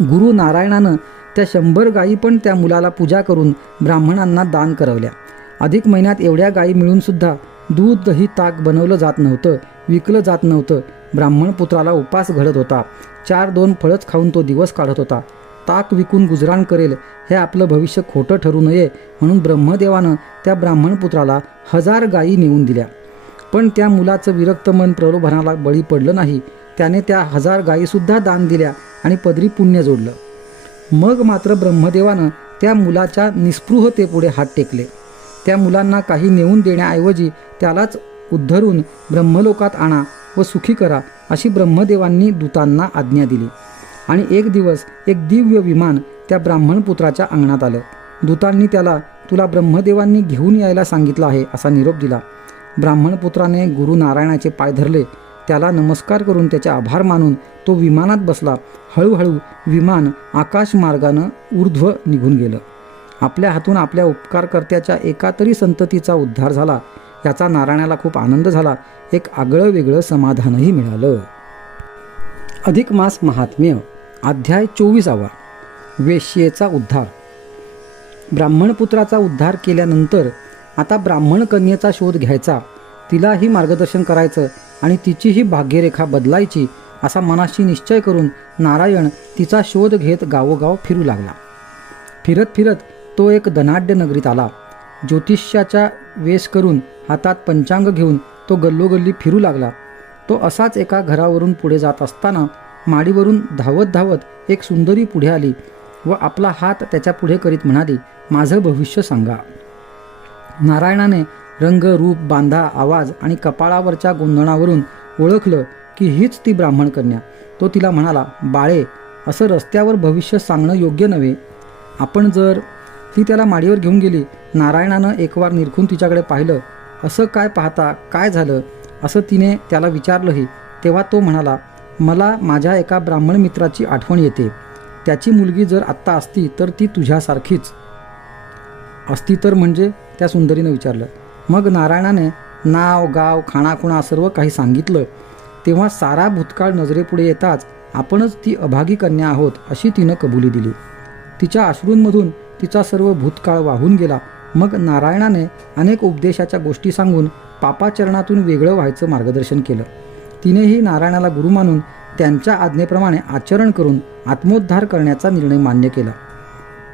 गुरु नारायणानं त्या 100 गायी पण त्या मुलाला पूजा करून ब्राह्मणांना दान करवल्या. अधिक महिन्यात एवढ्या गायी मिळूनसुद्धा दूध दही ताक बनवलं जात नव्हतं, विकलं जात नव्हतं. ब्राह्मणपुत्राला उपास घडत होता. 4-2 फळंच खाऊन तो दिवस काढत होता. ताक विकून गुजराण करेल हे आपलं भविष्य खोटं ठरू नये म्हणून ब्रह्मदेवानं त्या ब्राह्मणपुत्राला 1000 गायी नेऊन दिल्या. पण त्या मुलाचं विरक्त मन प्रलोभनाला बळी पडलं नाही. त्याने त्या 1000 गायीसुद्धा दान दिल्या आणि पदरी पुण्य जोडलं. मग मात्र ब्रह्मदेवानं त्या मुलाच्या निस्पृहतेपुढे हात टेकले. त्या मुलांना काही नेऊन देण्याऐवजी त्यालाच उद्धरून ब्रह्मलोकात आणा व सुखी करा अशी ब्रह्मदेवांनी दूतांना आज्ञा दिली. आणि एक दिवस एक दिव्य विमान त्या ब्राह्मणपुत्राच्या अंगणात आलं. दूतांनी त्याला तुला ब्रह्मदेवांनी घेऊन यायला सांगितलं आहे असा निरोप दिला. ब्राह्मणपुत्राने गुरु नारायणाचे पाय धरले. त्याला नमस्कार करून त्याचे आभार मानून तो विमानात बसला. हळूहळू विमान आकाशमार्गानं ऊर्ध्व निघून गेलं. आपल्या हातून आपल्या उपकारकर्त्याच्या एका तरी संततीचा उद्धार झाला याचा नारायणाला खूप आनंद झाला. एक आगळं वेगळं समाधानही मिळालं. अधिक मास महात्म्य अध्याय 24. वेश्येचा उद्धार. ब्राह्मणपुत्राचा उद्धार केल्यानंतर आता ब्राह्मण कन्येचा शोध घ्यायचा, तिलाही मार्गदर्शन करायचं आणि तिचीही भाग्यरेखा बदलायची असा मनाशी निश्चय करून नारायण तिचा शोध घेत गावोगाव फिरू लागला. फिरत फिरत तो एक धनाढ्य नगरीत आला. ज्योतिष्याचा वेश करून हातात पंचांग घेऊन तो गल्लोगल्ली फिरू लागला. तो असाच एका घरावरून पुढे जात असताना माडीवरून धावत धावत एक सुंदरी पुढे आली व आपला हात त्याच्या पुढे करीत म्हणाली, माझं भविष्य सांगा. नारायणाने रंग, रूप, बांधा, आवाज आणि कपाळावरच्या गोंधणावरून ओळखलं की हीच ती ब्राह्मण कन्या. तो तिला म्हणाला, बाळे, असं रस्त्यावर भविष्य सांगणं योग्य नव्हे. आपण जर. ती त्याला माडीवर घेऊन गेली. नारायणानं एकवार निरखून तिच्याकडे पाहिलं. असं काय पाहता, काय झालं असं तिने त्याला विचारलंही. तेव्हा तो म्हणाला, मला माझ्या एका ब्राह्मण मित्राची आठवण येते. त्याची मुलगी जर आत्ता असती तर ती तुझ्यासारखीच असती तर. म्हणजे त्या सुंदरीनं विचारलं. मग नारायणाने नाव, गाव, खाणाखुणा सर्व काही सांगितलं. तेव्हा सारा भूतकाळ नजरेपुढे येताच आपणच ती अभागी कन्या आहोत अशी तिनं कबुली दिली. तिच्या अश्रूंमधून तिचा सर्व भूतकाळ वाहून गेला. मग नारायणाने अनेक उपदेशाच्या गोष्टी सांगून पापाचरणातून वेगळं व्हायचं मार्गदर्शन केलं. तिनेही नारायणाला गुरु मानून त्यांच्या आज्ञेप्रमाणे आचरण करून आत्मोद्धार करण्याचा निर्णय मान्य केला.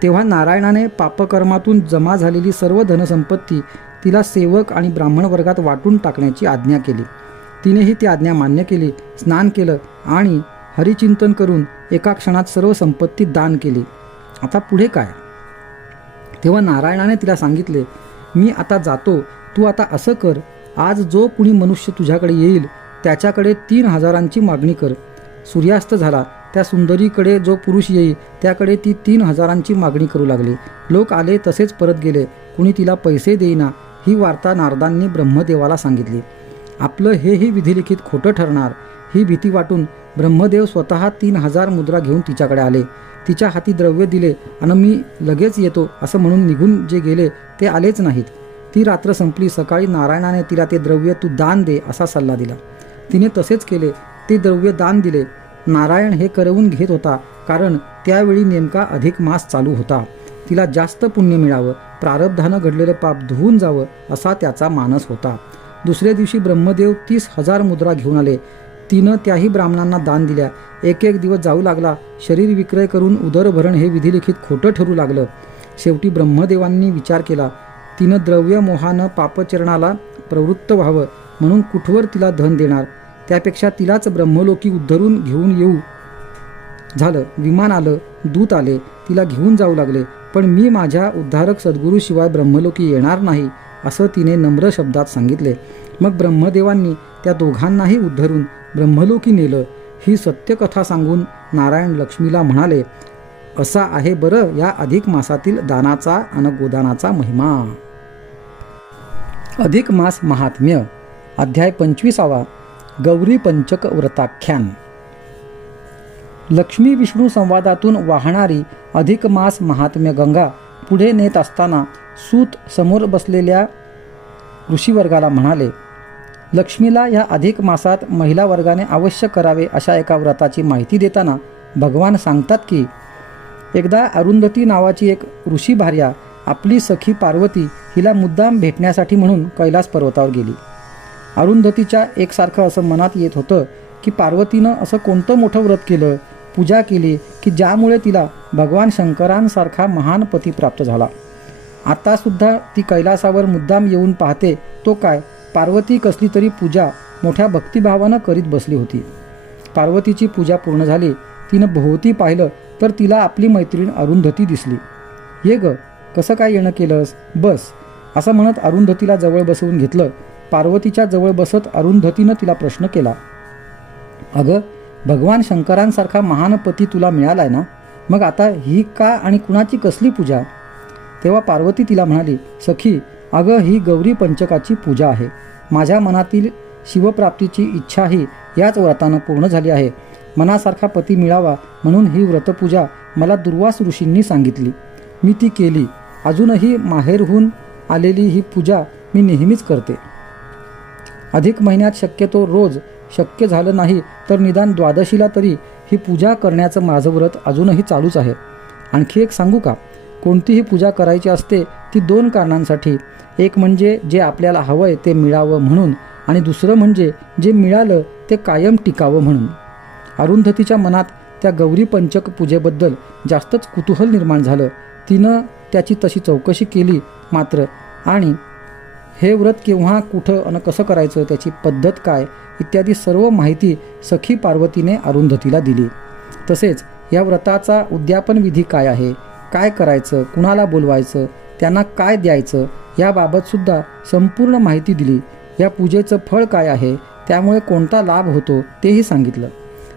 तेव्हा नारायणाने पापकर्मातून जमा झालेली सर्व धनसंपत्ती तिला सेवक आणि ब्राह्मण वर्गात वाटून टाकण्याची आज्ञा केली. तिनेही ती आज्ञा मान्य केली. स्नान केलं आणि हरिचिंतन करून एका क्षणात सर्व संपत्ती दान केली. आता पुढे काय? तेव्हा नारायणाने तिला सांगितले, मी आता जातो. तू आता असं कर, आज जो कुणी मनुष्य तुझ्याकडे येईल त्याच्याकडे 3,000ची मागणी कर. सूर्यास्त झाला. त्या सुंदरीकडे जो पुरुष येई त्याकडे ती 3,000ची मागणी करू लागली. लोक आले तसेच परत गेले. कुणी तिला पैसे देईना. ही वार्ता नारदांनी ब्रह्मदेवाला सांगितली. आपलं हेही विधिलिखित खोटं ठरणार ही भीती वाटून ब्रह्मदेव स्वतः 3,000 मुद्रा घेऊन तिच्याकडे आले. तिच्या हाती द्रव्य दिले आणि मी लगेच येतो असं म्हणून निघून जे गेले ते आलेच नाहीत. ती रात्र संपली. सकाळी नारायणाने तिला ते द्रव्य तू दान दे असा सल्ला दिला. तिने तसेच केले. ते द्रव्य दान दिले. नारायण हे करवून घेत होता, कारण त्यावेळी नेमका अधिक मास चालू होता. तिला जास्त पुण्य मिळावं, प्रारब्धानं घडलेलं पाप धुवून जावं असा त्याचा मानस होता. दुसऱ्या दिवशी ब्रह्मदेव 30,000 मुद्रा घेऊन आले. तिनं त्याही ब्राह्मणांना दान दिल्या. एक दिवस जाऊ लागला. शरीर विक्रय करून उदरभरण हे विधिलिखित खोटं ठरू लागलं. शेवटी ब्रह्मदेवांनी विचार केला. तिनं द्रव्यमोहानं पापचरणाला प्रवृत्त व्हावं म्हणून कुठवर तिला धन देणार. त्यापेक्षा तिलाच ब्रह्मलोकी उद्धरून घेऊन येऊ. झालं. विमान आलं. दूत आले. तिला घेऊन जाऊ लागले. पण मी माझ्या उद्धारक सद्गुरूशिवाय ब्रह्मलोकी येणार नाही असं तिने नम्र शब्दात सांगितले. मग ब्रह्मदेवांनी त्या दोघांनाही उद्धरून ब्रह्मलोकी नेलं. ही सत्यकथा सांगून नारायण लक्ष्मीला म्हणाले, असा आहे बरं या अधिक मासातील दानाचा आणि गोदानाचा महिमा. अधिक मास महात्म्य. अध्याय 25. गौरी पंचक व्रताख्यान. लक्ष्मी विष्णू संवादातून वाहणारी अधिक मास महात्म्य गंगा पुढे नेत असताना सूत समोर बसलेल्या ऋषीवर्गाला म्हणाले, लक्ष्मीला या अधिक मासात महिला वर्गाने अवश्य करावे अशा एका व्रताची माहिती देताना भगवान सांगतात की, एकदा अरुंधती नावाची एक ऋषी भार्या आपली सखी पार्वती हिला मुद्दाम भेटण्यासाठी म्हणून कैलास पर्वतावर गेली. अरुंधतीच्या एकसारखं असं मनात येत होतं की पार्वतीनं असं कोणतं मोठं व्रत केलं, पूजा केली की ज्यामुळे तिला भगवान शंकरांसारखा महान पती प्राप्त झाला. आतासुद्धा ती कैलासावर मुद्दाम येऊन पाहते तो काय, पार्वती कसली तरी पूजा मोठ्या भक्तिभावानं करीत बसली होती. पार्वतीची पूजा पूर्ण झाली. तिनं भोवती पाहिलं तर तिला आपली मैत्रीण अरुंधती दिसली. ये ग, कसं काय येणं केलंस, बस असं म्हणत अरुंधतीला जवळ बसवून घेतलं. पार्वतीच्या जवळ बसत अरुंधतीनं तिला प्रश्न केला, अगं भगवान शंकरांसारखा महान पती तुला मिळालाय ना, मग आता ही का आणि कुणाची कसली पूजा. तेव्हा पार्वती तिला म्हणाली, सखी अगं ही गौरी पंचकाची पूजा आहे. माझ्या मनातील शिवप्राप्तीची इच्छाही याच व्रतानं पूर्ण झाली आहे. मनासारखा पती मिळावा म्हणून ही व्रतपूजा मला दुर्वास ऋषींनी सांगितली. मी ती केली. अजूनही माहेरहून आलेली ही पूजा मी नेहमीच करते. अधिक महिन्यात शक्यतो रोज, शक्य झालं नाही तर निदान द्वादशीला तरी ही पूजा करण्याचं माझं व्रत अजूनही चालूच आहे. आणखी एक सांगू का, कोणतीही पूजा करायची असते ती 2 कारणांसाठी. एक म्हणजे जे आपल्याला हवंय ते मिळावं म्हणून, आणि दुसरं म्हणजे जे मिळालं ते कायम टिकावं म्हणून. अरुंधतीच्या मनात त्या गौरी पंचक पूजेबद्दल जास्तच कुतूहल निर्माण झालं. तिनं त्याची तशी चौकशी केली मात्र, आणि हे व्रत केव्हा, कुठं आणि कसं करायचं, त्याची पद्धत काय इत्यादी सर्व माहिती सखी पार्वतीने अरुंधतीला दिली. तसेच या व्रताचा उद्यापन विधी काय आहे, काय करायचं, कुणाला बोलवायचं, त्यांना काय द्यायचं याबाबतसुद्धा संपूर्ण माहिती दिली. या पूजेचं फळ काय आहे, त्यामुळे कोणता लाभ होतो तेही सांगितलं.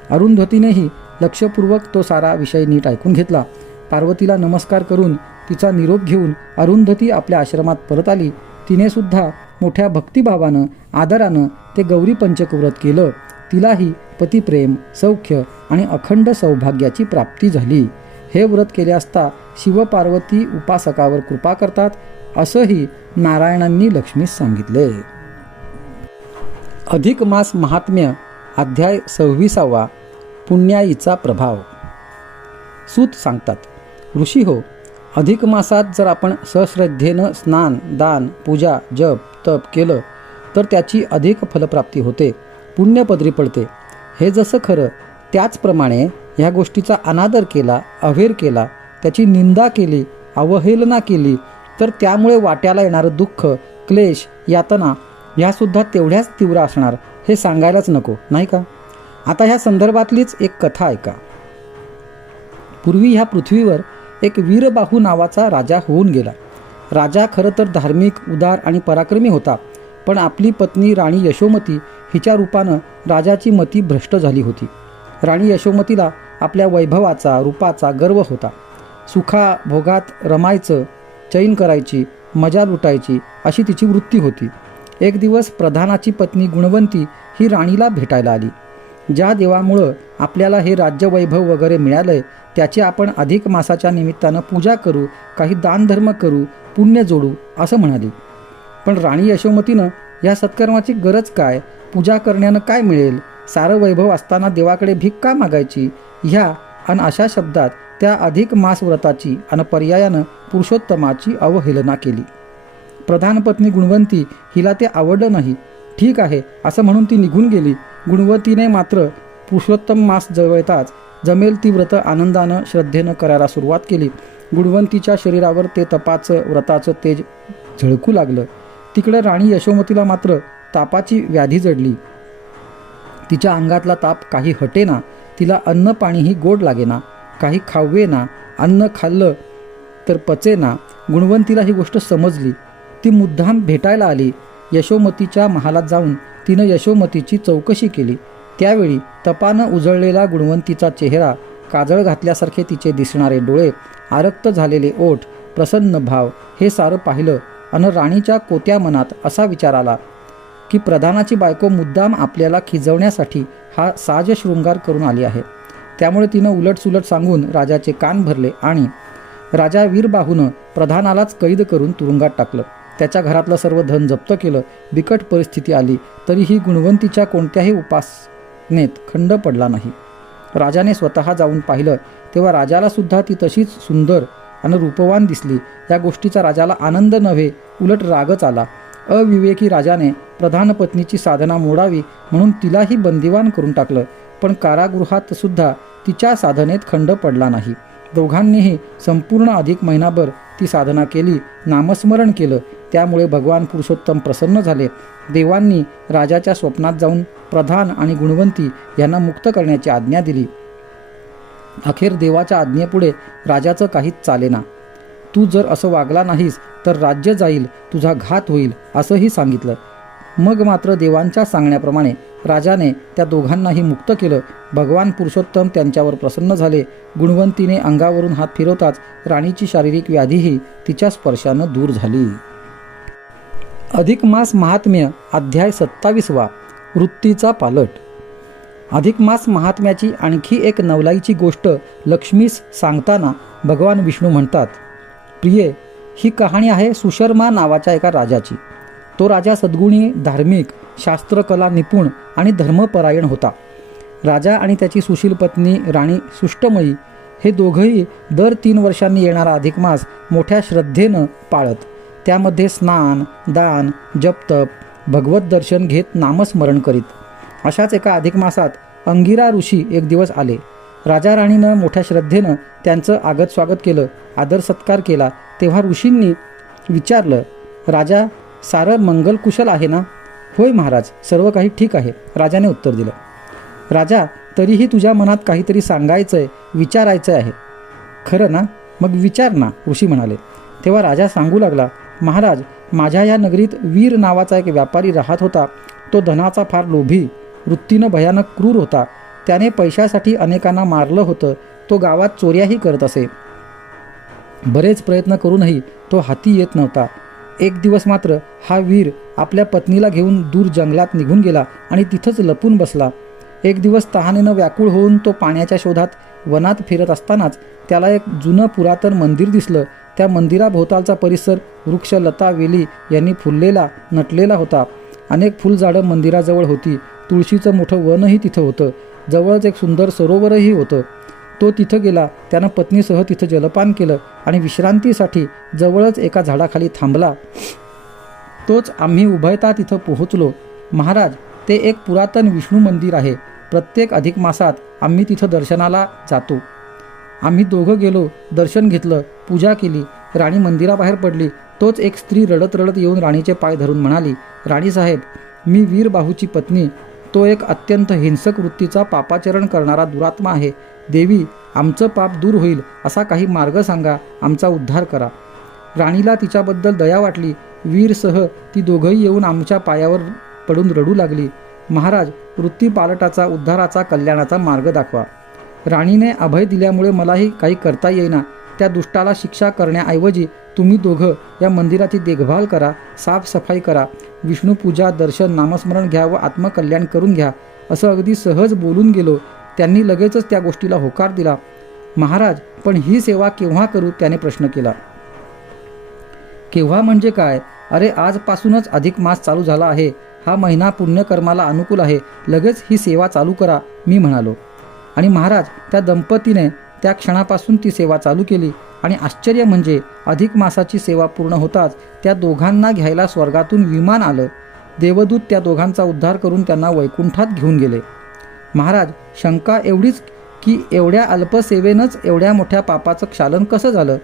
अरुंधतीनेही लक्षपूर्वक तो सारा विषय नीट ऐकून घेतला. पार्वतीला नमस्कार करून तिचा निरोप घेऊन अरुंधती आपल्या आश्रमात परत आली. तिने सुद्धा मोठ्या भक्तिभावानं, आदरानं ते गौरी पंचक व्रत केलं. तिलाही पतिप्रेम, सौख्य आणि अखंड सौभाग्याची प्राप्ती झाली. हे व्रत केले असता शिवपार्वती उपासकावर कृपा करतात असंही नारायणांनी लक्ष्मीस सांगितले. अधिक मास महात्म्य. अध्याय 26. पुण्याईचा प्रभाव. सूत सांगतात, ऋषी हो, अधिक मासात जर आपण सश्रद्धेनं स्नान, दान, पूजा, जप, तप केलं तर त्याची अधिक फलप्राप्ती होते, पुण्यपदरी पडते. हे जसं खरं त्याचप्रमाणे ह्या गोष्टीचा अनादर केला, अवेर केला, त्याची निंदा केली, अवहेलना केली तर त्यामुळे वाट्याला येणारं दुःख, क्लेश, यातना ह्यासुद्धा तेवढ्याच तीव्र असणार हे सांगायलाच नको, नाही का. आता ह्या संदर्भातलीच एक कथा ऐका. पूर्वी ह्या पृथ्वीवर एक वीरबाहू नावाचा राजा होऊन गेला. राजा खरं तर धार्मिक, उदार आणि पराक्रमी होता. पण आपली पत्नी राणी यशोमती हिच्या रूपानं राजाची मती भ्रष्ट झाली होती. राणी यशोमतीला आपल्या वैभवाचा रूपाचा गर्व होता. सुखाभोगात रमायचं, चैन करायची, मजा लुटायची अशी तिची वृत्ती होती. एक दिवस प्रधानाची पत्नी गुणवंती ही राणीला भेटायला आली. ज्या देवामुळं आपल्याला हे राज्यवैभव वगैरे मिळालंय त्याची आपण अधिक मासाच्या निमित्तानं पूजा करू, काही दानधर्म करू, पुण्य जोडू असं म्हणाली. पण राणी यशोमतीनं या सत्कर्माची गरज काय, पूजा करण्यानं काय मिळेल, सारं वैभव असताना देवाकडे भीक का मागायची, ह्या आणि अशा शब्दात त्या अधिक मास व्रताची आणि पर्यायानं पुरुषोत्तमाची अवहेलना केली. प्रधानपत्नी गुणवंती हिला ते आवडलं नाही. ठीक आहे असं म्हणून ती निघून गेली. गुणवंतीने मात्र पुरुषोत्तम मास जवळताच जमेल ती व्रतं आनंदानं श्रद्धेनं करायला सुरुवात केली. गुणवंतीच्या शरीरावर ते तपाचं व्रताचं तेज झळकू लागलं. तिकडे राणी यशोमतीला मात्र तापाची व्याधी जडली. तिच्या अंगातला ताप काही हटेना. तिला अन्न पाणीही गोड लागेना, काही खावेना. अन्न खाल्लं तर पचेना. गुणवंतीला ही गोष्ट समजली. ती मुद्दाम भेटायला आली. यशोमतीच्या महालात जाऊन तिनं यशोमतीची चौकशी केली. त्यावेळी तपानं उजळलेला गुणवंतीचा चेहरा, काजळ घातल्यासारखे तिचे दिसणारे डोळे, आरक्त झालेले ओठ, प्रसन्न भाव हे सारं पाहिलं अन राणीच्या कोत्या मनात असा विचार आला की प्रधानाची बायको मुद्दाम आपल्याला खिजवण्यासाठी हा साजशृंगार करून आली आहे. त्यामुळे तिनं उलटसुलट सांगून राजाचे कान भरले आणि राजा वीरबाहूनं प्रधानालाच कैद करून तुरुंगात टाकलं. त्याच्या घरातलं सर्व धन जप्त केलं. बिकट परिस्थिती आली तरीही गुणवंतीच्या कोणत्याही उपासनेत खंड पडला नाही. राजाने स्वतः जाऊन पाहिलं तेव्हा राजाला सुद्धा ती तशीच सुंदर आणि रूपवान दिसली. या गोष्टीचा राजाला आनंद नव्हे उलट रागच आला. अविवेकी राजाने प्रधानपत्नीची साधना मोडावी म्हणून तिलाही बंदिवान करून टाकलं. पण कारागृहात सुद्धा तिच्या साधनेत खंड पडला नाही. दोघांनीही संपूर्ण अधिक महिनाभर ती साधना केली, नामस्मरण केलं. त्यामुळे भगवान पुरुषोत्तम प्रसन्न झाले. देवांनी राजाच्या स्वप्नात जाऊन प्रधान आणि गुणवंती यांना मुक्त करण्याची आज्ञा दिली. अखेर देवाच्या आज्ञेपुढे राजाचं काहीच चालेना. तू जर असं वागला नाहीस तर राज्य जाईल, तुझा घात होईल असंही सांगितलं. मग मात्र देवांच्या सांगण्याप्रमाणे राजाने त्या दोघांनाही मुक्त केलं. भगवान पुरुषोत्तम त्यांच्यावर प्रसन्न झाले. गुणवंतीने अंगावरून हात फिरवताच राणीची शारीरिक व्याधीही तिच्या स्पर्शानं दूर झाली. अधिक मास महात्म्य अध्याय 27. वृत्तीचा पालट. अधिक मास महात्म्याची आणखी एक नवलाईची गोष्ट लक्ष्मीस सांगताना भगवान विष्णू म्हणतात, प्रिये, ही कहाणी आहे सुशर्मा नावाच्या एका राजाची. तो राजा सद्गुणी, धार्मिक, शास्त्रकला निपुण आणि धर्मपरायण होता. राजा आणि त्याची सुशील पत्नी राणी सुष्टमयी हे दोघंही दर 3 वर्षांनी येणारा अधिक मास मोठ्या श्रद्धेनं पाळत. त्यामध्ये स्नान, दान, जपतप, भगवत दर्शन घेत नामस्मरण करीत. अशाच एका अधिक मासात अंगिरा ऋषी एक दिवस आले. राजा राणीनं मोठ्या श्रद्धेनं त्यांचं आगत स्वागत केलं, आदर सत्कार केला. तेव्हा ऋषींनी विचारलं, राजा, सारं मंगलकुशल आहे ना? होय महाराज, सर्व काही ठीक आहे, राजाने उत्तर दिलं. राजा, तरीही तुझ्या मनात काहीतरी सांगायचं आहे, विचारायचं आहे, खरं ना? मग विचार ना, ऋषी म्हणाले. तेव्हा राजा सांगू लागला, महाराज, माझ्या या नगरीत वीर नावाचा एक व्यापारी राहत होता. तो धनाचा फार लोभी, वृत्तीनं भयानक क्रूर होता. त्याने पैशासाठी अनेकांना मारलं होतं. तो गावात चोऱ्याही करत असे. बरेच प्रयत्न करूनही तो हाती येत नव्हता. एक दिवस मात्र हा वीर आपल्या पत्नीला घेऊन दूर जंगलात निघून गेला आणि तिथंच लपून बसला. एक दिवस तहानेनं व्याकुळ होऊन तो पाण्याच्या शोधात वनात फिरत असतानाच त्याला एक जुनं पुरातन मंदिर दिसलं. त्या मंदिराभोवतालचा परिसर वृक्ष, लता, वेली यांनी फुललेला, नटलेला होता. अनेक फुलझाडं मंदिराजवळ होती. तुळशीचं मोठं वनही तिथं होतं. जवळच एक सुंदर सरोवरही होतं. तो तिथं गेला. त्यानं पत्नीसह तिथं जलपान केलं आणि विश्रांतीसाठी जवळच एका झाडाखाली थांबला. तोच आम्ही उभयता तिथं पोहोचलो. महाराज, ते एक पुरातन विष्णू मंदिर आहे. प्रत्येक अधिक मासात आम्ही तिथं दर्शनाला जातो. आम्ही दोघं गेलो, दर्शन घेतलं, पूजा केली. राणी मंदिराबाहेर पडली. तोच एक स्त्री रडत रडत येऊन राणीचे पाय धरून म्हणाली, राणीसाहेब, मी वीरबाहूची पत्नी. तो एक अत्यंत हिंसक वृत्तीचा पापाचरण करणारा दुरात्मा आहे. देवी, आमचं पाप दूर होईल असा काही मार्ग सांगा, आमचा उद्धार करा. राणीला तिच्याबद्दल दया वाटली. वीरसह ती दोघंही येऊन आमच्या पायावर पडून रडू लागली. महाराज, वृत्तीपालटाचा, उद्धाराचा, कल्याणाचा मार्ग दाखवा. राणीने अभय दिल्यामुळे मलाही काही करता येईना. त्या दुष्टाला शिक्षा करण्याऐवजी तुम्ही दोघं या मंदिराची देखभाल करा, साफसफाई करा, विष्णूपूजा, दर्शन, नामस्मरण घ्या व आत्मकल्याण करून घ्या, असं अगदी सहज बोलून गेलो. त्यांनी लगेचच त्या गोष्टीला होकार दिला. महाराज, पण ही सेवा केव्हा करू, त्याने प्रश्न केला. केव्हा म्हणजे काय? अरे, आजपासूनच अधिक मास चालू झाला आहे. हा महिना पुण्यकर्माला अनुकूल आहे. लगेच ही सेवा चालू करा, मी म्हणालो. आणि महाराज, त्या दंपतीने त्या क्षणापासून ती सेवा चालू केली. आणि आश्चर्य म्हणजे अधिक मासाची सेवा पूर्ण होताच त्या दोघांना घ्यायला स्वर्गातून विमान आलं. देवदूत त्या दोघांचा उद्धार करून त्यांना वैकुंठात घेऊन गेले. महाराज, शंका एवढीच की एवढ्या अल्पसेवेनंच एवढ्या मोठ्या पापाचं क्षालन कसं झालं?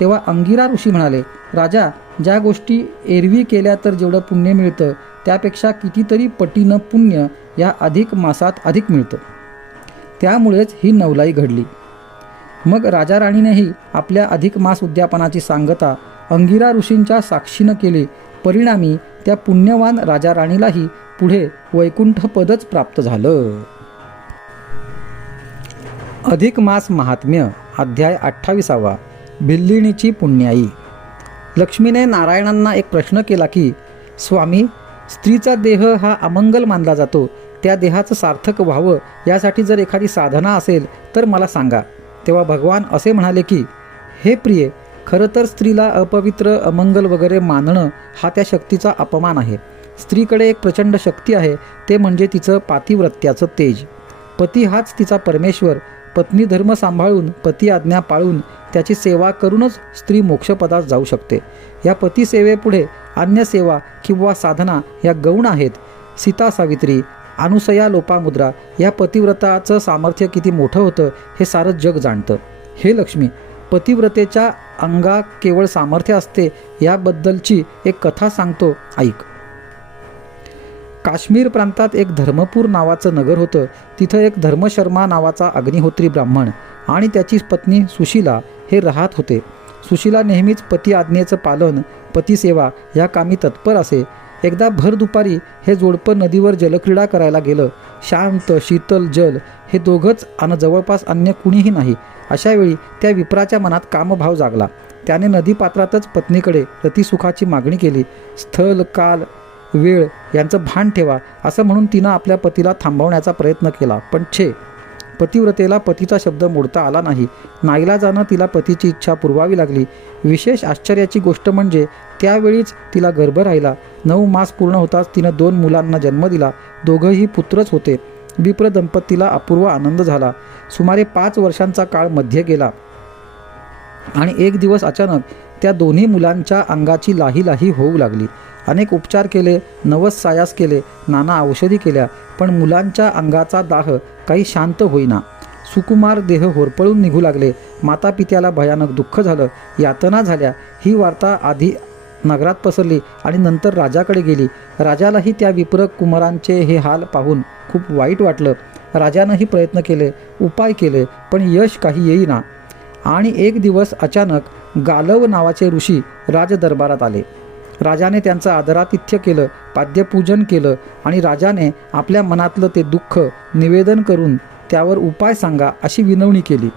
तेव्हा अंगिरा ऋषी म्हणाले, राजा, ज्या गोष्टी एरवी केल्या तर जेवढं पुण्य मिळतं त्यापेक्षा कितीतरी पटीनं पुण्य या अधिक मासात अधिक मिळतं. त्यामुळेच ही नवलाई घडली. मग राजा राणीनेही आपल्या अधिक मास उद्यापनाची सांगता अंगिरा ऋषींच्या साक्षीनं केली. परिणामी त्या पुण्यवान राजा राणीलाही पुढे वैकुंठ पदच प्राप्त झालं. अधिक मास महात्म्य, अध्याय 28. भिल्लिणीची पुण्याई. लक्ष्मीने नारायणांना एक प्रश्न केला की, स्वामी, स्त्रीचा देह हा अमंगल मानला जातो. त्या देहाचं सार्थक व्हावं यासाठी जर एखादी साधना असेल तर मला सांगा. तेव्हा भगवान असे म्हणाले की, हे प्रिये, खरं तर स्त्रीला अपवित्र, अमंगल वगैरे मानणं हा त्या शक्तीचा अपमान आहे. स्त्रीकडे एक प्रचंड शक्ती आहे, ते म्हणजे तिचं पातिव्रत्याचं तेज. पती हाच तिचा परमेश्वर. पत्नी धर्म सांभाळून, पती आज्ञा पाळून, त्याची सेवा करूनच स्त्री मोक्षपदात जाऊ शकते. या पतिसेवेपुढे अन्य सेवा किंवा साधना या गौण आहेत. सीता सावित्री, अनुसया लोपामुद्रा या पतिव्रताचं सामर्थ्य किती मोठं होतं हे सारं जग जाणतं. हे लक्ष्मी, पतिव्रतेच्या अंगा केवळ सामर्थ्य असते याबद्दलची एक कथा सांगतो, ऐक. काश्मीर प्रांतात एक धर्मपूर नावाचं नगर होतं. तिथं एक धर्मशर्मा नावाचा अग्निहोत्री ब्राह्मण आणि त्याची पत्नी सुशीला हे राहत होते. सुशीला नेहमीच पती आज्ञेचं पालन, पतिसेवा या कामी तत्पर असे. एकदा भर दुपारी हे जोडपं नदीवर जलक्रीडा करायला गेलं. शांत शीतल जल हे दोघंच आणि जवळपास अन्य कुणीही नाही. अशावेळी त्या विप्राच्या मनात कामभाव जागला. त्याने नदीपात्रातच पत्नीकडे रतिसुखाची मागणी केली. स्थल, काल, वेळ यांचं भान ठेवा असं म्हणून तिनं आपल्या पतीला थांबवण्याचा प्रयत्न केला. पण पतिव्रतेला पतीचा शब्द मोडता आला नाही. नाईलाजानं तिला पतीची इच्छा पुरवावी लागली. विशेष आश्चर्याची गोष्ट म्हणजे त्यावेळीच तिला गर्भ राहिला. 9 मास पूर्ण होताच तिनं 2 मुलांना जन्म दिला. दोघंही पुत्रच होते. विप्र दंपतीला अपूर्व आनंद झाला. सुमारे 5 वर्षांचा काळ मध्ये गेला आणि एक दिवस अचानक त्या दोन्ही मुलांच्या अंगाची लाही होऊ लागली. अनेक उपचार केले, नवस सायास केले, नाना औषधी केल्या, पण मुलांच्या अंगाचा दाह काही शांत होईना. सुकुमार देह होरपळून निघू लागले. मातापित्याला भयानक दुःख झालं, यातना झाल्या. ही वार्ता आधी नगरात पसरली आणि नंतर राजाकडे गेली. राजालाही त्या विप्र कुमारांचे हे हाल पाहून खूप वाईट वाटलं. राजानंही प्रयत्न केले, उपाय केले, पण यश काही येईना. आणि एक दिवस अचानक गालव नावाचे ऋषी राजदरबारात आले. राजाने त्यांचं आदरातिथ्य केलं, पाद्यपूजन केलं आणि राजाने आपल्या मनातलं ते दुःख निवेदन करून त्यावर उपाय सांगा अशी विनवणी केली.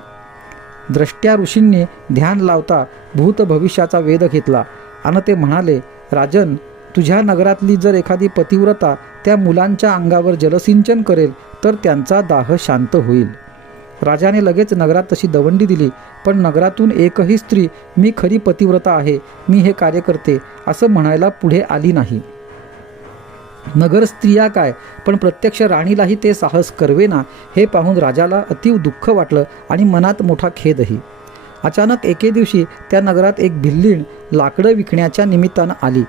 द्रष्ट्या ऋषींनी ध्यान लावता भूत भविष्याचा वेध घेतला आणि ते म्हणाले, राजन, तुझ्या नगरातली जर एखादी पतिव्रता त्या मुलांच्या अंगावर जलसिंचन करेल तर त्यांचा दाह शांत होईल. राजाने लगेच नगरात तशी दवंडी दिली. पण नगरातून एकही स्त्री मी खरी पतिव्रता आहे, मी हे कार्य करते असं म्हणायला पुढे आली नाही. नगर स्त्रिया काय, पण प्रत्यक्ष राणीलाही ते साहस करवेना. हे पाहून राजाला अतीव दुःख वाटलं आणि मनात मोठा खेदही. अचानक एके दिवशी त्या नगरात एक भिल्लीण लाकडं विकण्याच्या निमित्तानं आली.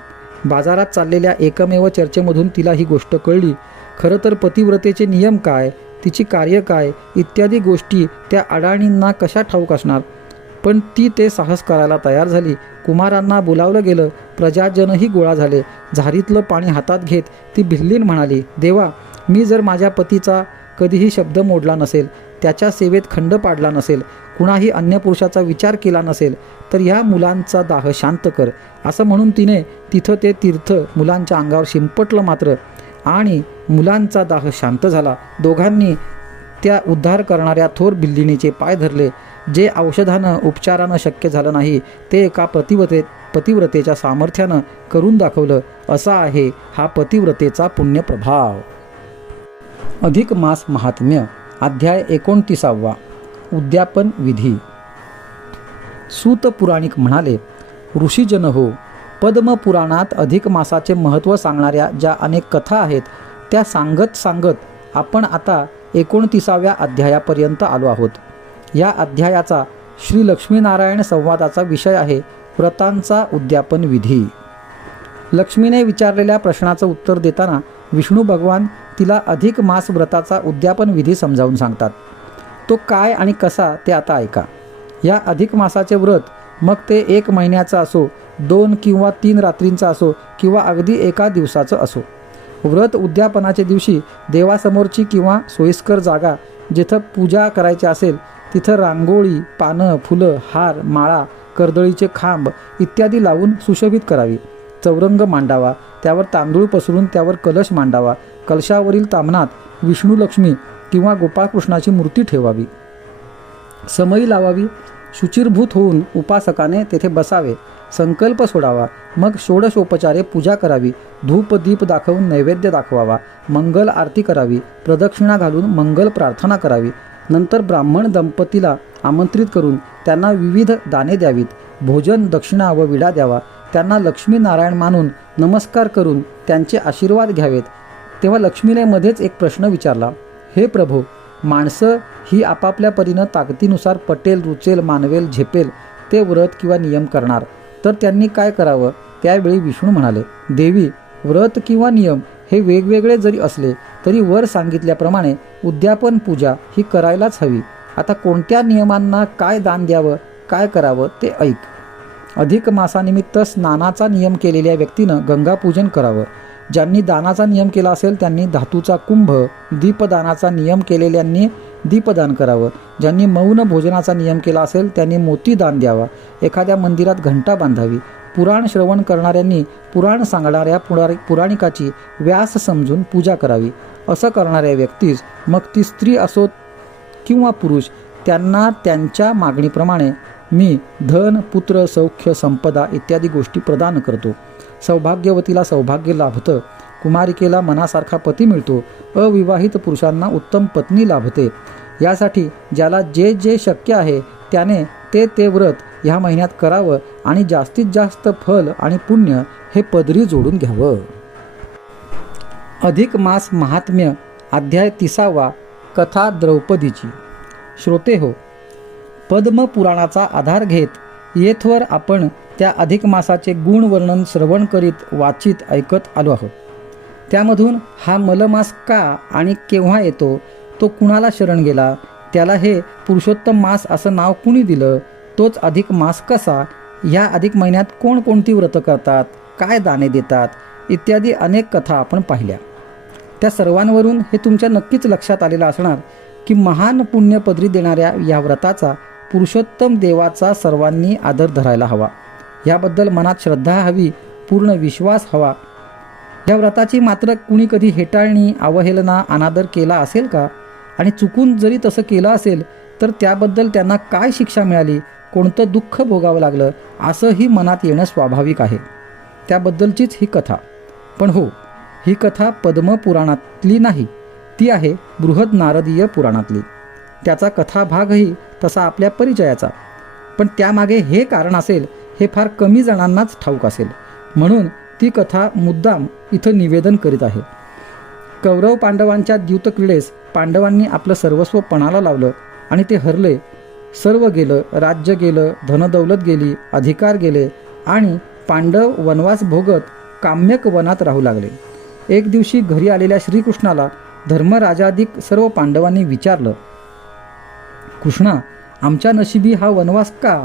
बाजारात चाललेल्या एकमेव चर्चेमधून तिला ही गोष्ट कळली. खरं तर पतिव्रतेचे नियम काय, तिची कार्य काय इत्यादी गोष्टी त्या अडाणींना कशा ठाऊक असणार. पण ती ते साहस करायला तयार झाली. कुमारांना बोलावलं गेलं. प्रजाजनही गोळा झाले. झारीतलं पाणी हातात घेत ती भिल्लीण म्हणाली, देवा, मी जर माझ्या पतीचा कधीही शब्द मोडला नसेल, त्याच्या सेवेत खंड पाडला नसेल, कुणाही अन्य पुरुषाचा विचार केला नसेल तर ह्या मुलांचा दाह शांत कर, असं म्हणून तिने तिथं ते तीर्थ मुलांच्या अंगावर शिंपटलं मात्र आणि मुलांचा दाह शांत झाला. दोघांनी त्या उद्धार करणाऱ्या थोर बिल्लिणीचे पाय धरले. जे औषधानं उपचारानं शक्य झालं नाही ते एका पतिव्रतेच्या सामर्थ्यानं करून दाखवलं. असा आहे हा पतिव्रतेचा पुण्यप्रभाव. अधिक मास महात्म्य अध्याय 29. उद्यापन विधी. सूत पुराणिक म्हणाले, ऋषीजन हो, पद्मपुराणात अधिक मासाचे महत्त्व सांगणाऱ्या ज्या अनेक कथा आहेत त्या सांगत सांगत आपण आता 29व्या अध्यायापर्यंत आलो आहोत. या अध्यायाचा श्री लक्ष्मीनारायण संवादाचा विषय आहे व्रतांचा उद्यापन विधी. लक्ष्मीने विचारलेल्या प्रश्नाचं उत्तर देताना विष्णू भगवान तिला अधिक मास व्रताचा उद्यापन विधी समजावून सांगतात. तो काय आणि कसा ते आता ऐका. या अधिक मासाचे व्रत मग ते 1 महिन्याचं असो, 2 किंवा 3 रात्रींचं असो किंवा अगदी एका दिवसाचं असो, व्रत उद्यापनाच्या दिवशी देवासमोरची किंवा सोयीस्कर जागा जिथं पूजा करायची असेल तिथं रांगोळी, पानं, फुलं, हार, माळा, कर्दळीचे खांब इत्यादी लावून सुशोभित करावी. चौरंग मांडावा, त्यावर तांदूळ पसरून त्यावर कलश मांडावा. कलशावरील ताम्हणात विष्णू, लक्ष्मी किंवा गोपाळकृष्णाची मूर्ती ठेवावी. समई लावावी. शुचिरभूत होऊन उपासकाने तेथे बसावे. संकल्प सोडावा. मग षोडशोपचारे पूजा करावी. धूप दीप दाखवून नैवेद्य दाखवावा. मंगल आरती करावी. प्रदक्षिणा घालून मंगल प्रार्थना करावी. नंतर ब्राह्मण दंपतीला आमंत्रित करून त्यांना विविध दाने द्यावीत. भोजन, दक्षिणा व विडा द्यावा. त्यांना लक्ष्मीनारायण मानून नमस्कार करून त्यांचे आशीर्वाद घ्यावेत. तेव्हा लक्ष्मीने मध्येच एक प्रश्न विचारला, हे प्रभो, माणसं ही आपापल्या परीनं ताकदीनुसार पटेल, रुचेल, मानवेल, झेपेल ते व्रत किंवा नियम करणार, तर त्यांनी काय करावं? त्यावेळी विष्णू म्हणाले, देवी, व्रत किंवा नियम हे वेगवेगळे जरी असले तरी वर सांगितल्याप्रमाणे उद्यापन पूजा ही करायलाच हवी. आता कोणत्या नियमांना काय दान द्यावं, काय करावं ते ऐक. अधिक मासानिमित्त स्नानाचा नियम केलेल्या व्यक्तीनं गंगापूजन करावं. ज्यांनी दानाचा नियम केला असेल त्यांनी धातूचा कुंभ, दीपदानाचा नियम केलेल्यांनी दीपदान करावं. ज्यांनी मौन भोजनाचा नियम केला असेल त्यांनी मोतीदान द्यावा. एखाद्या मंदिरात घंटा बांधावी. पुराण श्रवण करणाऱ्यांनी पुराण सांगणाऱ्या पुराणिकाची व्यास समजून पूजा करावी. असं करणाऱ्या व्यक्तीस, मग ती स्त्री असोत किंवा पुरुष, त्यांना त्यांच्या मागणीप्रमाणे मी धन, पुत्र, सौख्य, संपदा इत्यादी गोष्टी प्रदान करतो. सौभाग्यवतीला सौभाग्य लाभतं. कुमारिकेला मनासारखा पती मिळतो. अविवाहित पुरुषांना उत्तम पत्नी लाभते. यासाठी ज्याला जे जे शक्य आहे त्याने ते व्रत ह्या महिन्यात करावं आणि जास्तीत जास्त फल आणि पुण्य हे पदरी जोडून घ्यावं. अधिक मास महात्म्य अध्याय 30. कथा द्रौपदीची. श्रोते हो, पद्मपुराणाचा आधार घेत येथवर आपण त्या अधिक मासाचे गुणवर्णन श्रवण करीत वाचित ऐकत आलो आहोत. त्यामधून हा मलमास का आणि केव्हा येतो, तो कुणाला शरण गेला, त्याला हे पुरुषोत्तम मास असं नाव कुणी दिलं, तोच अधिक मास कसा, ह्या अधिक महिन्यात कोणकोणती व्रतं करतात, काय दाने देतात इत्यादी अनेक कथा आपण पाहिल्या. त्या सर्वांवरून हे तुमच्या नक्कीच लक्षात आलेलं असणार की महान पुण्य पदरी देणाऱ्या या व्रताचा पुरुषोत्तम देवाचा सर्वांनी आदर धरायला हवा. याबद्दल मनात श्रद्धा हवी, पूर्ण विश्वास हवा. या व्रताची मात्र कुणी कधी हेटाळणी, अवहेलना, अनादर केला असेल का? आणि चुकून जरी तसं केलं असेल तर त्याबद्दल त्यांना काय शिक्षा मिळाली, कोणतं दुःख भोगावं लागलं, असंही मनात येणं स्वाभाविक आहे. त्याबद्दलचीच ही कथा. पण हो, ही कथा पद्मपुराणातली नाही, ती आहे बृहद नारदीय पुराणातली. त्याचा कथाभागही तसा आपल्या परिचयाचा. पण त्यामागे हे कारण असेल हे फार कमी जणांनाच ठाऊक असेल, म्हणून ती कथा मुद्दाम इथं निवेदन करीत आहे. कौरव पांडवांच्या द्यूतक्रीडेस पांडवांनी आपलं सर्वस्व पणाला लावलं आणि ते हरले. सर्व गेलं, राज्य गेलं, धनदौलत गेली, अधिकार गेले आणि पांडव वनवास भोगत काम्यक वनात राहू लागले. एक दिवशी घरी आलेल्या श्रीकृष्णाला धर्मराजाधिक सर्व पांडवांनी विचारलं, कृष्णा, आमच्या नशिबी हा वनवास का?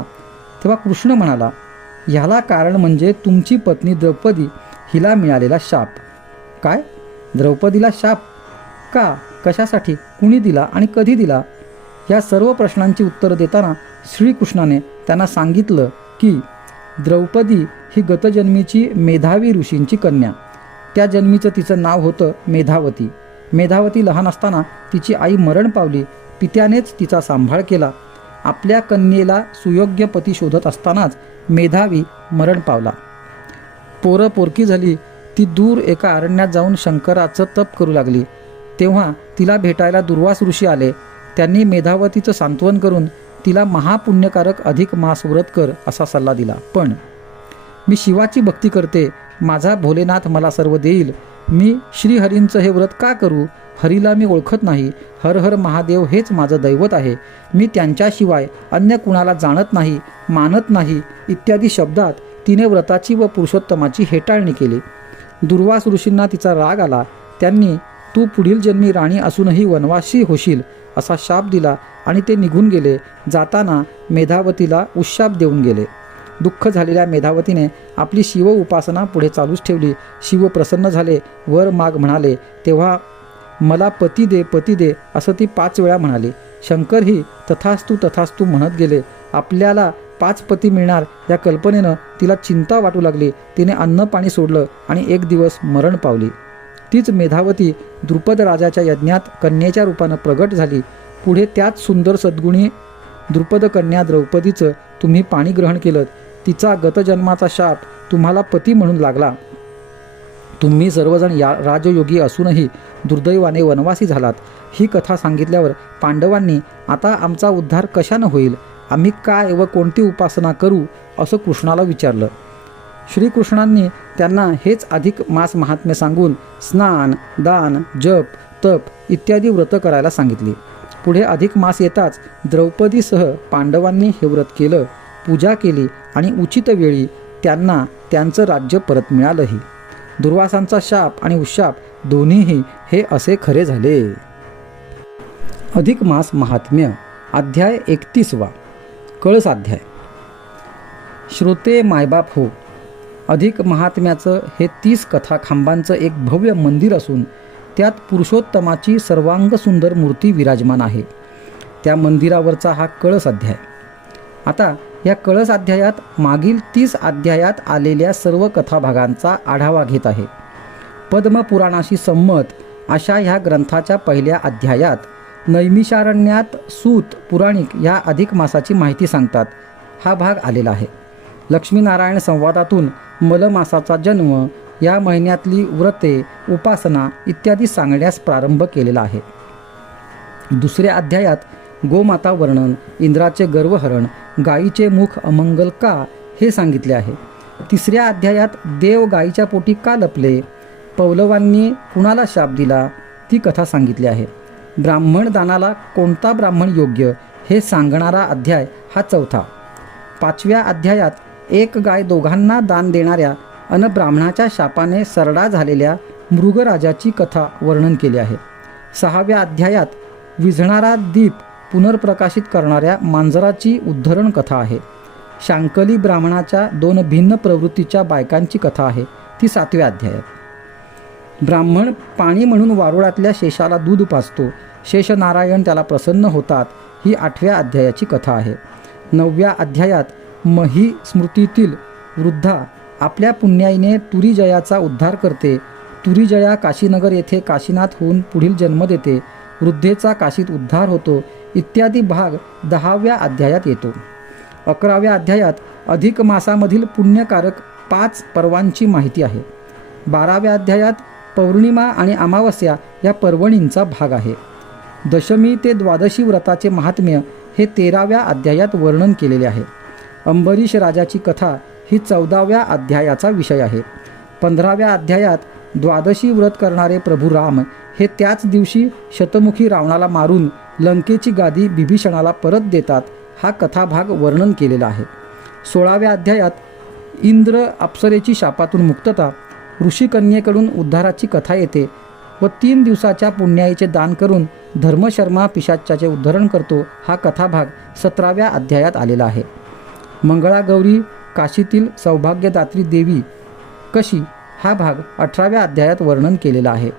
तेव्हा कृष्ण म्हणाला, ह्याला कारण म्हणजे तुमची पत्नी द्रौपदी हिला मिळालेला शाप. काय? द्रौपदीला शाप का? कशासाठी? कुणी दिला आणि कधी दिला? या सर्व प्रश्नांची उत्तरं देताना श्रीकृष्णाने त्यांना सांगितलं की द्रौपदी ही गतजन्मीची मेधावी ऋषींची कन्या. त्या जन्मीचं तिचं नाव होतं मेधावती. मेधावती लहान असताना तिची आई मरण पावली. पित्यानेच तिचा सांभाळ केला. आपल्या कन्येला सुयोग्य पती शोधत असतानाच मेधावी मरण पावला. पोरं पोरकी झाली. ती दूर एका अरण्यात जाऊन शंकराचं तप करू लागली. तेव्हा तिला भेटायला दुर्वास ऋषी आले. त्यांनी मेधावतीचं सांत्वन करून तिला महापुण्यकारक अधिक मास व्रत कर असा सल्ला दिला. पण मी शिवाची भक्ती करते, माझा भोलेनाथ मला सर्व देईल. मी श्रीहरींचं हे व्रत का करू? हरीला मी ओळखत नाही. हर हर महादेव हेच माझं दैवत आहे. मी त्यांच्याशिवाय अन्य कुणाला जाणत नाही, मानत नाही इत्यादी शब्दात तिने व्रताची व पुरुषोत्तमाची हेटाळणी केली. दुर्वास ऋषींना तिचा राग आला. त्यांनी तू पुढील जन्मी राणी असूनही वनवासी होशील असा शाप दिला आणि ते निघून गेले. जाताना मेधावतीला उशाप देऊन गेले. दुःख झालेल्या मेधावतीने आपली शिव उपासना पुढे चालूच ठेवली. शिव प्रसन्न झाले. वर माग म्हणाले. तेव्हा मला पती दे, पती दे असं ती 5 वेळा म्हणाली. शंकरही तथास्तु तथास्तु म्हणत गेले. आपल्याला 5 पती मिळणार या कल्पनेनं तिला चिंता वाटू लागली. तिने अन्न पाणी सोडलं आणि एक दिवस मरण पावली. तीच मेधावती द्रुपद राजाच्या यज्ञात कन्येच्या रूपानं प्रगट झाली. पुढे त्याच सुंदर सद्गुणी द्रुपद कन्या द्रौपदीचं तुम्ही पाणी ग्रहण केलं. तिचा गतजन्माचा शाप तुम्हाला पती म्हणून लागला. तुम्ही सर्वजण या राजयोगी असूनही दुर्दैवाने वनवासी झालात. ही कथा सांगितल्यावर पांडवांनी आता आमचा उद्धार कशानं होईल? आम्ही काय व कोणती उपासना करू असं कृष्णाला विचारलं. श्रीकृष्णांनी त्यांना हेच अधिक मास महात्म्य सांगून स्नान, दान, जप, तप इत्यादी व्रत करायला सांगितली. पुढे अधिक मास येताच द्रौपदीसह पांडवांनी हे व्रत केलं, पूजा केली आणि उचित वेळी त्यांना त्यांचं राज्य परत मिळालंही. दुर्वासांचा शाप आणि उशाप दोन्हीही हे असे खरे झाले. अधिक मास महात्म्य अध्याय 31 कळसाध्याय. श्रोते मायबाप हो, अधिक महात्म्याचं हे 30 कथा खांबांचं एक भव्य मंदिर असून त्यात पुरुषोत्तमाची सर्वांग सुंदर मूर्ती विराजमान आहे. त्या मंदिरावरचा हा कळस अध्याय. आता या कळस अध्यायात मागील 30 अध्यायात आलेल्या सर्व कथाभागांचा आढावा घेत आहे. पद्मपुराणाशी संमत अशा ह्या ग्रंथाच्या पहिल्या अध्यायात नैमिषारण्यात सूत पुराणिक या अधिक मासाची माहिती सांगतात. हा भाग आलेला आहे. लक्ष्मीनारायण संवादातून मलमासाचा जन्म, या महिन्यातली व्रते, उपासना इत्यादी सांगण्यास प्रारंभ केलेला आहे. दुसऱ्या अध्यायात गोमाता वर्णन, इंद्राचे गर्वहरण, गायीचे मुख अमंगल का हे सांगितले आहे. तिसऱ्या अध्यायात देव गायीच्या पोटी का लपले, पौलवांनी कुणाला शाप दिला ती कथा सांगितली आहे. ब्राह्मण दानाला कोणता ब्राह्मण योग्य हे सांगणारा अध्याय हा चौथा. 5व्या अध्यायात एक गाय दोघांना दान देणाऱ्या अन ब्राह्मणाच्या शापाने सरडा झालेल्या मृगराजाची कथा वर्णन केली आहे. 6व्या अध्यायात विझणारा दीप पुनर्प्रकाशित करणाऱ्या मांजराची उद्धरण कथा आहे. शांकली ब्राह्मणाच्या 2 भिन्न प्रवृत्तीच्या बायकांची कथा आहे, ती 7व्या अध्यायात. ब्राह्मण पाणी म्हणून वारुळातल्या शेषाला दूध पाजतो, शेषनारायण त्याला प्रसन्न होतात, ही 8व्या अध्यायाची कथा आहे. 9व्या अध्यायात मही स्मृतीतील वृद्धा आपल्या पुण्याईने तुरीजयाचा उद्धार करते. तुरीजया काशीनगर येथे काशीनाथ होऊन पुढील जन्म देते. वृद्धेचा काशीत उद्धार होतो इत्यादी भाग 10व्या अध्यायात येतो. 11व्या अध्यायात अधिक मासामधील पुण्यकारक 5 पर्वांची माहिती आहे. 12व्या अध्यायात पौर्णिमा आणि अमावस्या या पर्वणींचा भाग आहे. दशमी ते द्वादशी व्रताचे महात्म्य हे 13व्या अध्यायात वर्णन केलेले आहे. अंबरीश राजाची कथा ही 14व्या अध्यायाचा विषय आहे. 15व्या अध्यायात द्वादशी व्रत करणारे प्रभू राम हे त्याच दिवशी शतमुखी रावणाला मारून लंकेची गादी बिभीषणाला परत देतात, हा कथाभाग वर्णन केलेला आहे. 16व्या अध्यायात इंद्र अप्सरेची शापातून मुक्तता, ऋषिकन्येकडून उद्धाराची कथा येते व 3 दिवसाच्या पुण्याईचे दान करून धर्मशर्मा पिशाच्याचे उद्धरण करतो, हा कथाभाग 17व्या अध्यायात आलेला आहे. मंगळागौरी काशीतील सौभाग्यदात्री देवी कशी हा भाग 18व्या अध्यायात वर्णन केलेला आहे.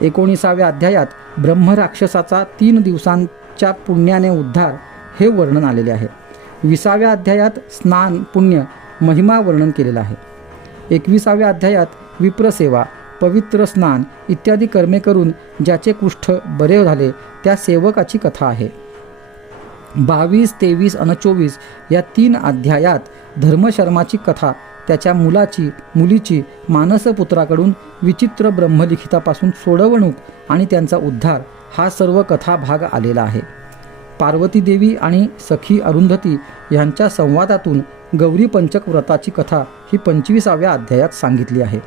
19व्या अध्यायात ब्रह्मराक्षसाचा 3 दिवसांत त्याच्या पुण्याने उद्धार हे वर्णन आलेले आहे. 20व्या अध्यायात स्नान पुण्य महिमा वर्णन केलेलं आहे. 21व्या अध्यायात विप्रसेवा पवित्र स्नान इत्यादी कर्मे करून ज्याचे कुष्ठ बरे झाले त्या सेवकाची कथा आहे. 22, 23 आणि 24 या 3 अध्यायात धर्मशर्माची कथा त्याच्या मुलीची मानसपुत्राकडून विचित्र ब्रह्मलिखितापासून सोडवणूक आणि त्यांचा उद्धार हा सर्व कथा भाग आलेला आहे. पार्वती देवी आणि सखी अरुंधती यांच्या संवादातून गौरी पंचक व्रताची कथा ही 25व्या अध्यायात सांगितली आहे.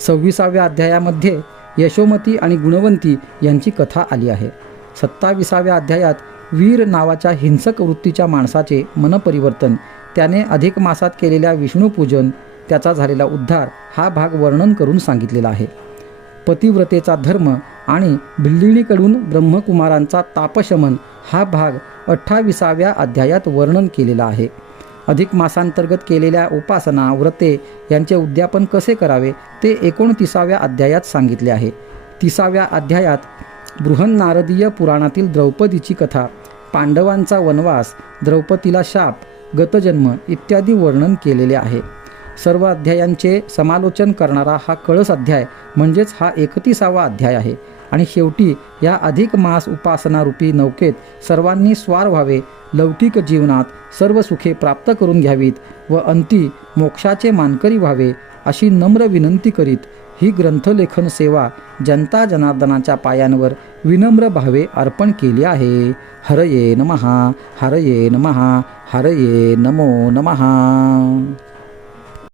26व्या अध्यायामध्ये यशोमती आणि गुणवंती यांची कथा आली आहे. 27व्या अध्यायात वीर नावाच्या हिंसक वृत्तीच्या माणसाचे मनपरिवर्तन, त्याने अधिक मासात केलेल्या विष्णूपूजन, त्याचा झालेला उद्धार हा भाग वर्णन करून सांगितलेला आहे. पतिव्रतेचा धर्म आणि भिल्लिणीकडून ब्रह्मकुमारांचा तापशमन हा भाग 28व्या अध्यायात वर्णन केलेला आहे. अधिक मासांतर्गत केलेल्या उपासना व्रते यांचे उद्यापन कसे करावे ते 29व्या अध्यायात सांगितले आहे. 30व्या अध्यायात बृहन्नारदीय पुराणातील द्रौपदीची कथा, पांडवांचा वनवास, द्रौपदीला शाप, गतजन्म इत्यादी वर्णन केलेले आहे. सर्व अध्यायांचे समालोचन करणारा हा कळस अध्याय म्हणजेच हा 31वा अध्याय आहे. आणि शेवटी या अधिक मास उपासनारूपी नौकेत सर्वांनी स्वार व्हावे, लौकिक जीवनात सर्व सुखे प्राप्त करून घ्यावीत व अंती मोक्षाचे मानकरी व्हावे अशी नम्र विनंती करीत ही ग्रंथलेखन सेवा जनता जनार्दनाच्या पायांवर विनम्र भावे अर्पण केली आहे. हरये नमः, हरये नमः, हरये नमो नमः.